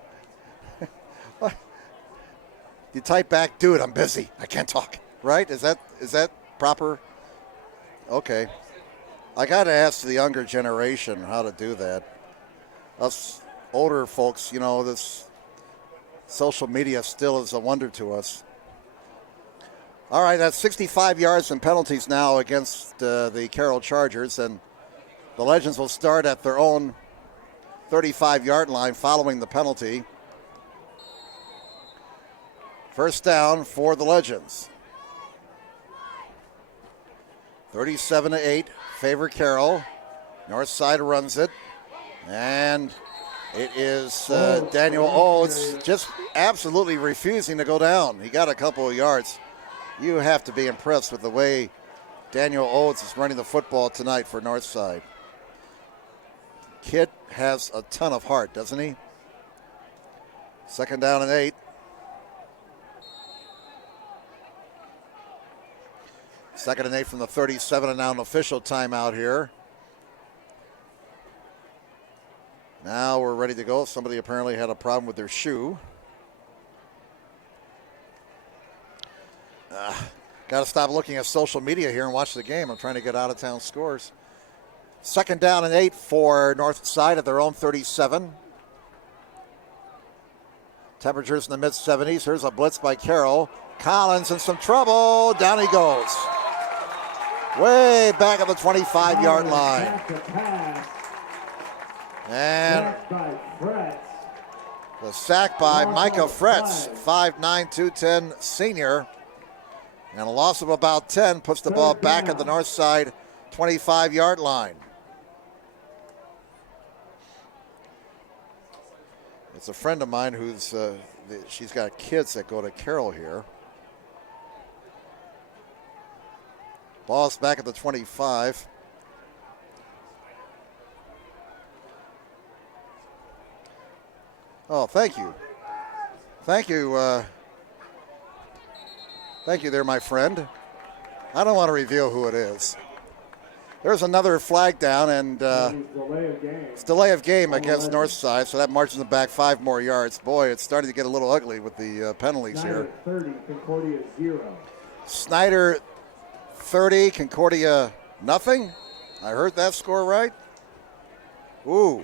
You type back, dude, I'm busy. I can't talk. Right? Is that proper? Okay. I got to ask the younger generation how to do that. Us older folks, you know, this social media still is a wonder to us. All right, that's 65 yards and penalties now against the Carroll Chargers, and the Legends will start at their own 35-yard line following the penalty. First down for the Legends. 37-8, favor Carroll. Northside runs it, and it is Daniel Oates just absolutely refusing to go down. He got a couple of yards. You have to be impressed with the way Daniel Oates is running the football tonight for Northside. Kid has a ton of heart, doesn't he? Second down and 8. Second and 8 from the 37, and now an official timeout here. Now we're ready to go. Somebody apparently had a problem with their shoe. Got to stop looking at social media here and watch the game. I'm trying to get out-of-town scores. Second down and 8 for Northside at their own 37. Temperatures in the mid-70s. Here's a blitz by Carroll. Collins in some trouble. Down he goes. Way back at the 25-yard line. And the sack by Micah Fretz, 5'9", 210 senior. And a loss of about 10 puts the ball back at the Northside 25-yard line. It's a friend of mine who's, she's got kids that go to Carroll here. Ball's back at the 25. Oh, thank you. Thank you. Thank you there, my friend. I don't want to reveal who it is. There's another flag down, and it's delay of game against Northside, so that marches them back 5 more yards. Boy, it's starting to get a little ugly with the penalties here. 30, Concordia 0. Snyder 30, Concordia nothing. I heard that score right. Ooh.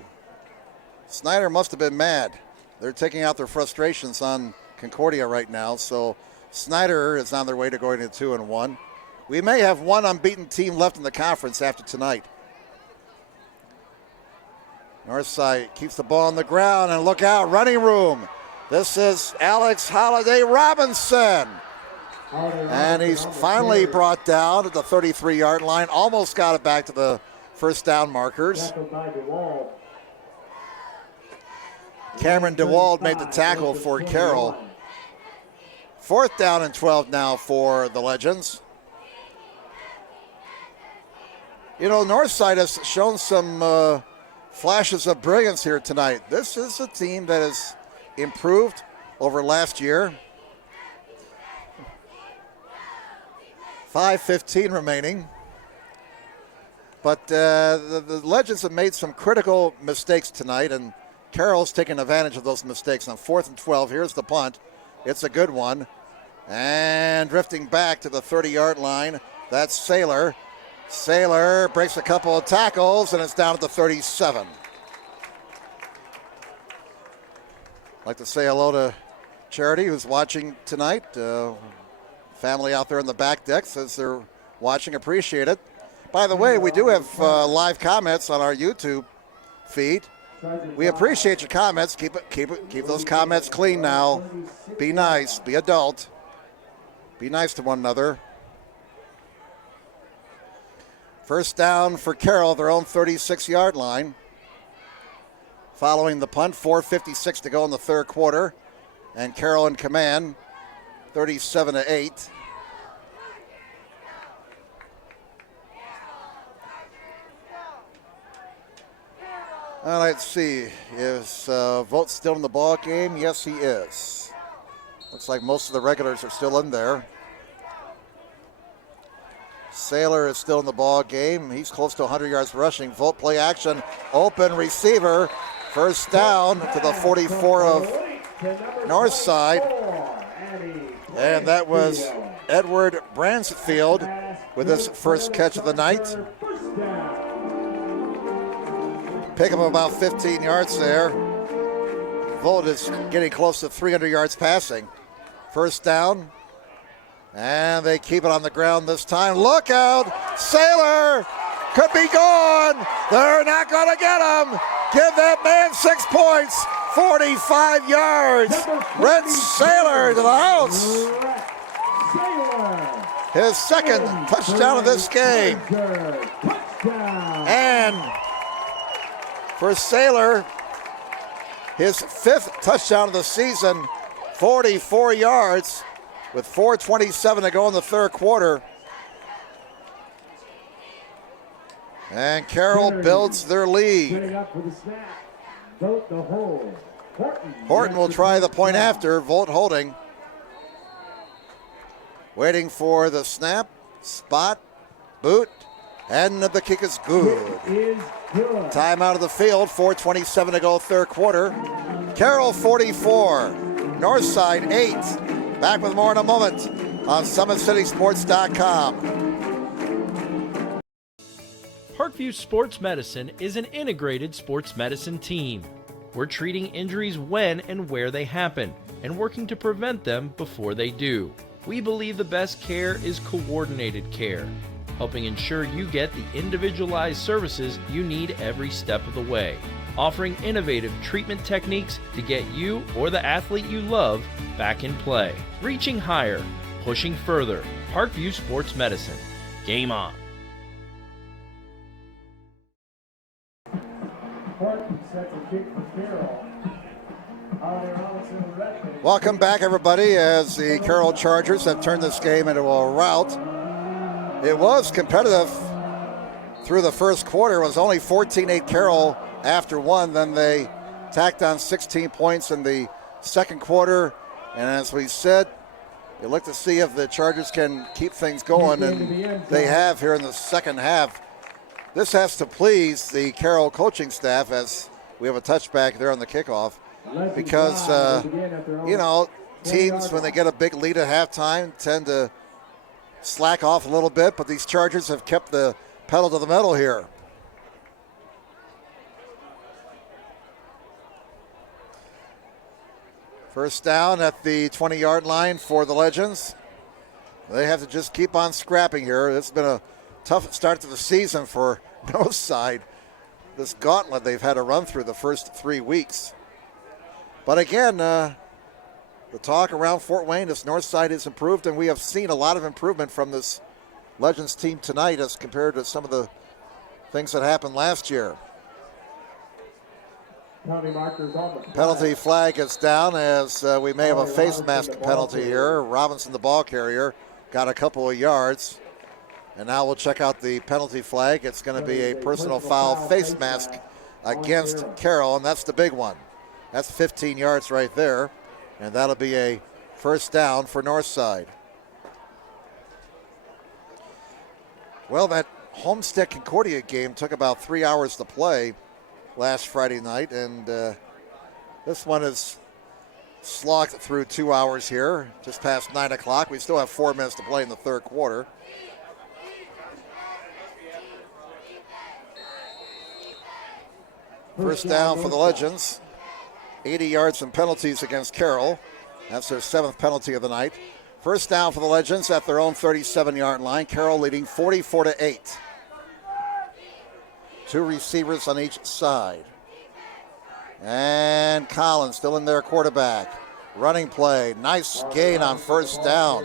Snyder must have been mad. They're taking out their frustrations on Concordia right now, so Snyder is on their way to going to 2-1. We may have one unbeaten team left in the conference after tonight. Northside keeps the ball on the ground, and look out, running room. This is Alex Holiday Robinson. And he's finally brought down at the 33-yard line. Almost got it back to the first down markers. Cameron DeWald made the tackle for Carroll. Fourth down and 12 now for the Legends. You know, Northside has shown some flashes of brilliance here tonight. This is a team that has improved over last year. 5:15 remaining. But the Legends have made some critical mistakes tonight, and Carroll's taken advantage of those mistakes. On 4th and 12, here's the punt. It's a good one. And drifting back to the 30-yard line, that's Saylor. Saylor breaks a couple of tackles, and it's down at the 37. I'd like to say hello to Charity, who's watching tonight. Family out there in the back deck says they're watching, appreciate it. By the way, we do have live comments on our YouTube feed. We appreciate your comments. Keep those comments clean now. Be nice, be adult. Be nice to one another. First down for Carroll, their own 36-yard line. Following the punt, 4:56 to go in the third quarter. And Carroll in command, 37-8. Let's see. Is Vogt still in the ball game? Yes, he is. Looks like most of the regulars are still in there. Saylor is still in the ball game. He's close to 100 yards rushing. Vogt play action. Open receiver. First down to the 44 of Northside. And that was Edward Bransfield with his first catch of the night. Pick up about 15 yards there. Vogt is getting close to 300 yards passing. First down. And they keep it on the ground this time. Look out! Saylor could be gone. They're not going to get him. Give that man 6 points. 45 yards. Brett Saylor to the house. His second touchdown of this game. And for Saylor, his 5th touchdown of the season, 44 yards with 4:27 to go in the third quarter. And Carroll builds their lead. Horton will try the point after. Vogt holding. Waiting for the snap, spot, boot, and the kick is good. Time out of the field, 4:27 to go, third quarter. Carroll 44, Northside 8. Back with more in a moment on SummitCitySports.com. Parkview Sports Medicine is an integrated sports medicine team. We're treating injuries when and where they happen and working to prevent them before they do. We believe the best care is coordinated care, helping ensure you get the individualized services you need every step of the way, offering innovative treatment techniques to get you or the athlete you love back in play. Reaching higher, pushing further. Parkview Sports Medicine. Game on. Welcome back, everybody, as the Carroll Chargers have turned this game into a rout. It was competitive through the first quarter. It was only 14-8 Carroll after one. Then they tacked on 16 points in the second quarter. And as we said, you look to see if the Chargers can keep things going, and they have here in the second half. This has to please the Carroll coaching staff, as we have a touchback there on the kickoff, because, teams, when they get a big lead at halftime, tend to slack off a little bit, but these Chargers have kept the pedal to the metal here. First down at the 20-yard line for the Legends. They have to just keep on scrapping here. It's been a tough start to the season for Northside. This gauntlet they've had to run through the first 3 weeks. But again, the talk around Fort Wayne is Northside has improved, and we have seen a lot of improvement from this Legends team tonight as compared to some of the things that happened last year. Penalty flag is down, as we may have a face mask penalty here. Robinson, the ball carrier, got a couple of yards. And now we'll check out the penalty flag. It's going to be a personal foul face mask against Carroll, and that's the big one. That's 15 yards right there, and that'll be a first down for Northside. Well, that Homestead Concordia game took about 3 hours to play last Friday night, and this one is slogged through 2 hours here, just past 9 o'clock. We still have 4 minutes to play in the third quarter. First down for the Legends. 80 yards and penalties against Carroll. That's their 7th penalty of the night. First down for the Legends at their own 37-yard line. Carroll leading 44-8. 2 receivers on each side. And Collins still in their quarterback. Running play. Nice gain on first down.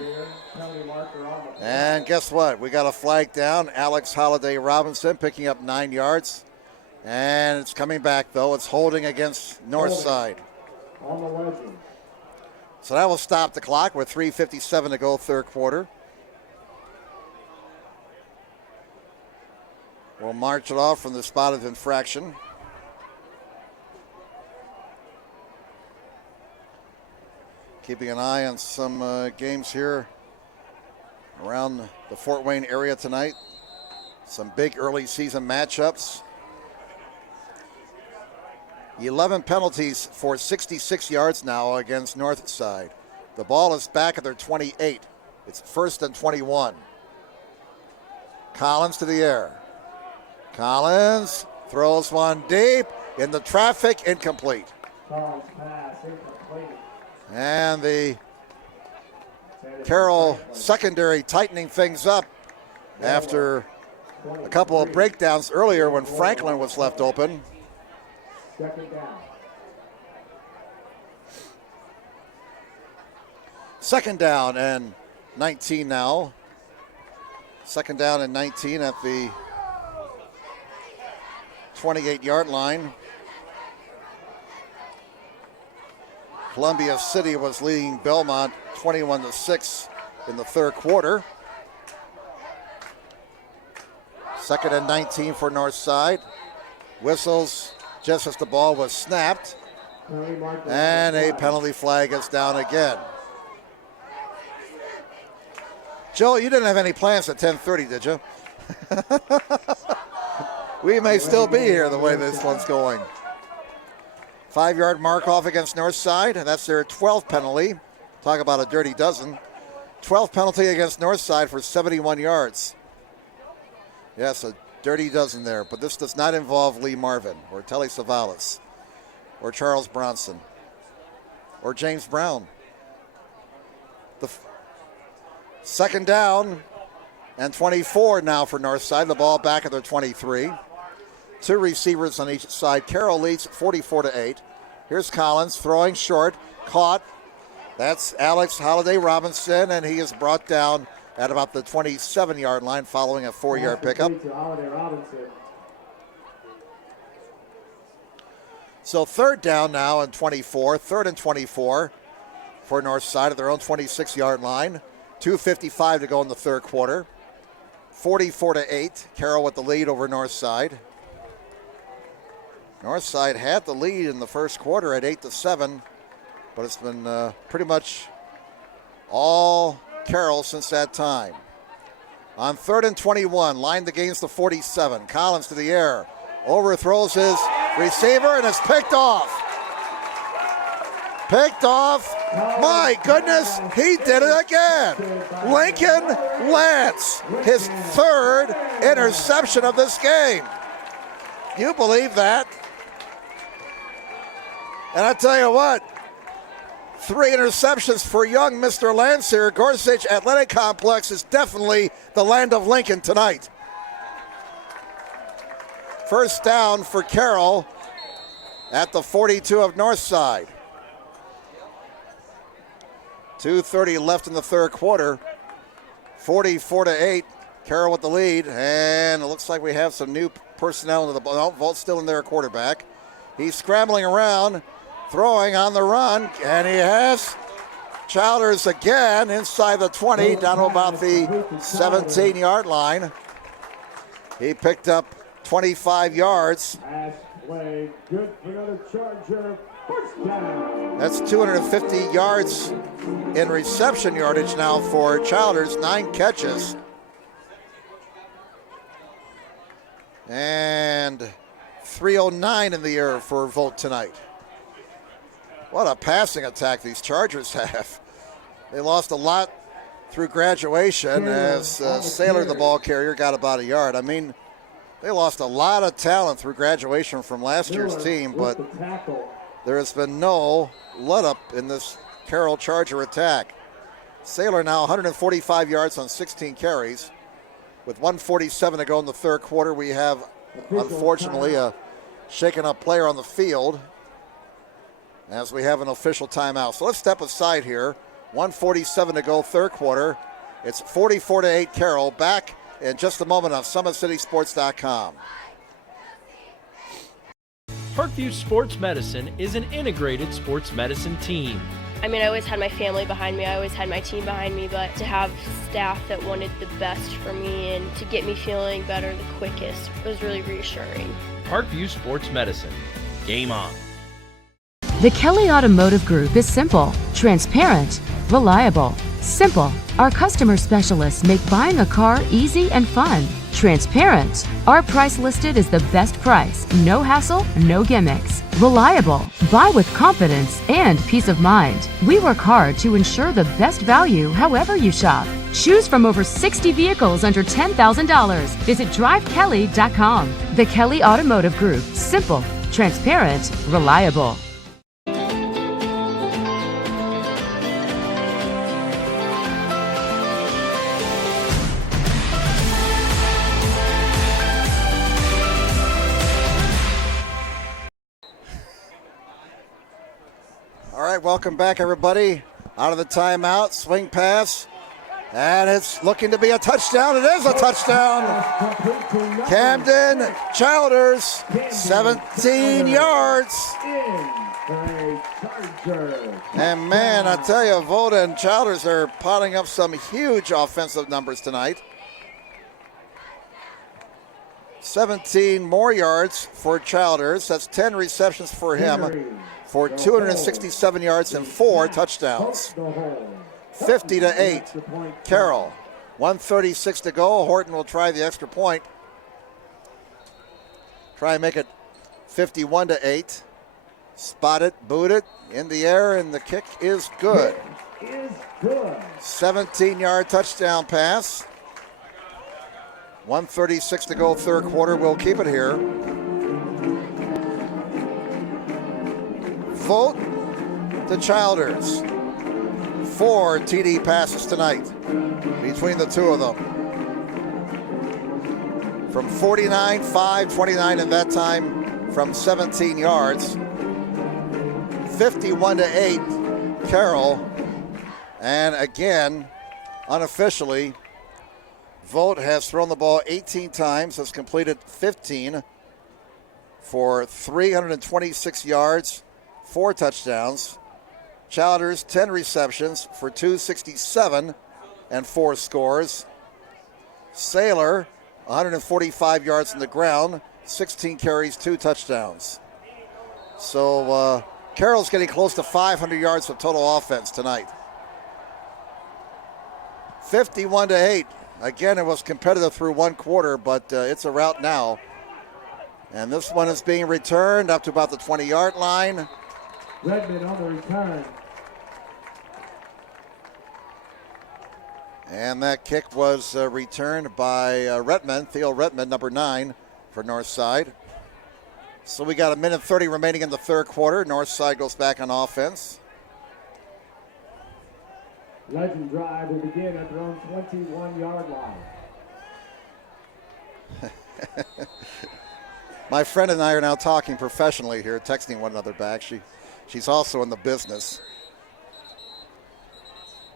And guess what? We got a flag down. Alex Holiday Robinson picking up 9 yards. And it's coming back, though. It's holding against Northside. So that will stop the clock with 3:57 to go, third quarter. We'll march it off from the spot of infraction. Keeping an eye on some games here around the Fort Wayne area tonight. Some big early season matchups. 11 penalties for 66 yards now against Northside. The ball is back at their 28. It's 1st and 21. Collins to the air. Collins throws one deep in the traffic, incomplete. And the Carroll secondary tightening things up after a couple of breakdowns earlier when Franklin was left open. Second down and 19 now. Second down and 19 at the 28-yard line. Columbia City was leading Belmont 21-6 in the third quarter. Second and 19 for Northside. Whistles just as the ball was snapped. And a penalty flag is down again. Joe, you didn't have any plans at 10:30, did you? We may still be here the way this one's going. 5-yard mark off against Northside, and that's their 12th penalty. Talk about a dirty dozen. 12th penalty against Northside for 71 yards. Yes, a dirty dozen there, but this does not involve Lee Marvin or Telly Savalas or Charles Bronson or James Brown. The second down and 24 now for Northside. The ball back at their 23. Two receivers on each side. Carroll leads 44-8. Here's Collins throwing short, caught. That's Alex Holiday Robinson, and he is brought down at about the 27-yard line following a 4-yard pickup. So third down now and 24. Third and 24 for Northside at their own 26-yard line. 2:55 to go in the third quarter. 44-8. Carroll with the lead over Northside. Northside had the lead in the first quarter at 8-7, but it's been pretty much all Carroll since that time. On third and 21, lined against the 47. Collins to the air, overthrows his receiver, and is picked off. Picked off. My goodness, he did it again. Lincoln Lance, his third interception of this game. You believe that? And I tell you what, 3 interceptions for young Mr. Lance here. Gorsuch Athletic Complex is definitely the land of Lincoln tonight. First down for Carroll at the 42 of Northside. 2:30 left in the third quarter. 44-8. Carroll with the lead, and it looks like we have some new personnel in the ball. No, Volt's still in there, quarterback. He's scrambling around, throwing on the run, and he has Childers again inside the 20, down to about the 17-yard line. He picked up 25 yards. Good for another Charger. First down. That's 250 yards in reception yardage now for Childers, 9 catches. And 309 in the air for Volt tonight. What a passing attack these Chargers have. They lost a lot through graduation as Saylor, the ball carrier, got about a yard. I mean, they lost a lot of talent through graduation from last year's team, but there has been no let-up in this Carroll Charger attack. Saylor now 145 yards on 16 carries. With 1:47 to go in the third quarter, we have, unfortunately, a shaken-up player on the field as we have an official timeout. So let's step aside here. 1:47 to go, third quarter. It's 44-8 Carroll. Back in just a moment on SummitCitySports.com. Parkview Sports Medicine is an integrated sports medicine team. I mean, I always had my family behind me. I always had my team behind me, but to have staff that wanted the best for me and to get me feeling better the quickest was really reassuring. Parkview Sports Medicine. Game on. The Kelly Automotive Group is simple, transparent, reliable, simple. Our customer specialists make buying a car easy and fun. Transparent. Our price listed is the best price. No hassle, no gimmicks. Reliable. Buy with confidence and peace of mind. We work hard to ensure the best value however you shop. Choose from over 60 vehicles under $10,000. Visit drivekelly.com. The Kelly Automotive Group. Simple, transparent, reliable. All right, welcome back, everybody. Out of the timeout, swing pass, and it's looking to be a touchdown. It is a touchdown. Camden Childers, 17 yards. And man, I tell you, Voda and Childers are piling up some huge offensive numbers tonight. 17 more yards for Childers. That's 10 receptions for him for 267 yards and 4 touchdowns. 50-8, Carroll. 1:36 to go. Horton will try the extra point. Try and make it 51-8. Spot it, boot it, in the air, and the kick is good. 17-yard touchdown pass. 1:36 to go, third quarter. We'll keep it here. Vogt to Childers. 4 TD passes tonight between the two of them. From 49, 5, 29 in that time from 17 yards. 51-8, Carroll. And again, unofficially, Vogt has thrown the ball 18 times, has completed 15 for 326 yards, 4 touchdowns. Childers, 10 receptions for 267 and 4 scores. Saylor, 145 yards on the ground, 16 carries, 2 touchdowns. So Carroll's getting close to 500 yards of total offense tonight. 51-8. Again, it was competitive through one quarter, but it's a rout now. And this one is being returned up to about the 20-yard line. Redmond on the return. And that kick was returned by Redmond, Theo Redmond, number 9 for Northside. So we got 1:30 remaining in the third quarter. Northside goes back on offense. Legend drive will begin at their own 21-yard line. My friend and I are now talking professionally here, texting one another back. She's also in the business.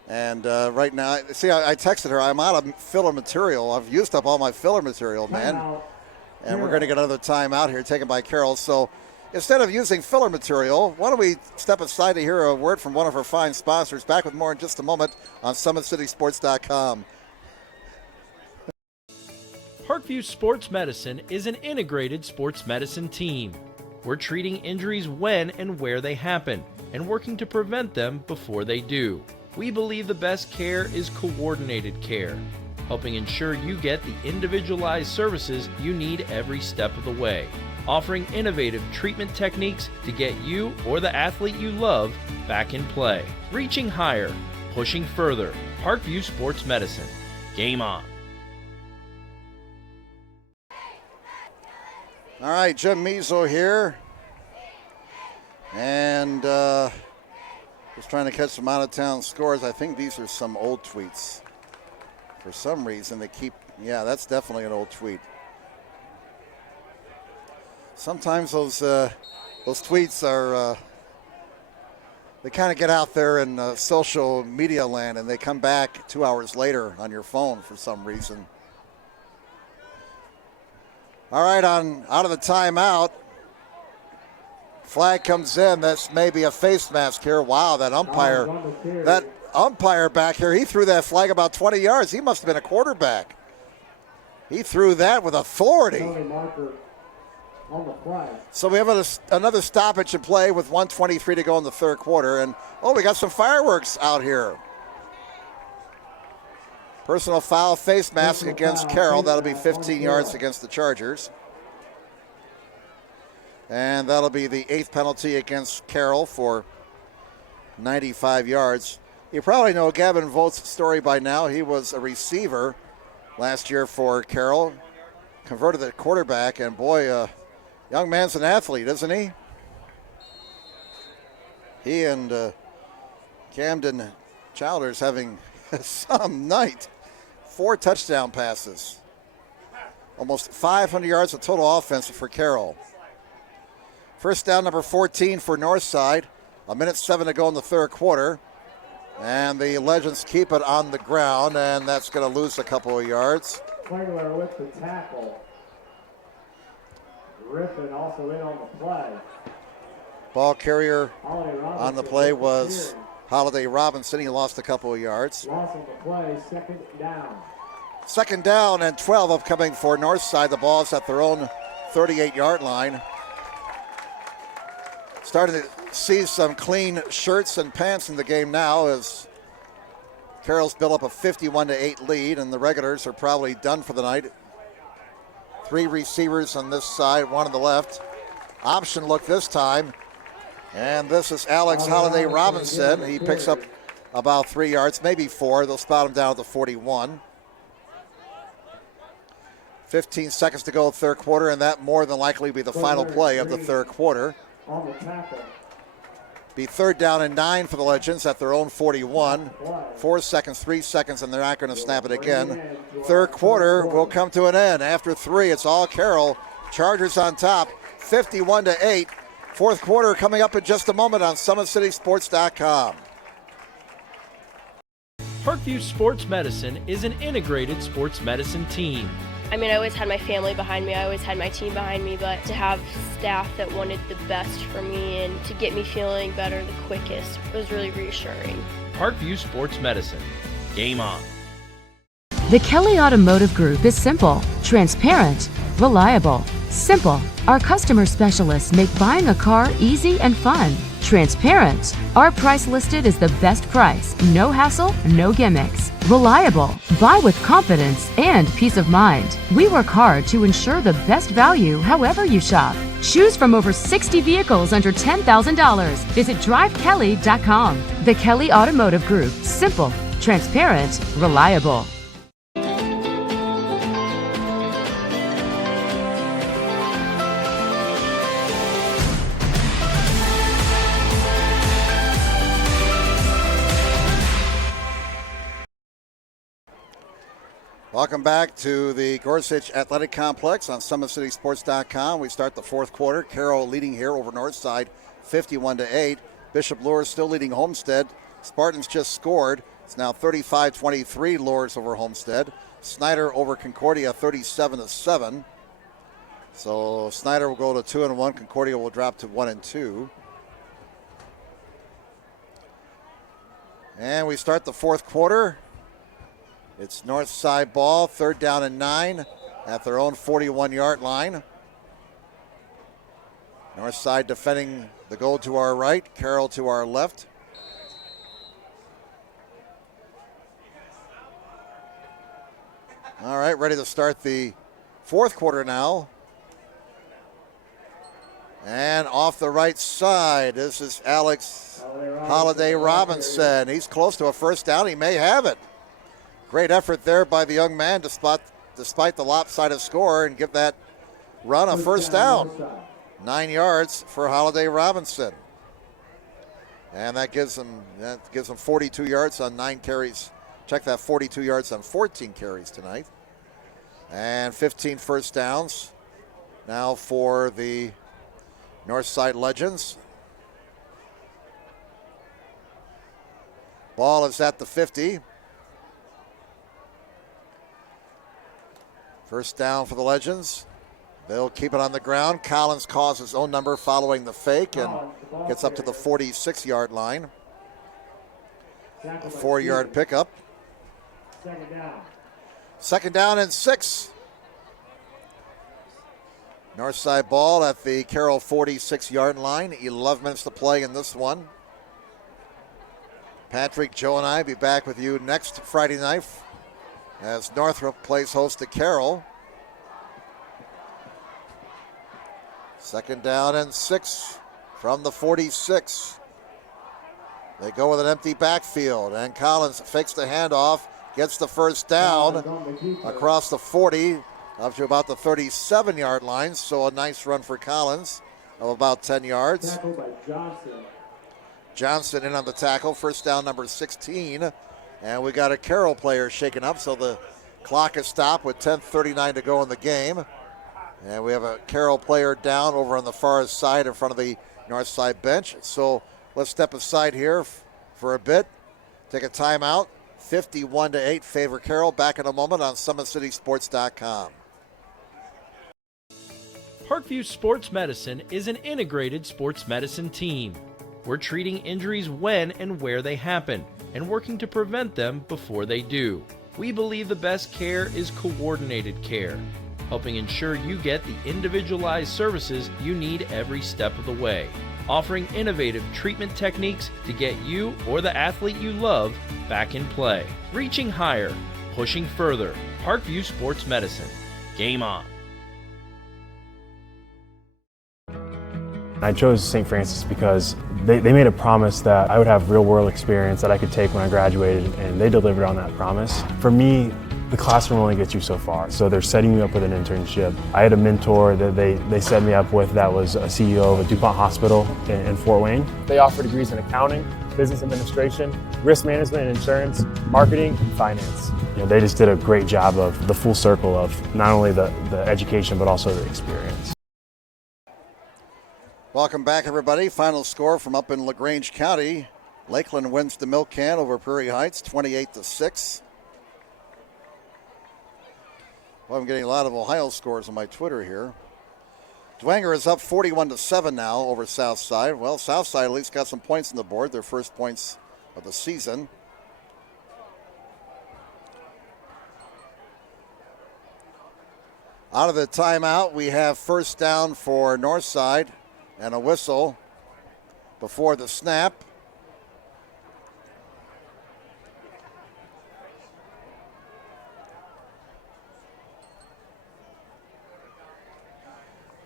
And right now, see, I texted her, I'm out of filler material. I've used up all my filler material, man. And we're going to get another timeout here taken by Carroll. So instead of using filler material, why don't we step aside to hear a word from one of our fine sponsors. Back with more in just a moment on SummitCitySports.com. Parkview Sports Medicine is an integrated sports medicine team. We're treating injuries when and where they happen and working to prevent them before they do. We believe the best care is coordinated care, helping ensure you get the individualized services you need every step of the way, offering innovative treatment techniques to get you or the athlete you love back in play. Reaching higher, pushing further. Parkview Sports Medicine. Game on. All right, Jim Mezo here. And just trying to catch some out-of-town scores. I think these are some old tweets. For some reason, they keep, yeah, that's definitely an old tweet. Sometimes those tweets are, they kind of get out there in social media land and they come back 2 hours later on your phone for some reason. All right, out of the timeout. Flag comes in. That's maybe a face mask here. Wow, that umpire back here, he threw that flag about 20 yards. He must have been a quarterback. He threw that with authority. On the play. So we have another stoppage in play with 1:23 to go in the third quarter. And, we got some fireworks out here. Personal foul, face mask against Carroll. That'll be 15 yards against the Chargers. And that'll be the 8th penalty against Carroll for 95 yards. You probably know Gavin Vogt's story by now. He was a receiver last year for Carroll, converted at quarterback, and boy, young man's an athlete, isn't he? He and Camden Childers having some night. 4 touchdown passes. Almost 500 yards of total offense for Carroll. First down, number 14 for Northside. 1:07 to go in the third quarter. And the Legends keep it on the ground, and that's going to lose a couple of yards. Klingler with the tackle. Griffin also in on the play. Ball carrier on the play was Holiday Robinson. He lost a couple of yards. Loss on the play, second down. Second down and 12 upcoming for Northside. The ball's at their own 38-yard line. Starting to see some clean shirts and pants in the game now as Carroll's built up a 51-8 lead, and the regulars are probably done for the night. 3 receivers on this side, 1 on the left. Option look this time. And this is Alex Holiday Robinson. He picks up about 3 yards, maybe 4. They'll spot him down at the 41. 15 seconds to go third quarter, and that more than likely will be the final play of the third quarter. On the tackle. Be third down and 9 for the Legends at their own 41. 4 seconds, 3 seconds, and they're not going to snap it again. Third quarter will come to an end. After 3, it's all Carroll. Chargers on top, 51-8. Fourth quarter coming up in just a moment on SummitCitySports.com. Parkview Sports Medicine is an integrated sports medicine team. I mean, I always had my family behind me, I always had my team behind me, but to have staff that wanted the best for me and to get me feeling better the quickest was really reassuring. Parkview Sports Medicine. Game on. The Kelly Automotive Group is simple, transparent, reliable. Simple. Our customer specialists make buying a car easy and fun. Transparent. Our price listed is the best price. No hassle, no gimmicks. Reliable. Buy with confidence and peace of mind. We work hard to ensure the best value however you shop. Choose from over 60 vehicles under $10,000. Visit drivekelly.com. The Kelly Automotive Group. Simple, transparent, reliable. Welcome back to the Gorsuch Athletic Complex on SummitCitySports.com. We start the fourth quarter. Carroll leading here over Northside, 51-8. Bishop Luers still leading Homestead. Spartans just scored. It's now 35-23 Luers over Homestead. Snyder over Concordia, 37-7. So Snyder will go to 2-1. Concordia will drop to 1-2. And we start the fourth quarter. It's Northside ball, third down and 9 at their own 41-yard line. Northside defending the goal to our right, Carroll to our left. All right, ready to start the fourth quarter now. And off the right side, this is Alex Holiday Robinson. He's close to a first down. He may have it. Great effort there by the young man despite the lopsided score and give that run a first down. 9 yards for Holiday Robinson. And that gives him 42 yards on 9 carries. Check that, 42 yards on 14 carries tonight. And 15 first downs now for the Northside Legends. Ball is at the 50. First down for the Legends. They'll keep it on the ground. Collins calls his own number following the fake and gets up to the 46-yard line. A 4-yard pickup. Second down and 6. Northside ball at the Carroll 46-yard line. 11 minutes to play in this one. Patrick, Joe, and I be back with you next Friday night as Northrop plays host to Carroll. 2nd down and 6 from the 46. They go with an empty backfield, and Collins fakes the handoff, gets the first down across the 40 up to about the 37-yard line. So a nice run for Collins of about 10 yards. Johnson in on the tackle, first down number 16. And we got a Carroll player shaken up, so the clock is stopped with 10:39 to go in the game. And we have a Carroll player down over on the far side in front of the Northside bench. So let's step aside here for a bit, take a timeout. 51-8 favor Carroll. Back in a moment on SummitCitySports.com. Parkview Sports Medicine is an integrated sports medicine team. We're treating injuries when and where they happen and working to prevent them before they do. We believe the best care is coordinated care, helping ensure you get the individualized services you need every step of the way, offering innovative treatment techniques to get you or the athlete you love back in play. Reaching higher, pushing further. Parkview Sports Medicine. Game on. I chose St. Francis because they made a promise that I would have real-world experience that I could take when I graduated, and they delivered on that promise. For me, the classroom only gets you so far, so they're setting you up with an internship. I had a mentor that they set me up with that was a CEO of a DuPont hospital in Fort Wayne. They offer degrees in accounting, business administration, risk management and insurance, marketing, and finance. You know, they just did a great job of the full circle of not only the education but also the experience. Welcome back, everybody. Final score from up in LaGrange County. Lakeland wins the Milk Can over Prairie Heights, 28-6. Well, I'm getting a lot of Ohio scores on my Twitter here. Dwenger is up 41-7 now over Southside. Well, Southside at least got some points on the board, their first points of the season. Out of the timeout, we have first down for Northside and a whistle before the snap.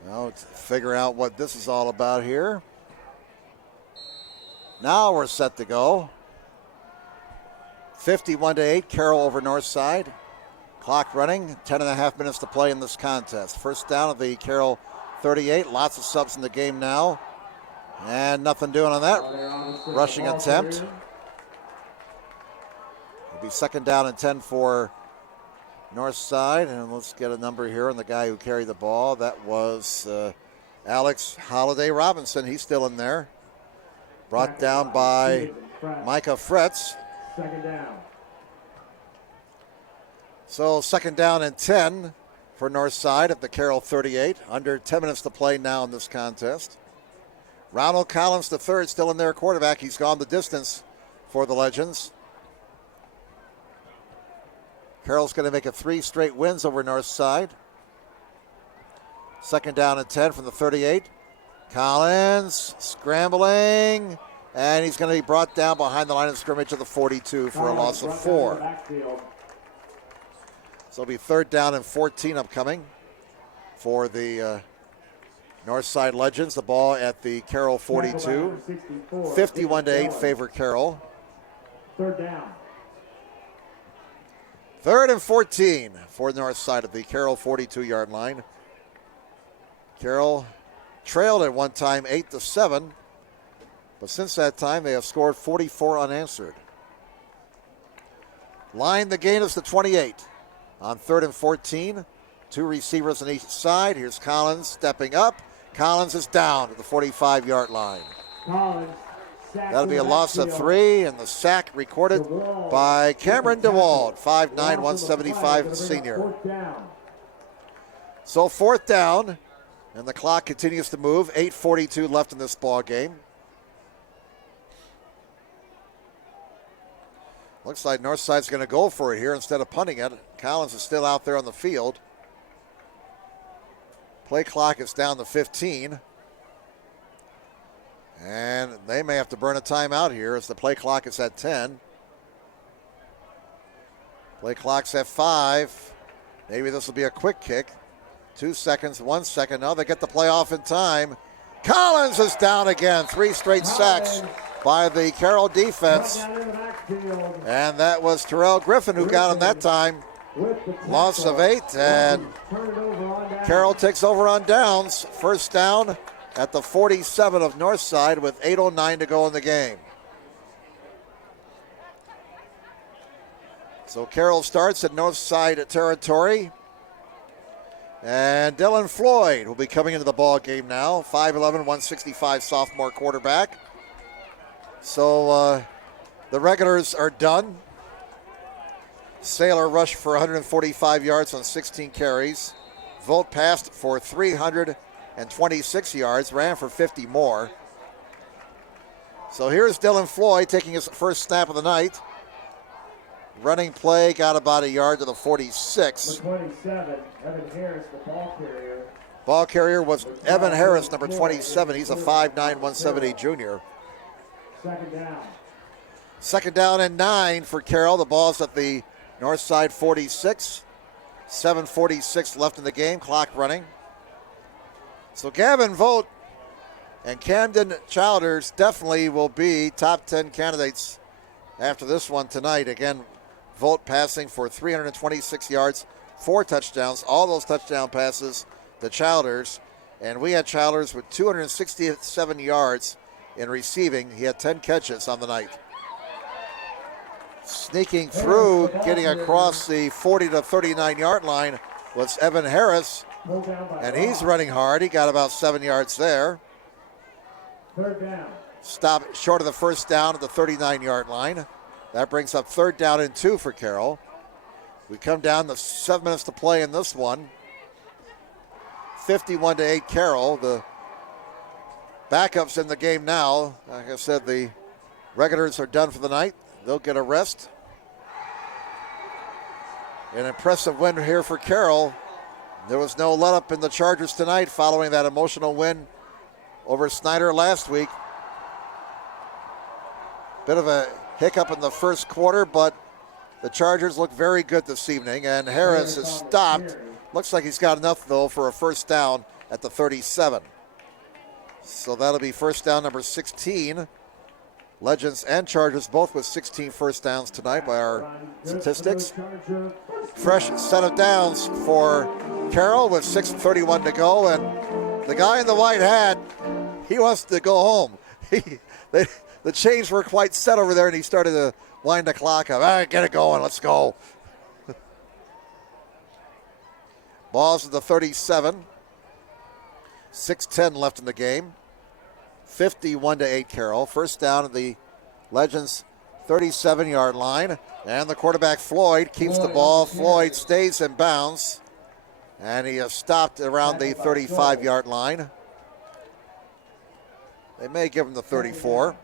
Now let's figure out what this is all about here. Now we're set to go. 51-8, Carroll over Northside. Clock running, 10.5 minutes to play in this contest. First down of the Carroll 38. Lots of subs in the game now. And nothing doing on that rushing attempt. It'll be 2nd down and 10 for Northside. And let's get a number here on the guy who carried the ball. That was Alex Holiday Robinson. He's still in there. Brought down by Micah Fretz. 2nd down. So 2nd down and 10 for Northside at the Carroll 38. Under 10 minutes to play now in this contest. Ronald Collins III still in there, quarterback. He's gone the distance for the Legends. Carroll's going to make it 3 straight wins over Northside. 2nd down and 10 from the 38. Collins scrambling, and he's going to be brought down behind the line of scrimmage of the 42 for a loss of 4. So it'll be 3rd down and 14 upcoming for the Northside Legends. The ball at the Carroll 42. 51-8 favor Carroll. 3rd down. 3rd and 14 for Northside at the Carroll 42-yard line. Carroll trailed at one time 8-7, but since that time they have scored 44 unanswered. Line the gain is to 28 on 3rd and 14. 2 receivers on each side. Here's Collins stepping up. Collins is down at the 45-yard line. That'll be a loss of 3, and the sack recorded by Cameron DeWald, 5'9", 175 senior. So 4th down, and the clock continues to move. 8:42 left in this ball game. Looks like Northside's going to go for it here instead of punting it. Collins is still out there on the field. Play clock is down to 15. And they may have to burn a timeout here as the play clock is at 10. Play clock's at 5. Maybe this will be a quick kick. 2 seconds, 1 second. No, they get the play off in time. Collins is down again. 3 straight sacks by the Carroll defense. And that was Terrell Griffin who got him that time. Loss of 8, and Carroll takes over on downs. First down at the 47 of Northside with 8:09 to go in the game. So Carroll starts at Northside territory. And Dylan Floyd will be coming into the ball game now. 5'11", 165 sophomore quarterback. So the regulars are done. Saylor rushed for 145 yards on 16 carries. Volt passed for 326 yards, ran for 50 more. So here's Dylan Floyd taking his first snap of the night. Running play, got about a yard to the 46. Number 27, Evan Harris, the ball carrier. Ball carrier was Evan Harris, number 27. He's a 5'9", 170 junior. Second down. Second down and 9 for Carroll. The ball's at the Northside 46. 7:46 left in the game, clock running. So Gavin Vogt and Camden Childers definitely will be top 10 candidates after this one tonight. Again, Vogt passing for 326 yards, 4 touchdowns, all those touchdown passes to Childers. And we had Childers with 267 yards in receiving. He had 10 catches on the night. Sneaking through, getting across the 40 to 39 yard line was Evan Harris. And he's running hard. He got about 7 yards there. Third down. Stop short of the first down at the 39 yard line. That brings up third down and 2 for Carroll. We come down to 7 minutes to play in this one. 51-8 Carroll. The backups in the game now. Like I said, the regulars are done for the night. They'll get a rest. An impressive win here for Carroll. There was no let-up in the Chargers tonight following that emotional win over Snyder last week. Bit of a hiccup in the first quarter, but the Chargers look very good this evening, and Harris is stopped. Looks like he's got enough, though, for a first down at the 37. So that'll be first down number 16. Legends and Chargers both with 16 first downs tonight by our statistics. Fresh set of downs for Carroll with 6:31 to go, and the guy in the white hat, he wants to go home. The chains were quite set over there, and he started to wind the clock up. All right, get it going. Let's go. Ball's at the 37. 6:10 left in the game. 51-8 Carroll. First down at the Legends 37-yard line. And the quarterback, Floyd, keeps the ball. Floyd stays in bounds. And he is stopped around the 35-yard line. They may give him the 34.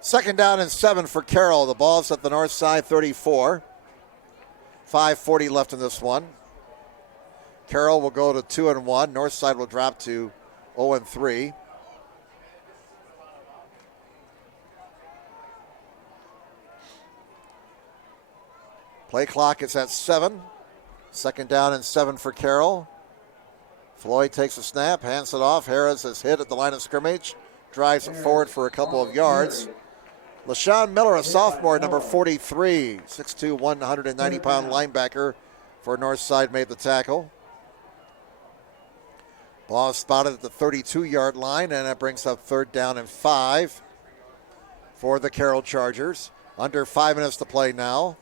Second down and 7 for Carroll. The ball's at the Northside 34. 5:40 left in this one. Carroll will go to 2-1. Northside will drop to 0-3. Play clock is at 7. Second down and 7 for Carroll. Floyd takes a snap, hands it off. Harris is hit at the line of scrimmage. Drives it forward for a couple of yards. LaShawn Miller, a sophomore, number 43, 6'2", 190-pound linebacker for Northside, made the tackle. Ball is spotted at the 32-yard line, and that brings up third down and 5 for the Carroll Chargers. Under 5 minutes to play now.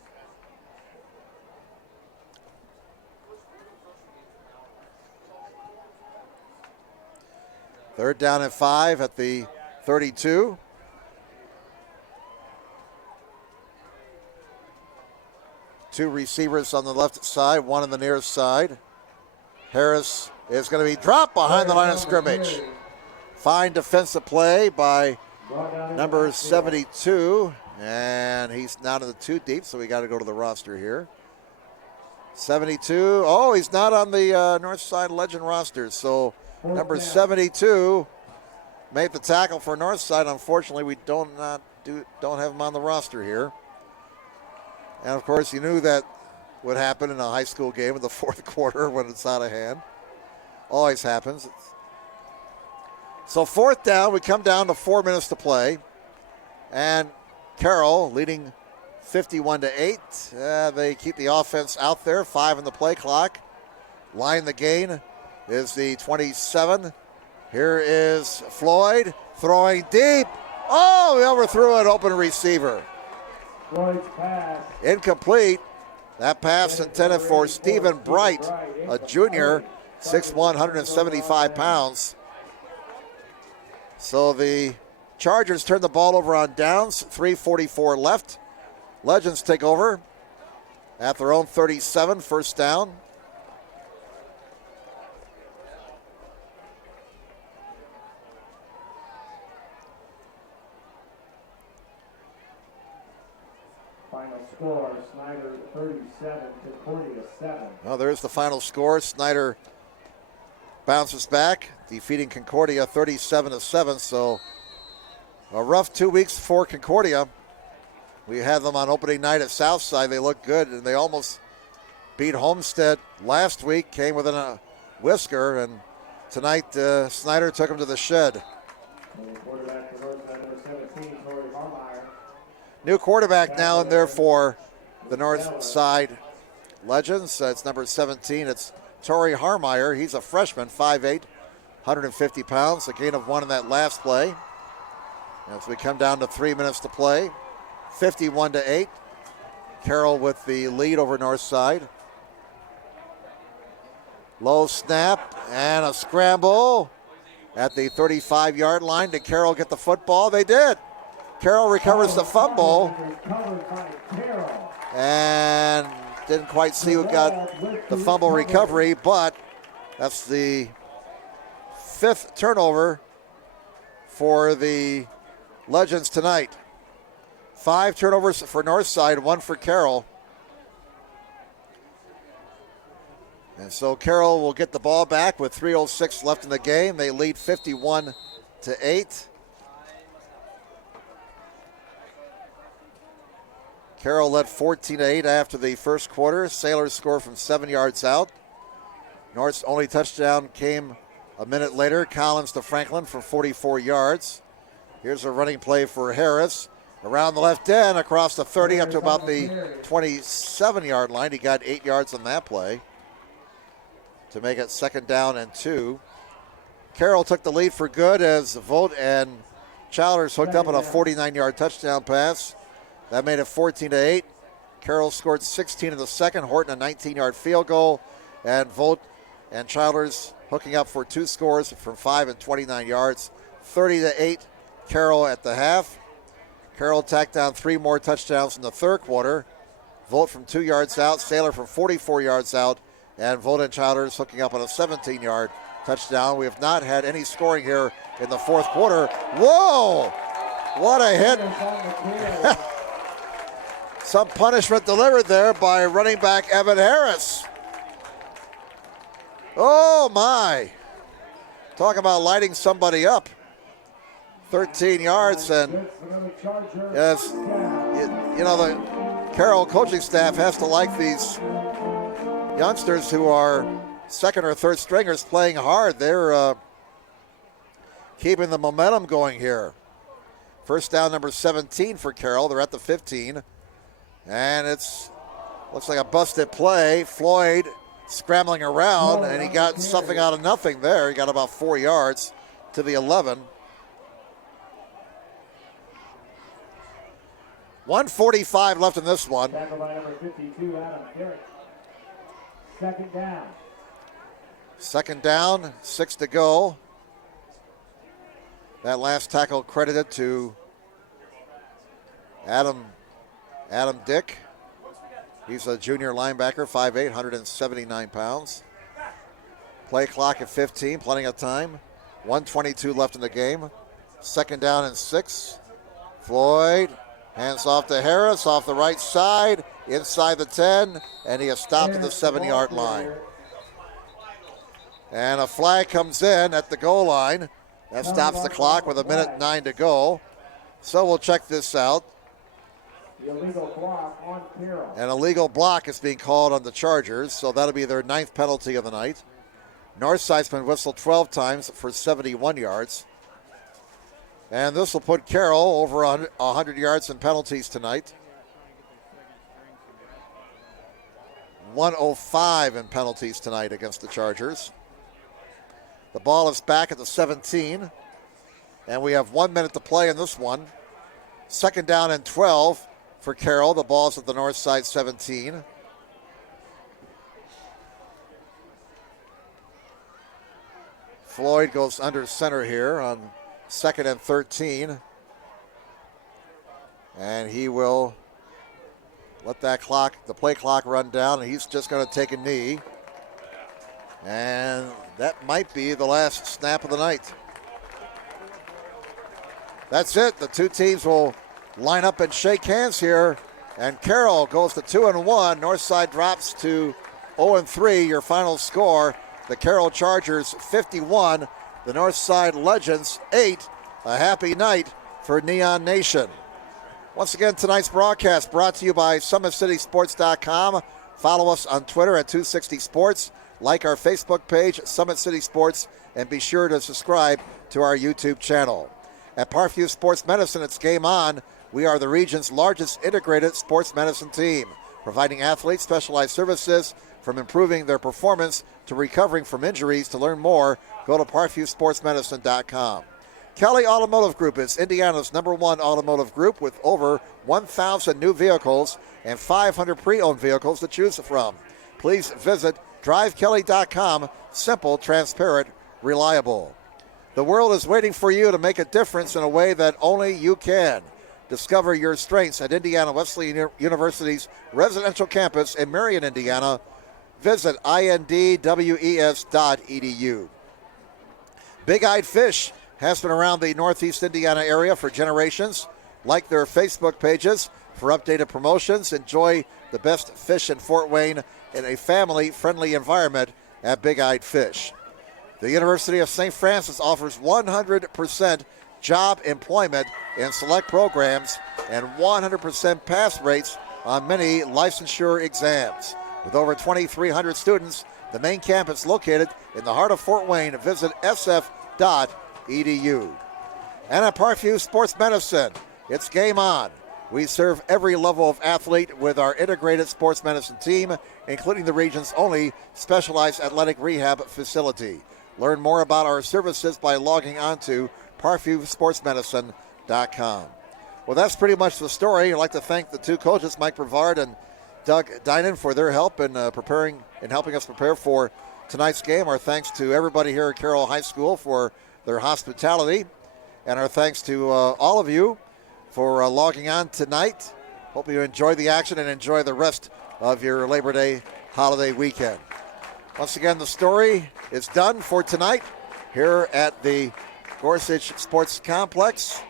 Third down and 5 at the 32. Two receivers on the left side, one on the near side. Harris is going to be dropped behind the line of scrimmage. Fine defensive play by number 72, And he's not in the 2 deep, so we got to go to the roster here. 72. Oh, he's not on the Northside Legend roster. So number 72 made the tackle for Northside. Unfortunately, we don't have him on the roster here. And of course, you knew that would happen in a high school game in the 4th quarter when it's out of hand. Always happens. So 4th down, we come down to 4 minutes to play. And Carroll leading 51-8. They keep the offense out there. 5 in the play clock. Line the gain is the 27. Here is Floyd throwing deep. Oh, he overthrew an open receiver. Floyd's pass. Incomplete. That pass intended for Stephen Bright, a junior, 6'1", 175 pounds. So the Chargers turn the ball over on downs, 3:44 left. Legends take over at their own 37, 1st down. Final score, Snyder 37, Concordia 7. Well, there's the final score. Snyder bounces back, defeating Concordia 37-7. So a rough 2 weeks for Concordia. We had them on opening night at Southside. They looked good, and they almost beat Homestead last week, came within a whisker, and tonight Snyder took them to the shed. Quarterback for Northside, number 17, Tori Harmeyer. New quarterback now in there for the Northside Legends. It's number 17. It's Tori Harmeyer. He's a freshman, 5'8", 150 pounds. A gain of 1 in that last play. As we come down to 3 minutes to play, 51-8. Carroll with the lead over Northside. Low snap and a scramble at the 35-yard line. Did Carroll get the football? They did. Carroll recovers the fumble and didn't quite see who got the fumble recovery, but that's the 5th turnover for the Legends tonight. 5 turnovers for Northside, 1 for Carroll. And so Carroll will get the ball back with 3:06 left in the game. They lead 51-8. Carroll led 14-8 after the first quarter. Sailors score from 7 yards out. North's only touchdown came a minute later. Collins to Franklin for 44 yards. Here's a running play for Harris. Around the left end, across the 30 up to about the 27-yard line. He got 8 yards on that play to make it 2nd down and 2. Carroll took the lead for good as Vogt and Childers hooked up on a 49-yard touchdown pass. That made it 14-8. Carroll scored 16 in the second. Horton a 19-yard field goal. And Vogt and Childers hooking up for 2 scores from 5 and 29 yards. 30-8 Carroll at the half. Carroll tacked down 3 more touchdowns in the 3rd quarter. Vogt from 2 yards out. Sailor from 44 yards out. And Vogt and Childers hooking up on a 17-yard touchdown. We have not had any scoring here in the 4th quarter. Whoa! What a hit. Some punishment delivered there by running back Evan Harris. Oh, my. Talk about lighting somebody up. 13 yards, and yes, you know, the Carroll coaching staff has to like these youngsters who are 2nd or 3rd stringers playing hard. They're keeping the momentum going here. First down, number 17 for Carroll. They're at the 15. And looks like a busted play. Floyd scrambling around, and he got something out of nothing there. He got about 4 yards to the 11. 1:45 left in this one. Tackle by number 52, Adam Garrett. 2nd down. 2nd down, 6 to go. That last tackle credited to Adam Dick. He's a junior linebacker, 5'8", 179 pounds. Play clock at 15, plenty of time. 1:22 left in the game. 2nd down and 6. Floyd Hands off to Harris, off the right side, inside the 10, and he is stopped at the 7-yard line. And a flag comes in at the goal line. That stops the clock with 1:09 to go. So we'll check this out. An illegal block is being called on the Chargers, so that'll be their 9th penalty of the night. Northside's been whistled 12 times for 71 yards. And this will put Carroll over 100 yards in penalties tonight. 105 in penalties tonight against the Chargers. The ball is back at the 17. And we have 1 minute to play in this one. 2nd down and 12 for Carroll. The ball's at the Northside 17. Floyd goes under center here on 2nd and 13. And he will let that clock, the play clock, run down, and he's just going to take a knee. And that might be the last snap of the night. That's it. The two teams will line up and shake hands here. And Carroll goes to 2-1. Northside drops to 0-3. Your final score, the Carroll Chargers 51, the Northside Legends 8. A happy night for Neon Nation. Once again, tonight's broadcast brought to you by SummitCitySports.com. Follow us on Twitter at 260 Sports. Like our Facebook page, Summit City Sports, and be sure to subscribe to our YouTube channel. At Parkview Sports Medicine, it's game on. We are the region's largest integrated sports medicine team, providing athletes specialized services from improving their performance to recovering from injuries. To learn more, go to ParkviewSportsMedicine.com. Kelly Automotive Group is Indiana's #1 automotive group with over 1,000 new vehicles and 500 pre-owned vehicles to choose from. Please visit DriveKelly.com. Simple, transparent, reliable. The world is waiting for you to make a difference in a way that only you can. Discover your strengths at Indiana Wesleyan University's residential campus in Marion, Indiana. Visit indwes.edu. Big-Eyed Fish has been around the Northeast Indiana area for generations. Like their Facebook pages for updated promotions. Enjoy the best fish in Fort Wayne in a family-friendly environment at Big-Eyed Fish. The University of St. Francis offers 100% job employment in select programs and 100% pass rates on many licensure exams. With over 2,300 students, the main campus located in the heart of Fort Wayne. Visit sf.edu. And at Parkview Sports Medicine, it's game on. We serve every level of athlete with our integrated sports medicine team, including the region's only specialized athletic rehab facility. Learn more about our services by logging on to ParkviewSportsMedicine.com. Well, that's pretty much the story. I'd like to thank the two coaches, Mike Brevard and Doug Dinan, for their help in preparing and helping us prepare for tonight's game. Our thanks to everybody here at Carroll High School for their hospitality, and our thanks to all of you for logging on tonight. Hope you enjoy the action and enjoy the rest of your Labor Day holiday weekend. Once again, the story is done for tonight here at the Gorsuch Sports Complex,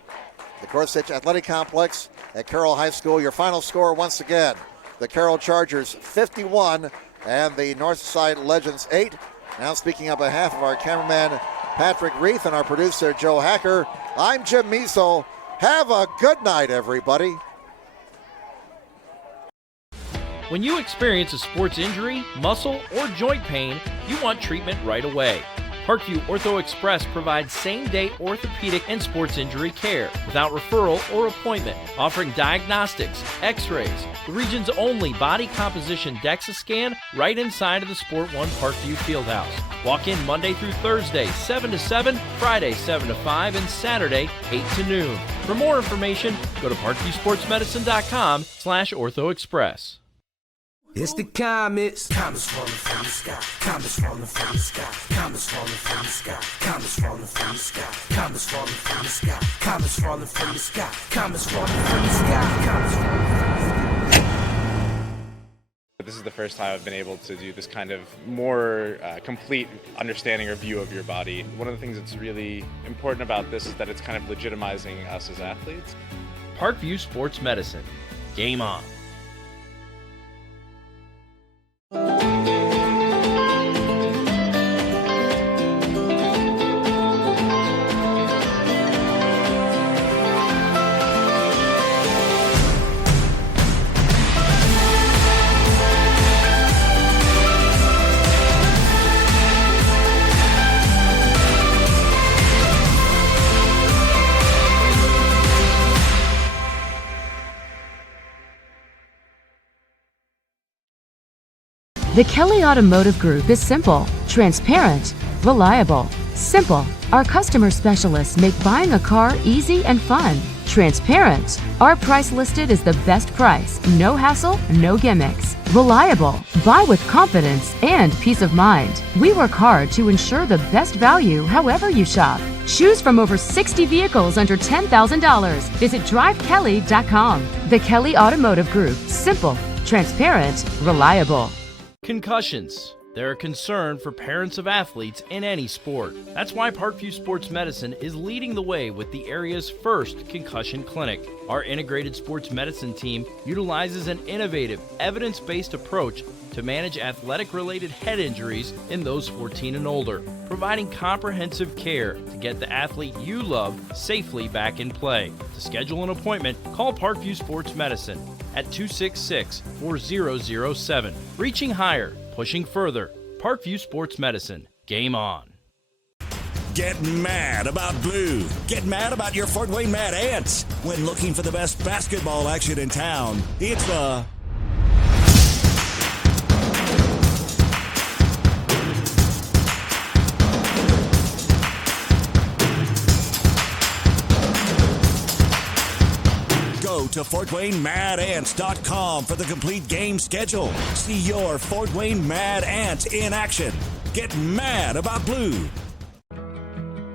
the Gorsuch Athletic Complex at Carroll High School. Your final score once again, the Carroll Chargers 51 and the Northside Legends 8. Now speaking on behalf of our cameraman Patrick Reith and our producer Joe Hacker, I'm Jim Measle. Have a good night, everybody. When you experience a sports injury, muscle, or joint pain, you want treatment right away. Parkview Ortho Express provides same-day orthopedic and sports injury care without referral or appointment, offering diagnostics, x-rays, the region's only body composition DEXA scan right inside of the Sport 1 Parkview Fieldhouse. Walk in Monday through Thursday, 7 to 7, Friday, 7 to 5, and Saturday, 8 to noon. For more information, go to ParkviewSportsMedicine.com/OrthoExpress. It's the Comets. Comets falling from the sky. Comets falling from the sky. Comets falling from the sky. Comets falling from the sky. Comets falling from the sky. Comets falling from the sky. Comets falling from the sky. Comets falling from the sky. This is the first time I've been able to do this kind of more complete understanding or view of your body. One of the things that's really important about this is that it's kind of legitimizing us as athletes. Parkview Sports Medicine. Game on. The Kelly Automotive Group is simple, transparent, reliable. Simple. Our customer specialists make buying a car easy and fun. Transparent. Our price listed is the best price. No hassle, no gimmicks. Reliable. Buy with confidence and peace of mind. We work hard to ensure the best value however you shop. Choose from over 60 vehicles under $10,000. Visit drivekelly.com. The Kelly Automotive Group. Simple, transparent, reliable. Concussions. They're a concern for parents of athletes in any sport. That's why Parkview Sports Medicine is leading the way with the area's first concussion clinic. Our integrated sports medicine team utilizes an innovative, evidence-based approach to manage athletic-related head injuries in those 14 and older, providing comprehensive care to get the athlete you love safely back in play. To schedule an appointment, call Parkview Sports Medicine at 266-4007. Reaching higher, pushing further. Parkview Sports Medicine. Game on. Get mad about blue. Get mad about your Fort Wayne Mad Ants. When looking for the best basketball action in town, it's the Go to FortWayneMadAnts.com for the complete game schedule. See your Fort Wayne Mad Ants in action. Get mad about blue.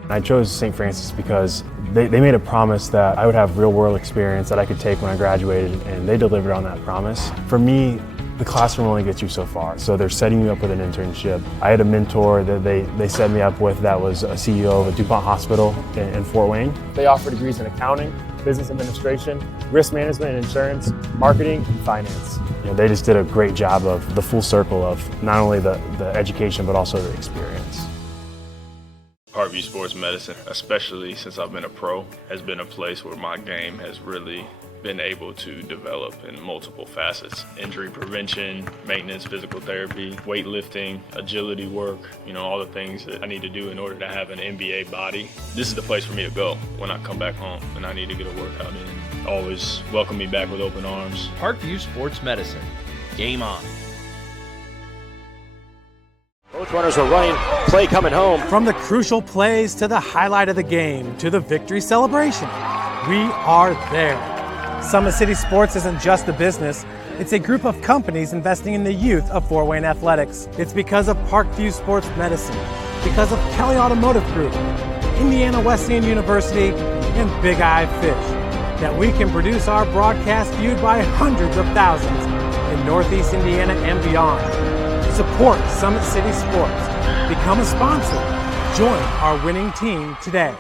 I chose St. Francis because they made a promise that I would have real-world experience that I could take when I graduated, and they delivered on that promise. For me, the classroom only gets you so far, so they're setting you up with an internship. I had a mentor that they set me up with that was a CEO of a DuPont hospital in Fort Wayne. They offer degrees in accounting, business administration, risk management and insurance, marketing, and finance. They just did a great job of the full circle of not only the education but also the experience. Parkview Sports Medicine, especially since I've been a pro, has been a place where my game has really been able to develop in multiple facets. Injury prevention, maintenance, physical therapy, weightlifting, agility work, all the things that I need to do in order to have an NBA body. This is the place for me to go when I come back home and I need to get a workout in. Always welcome me back with open arms. Parkview Sports Medicine. Game on. Both runners are running, play coming home. From the crucial plays to the highlight of the game to the victory celebration, we are there. Summit City Sports isn't just a business, it's a group of companies investing in the youth of Fort Wayne athletics. It's because of Parkview Sports Medicine, because of Kelly Automotive Group, Indiana Wesleyan University, and Big Eye Fish, that we can produce our broadcast viewed by hundreds of thousands in Northeast Indiana and beyond. Support Summit City Sports. Become a sponsor. Join our winning team today.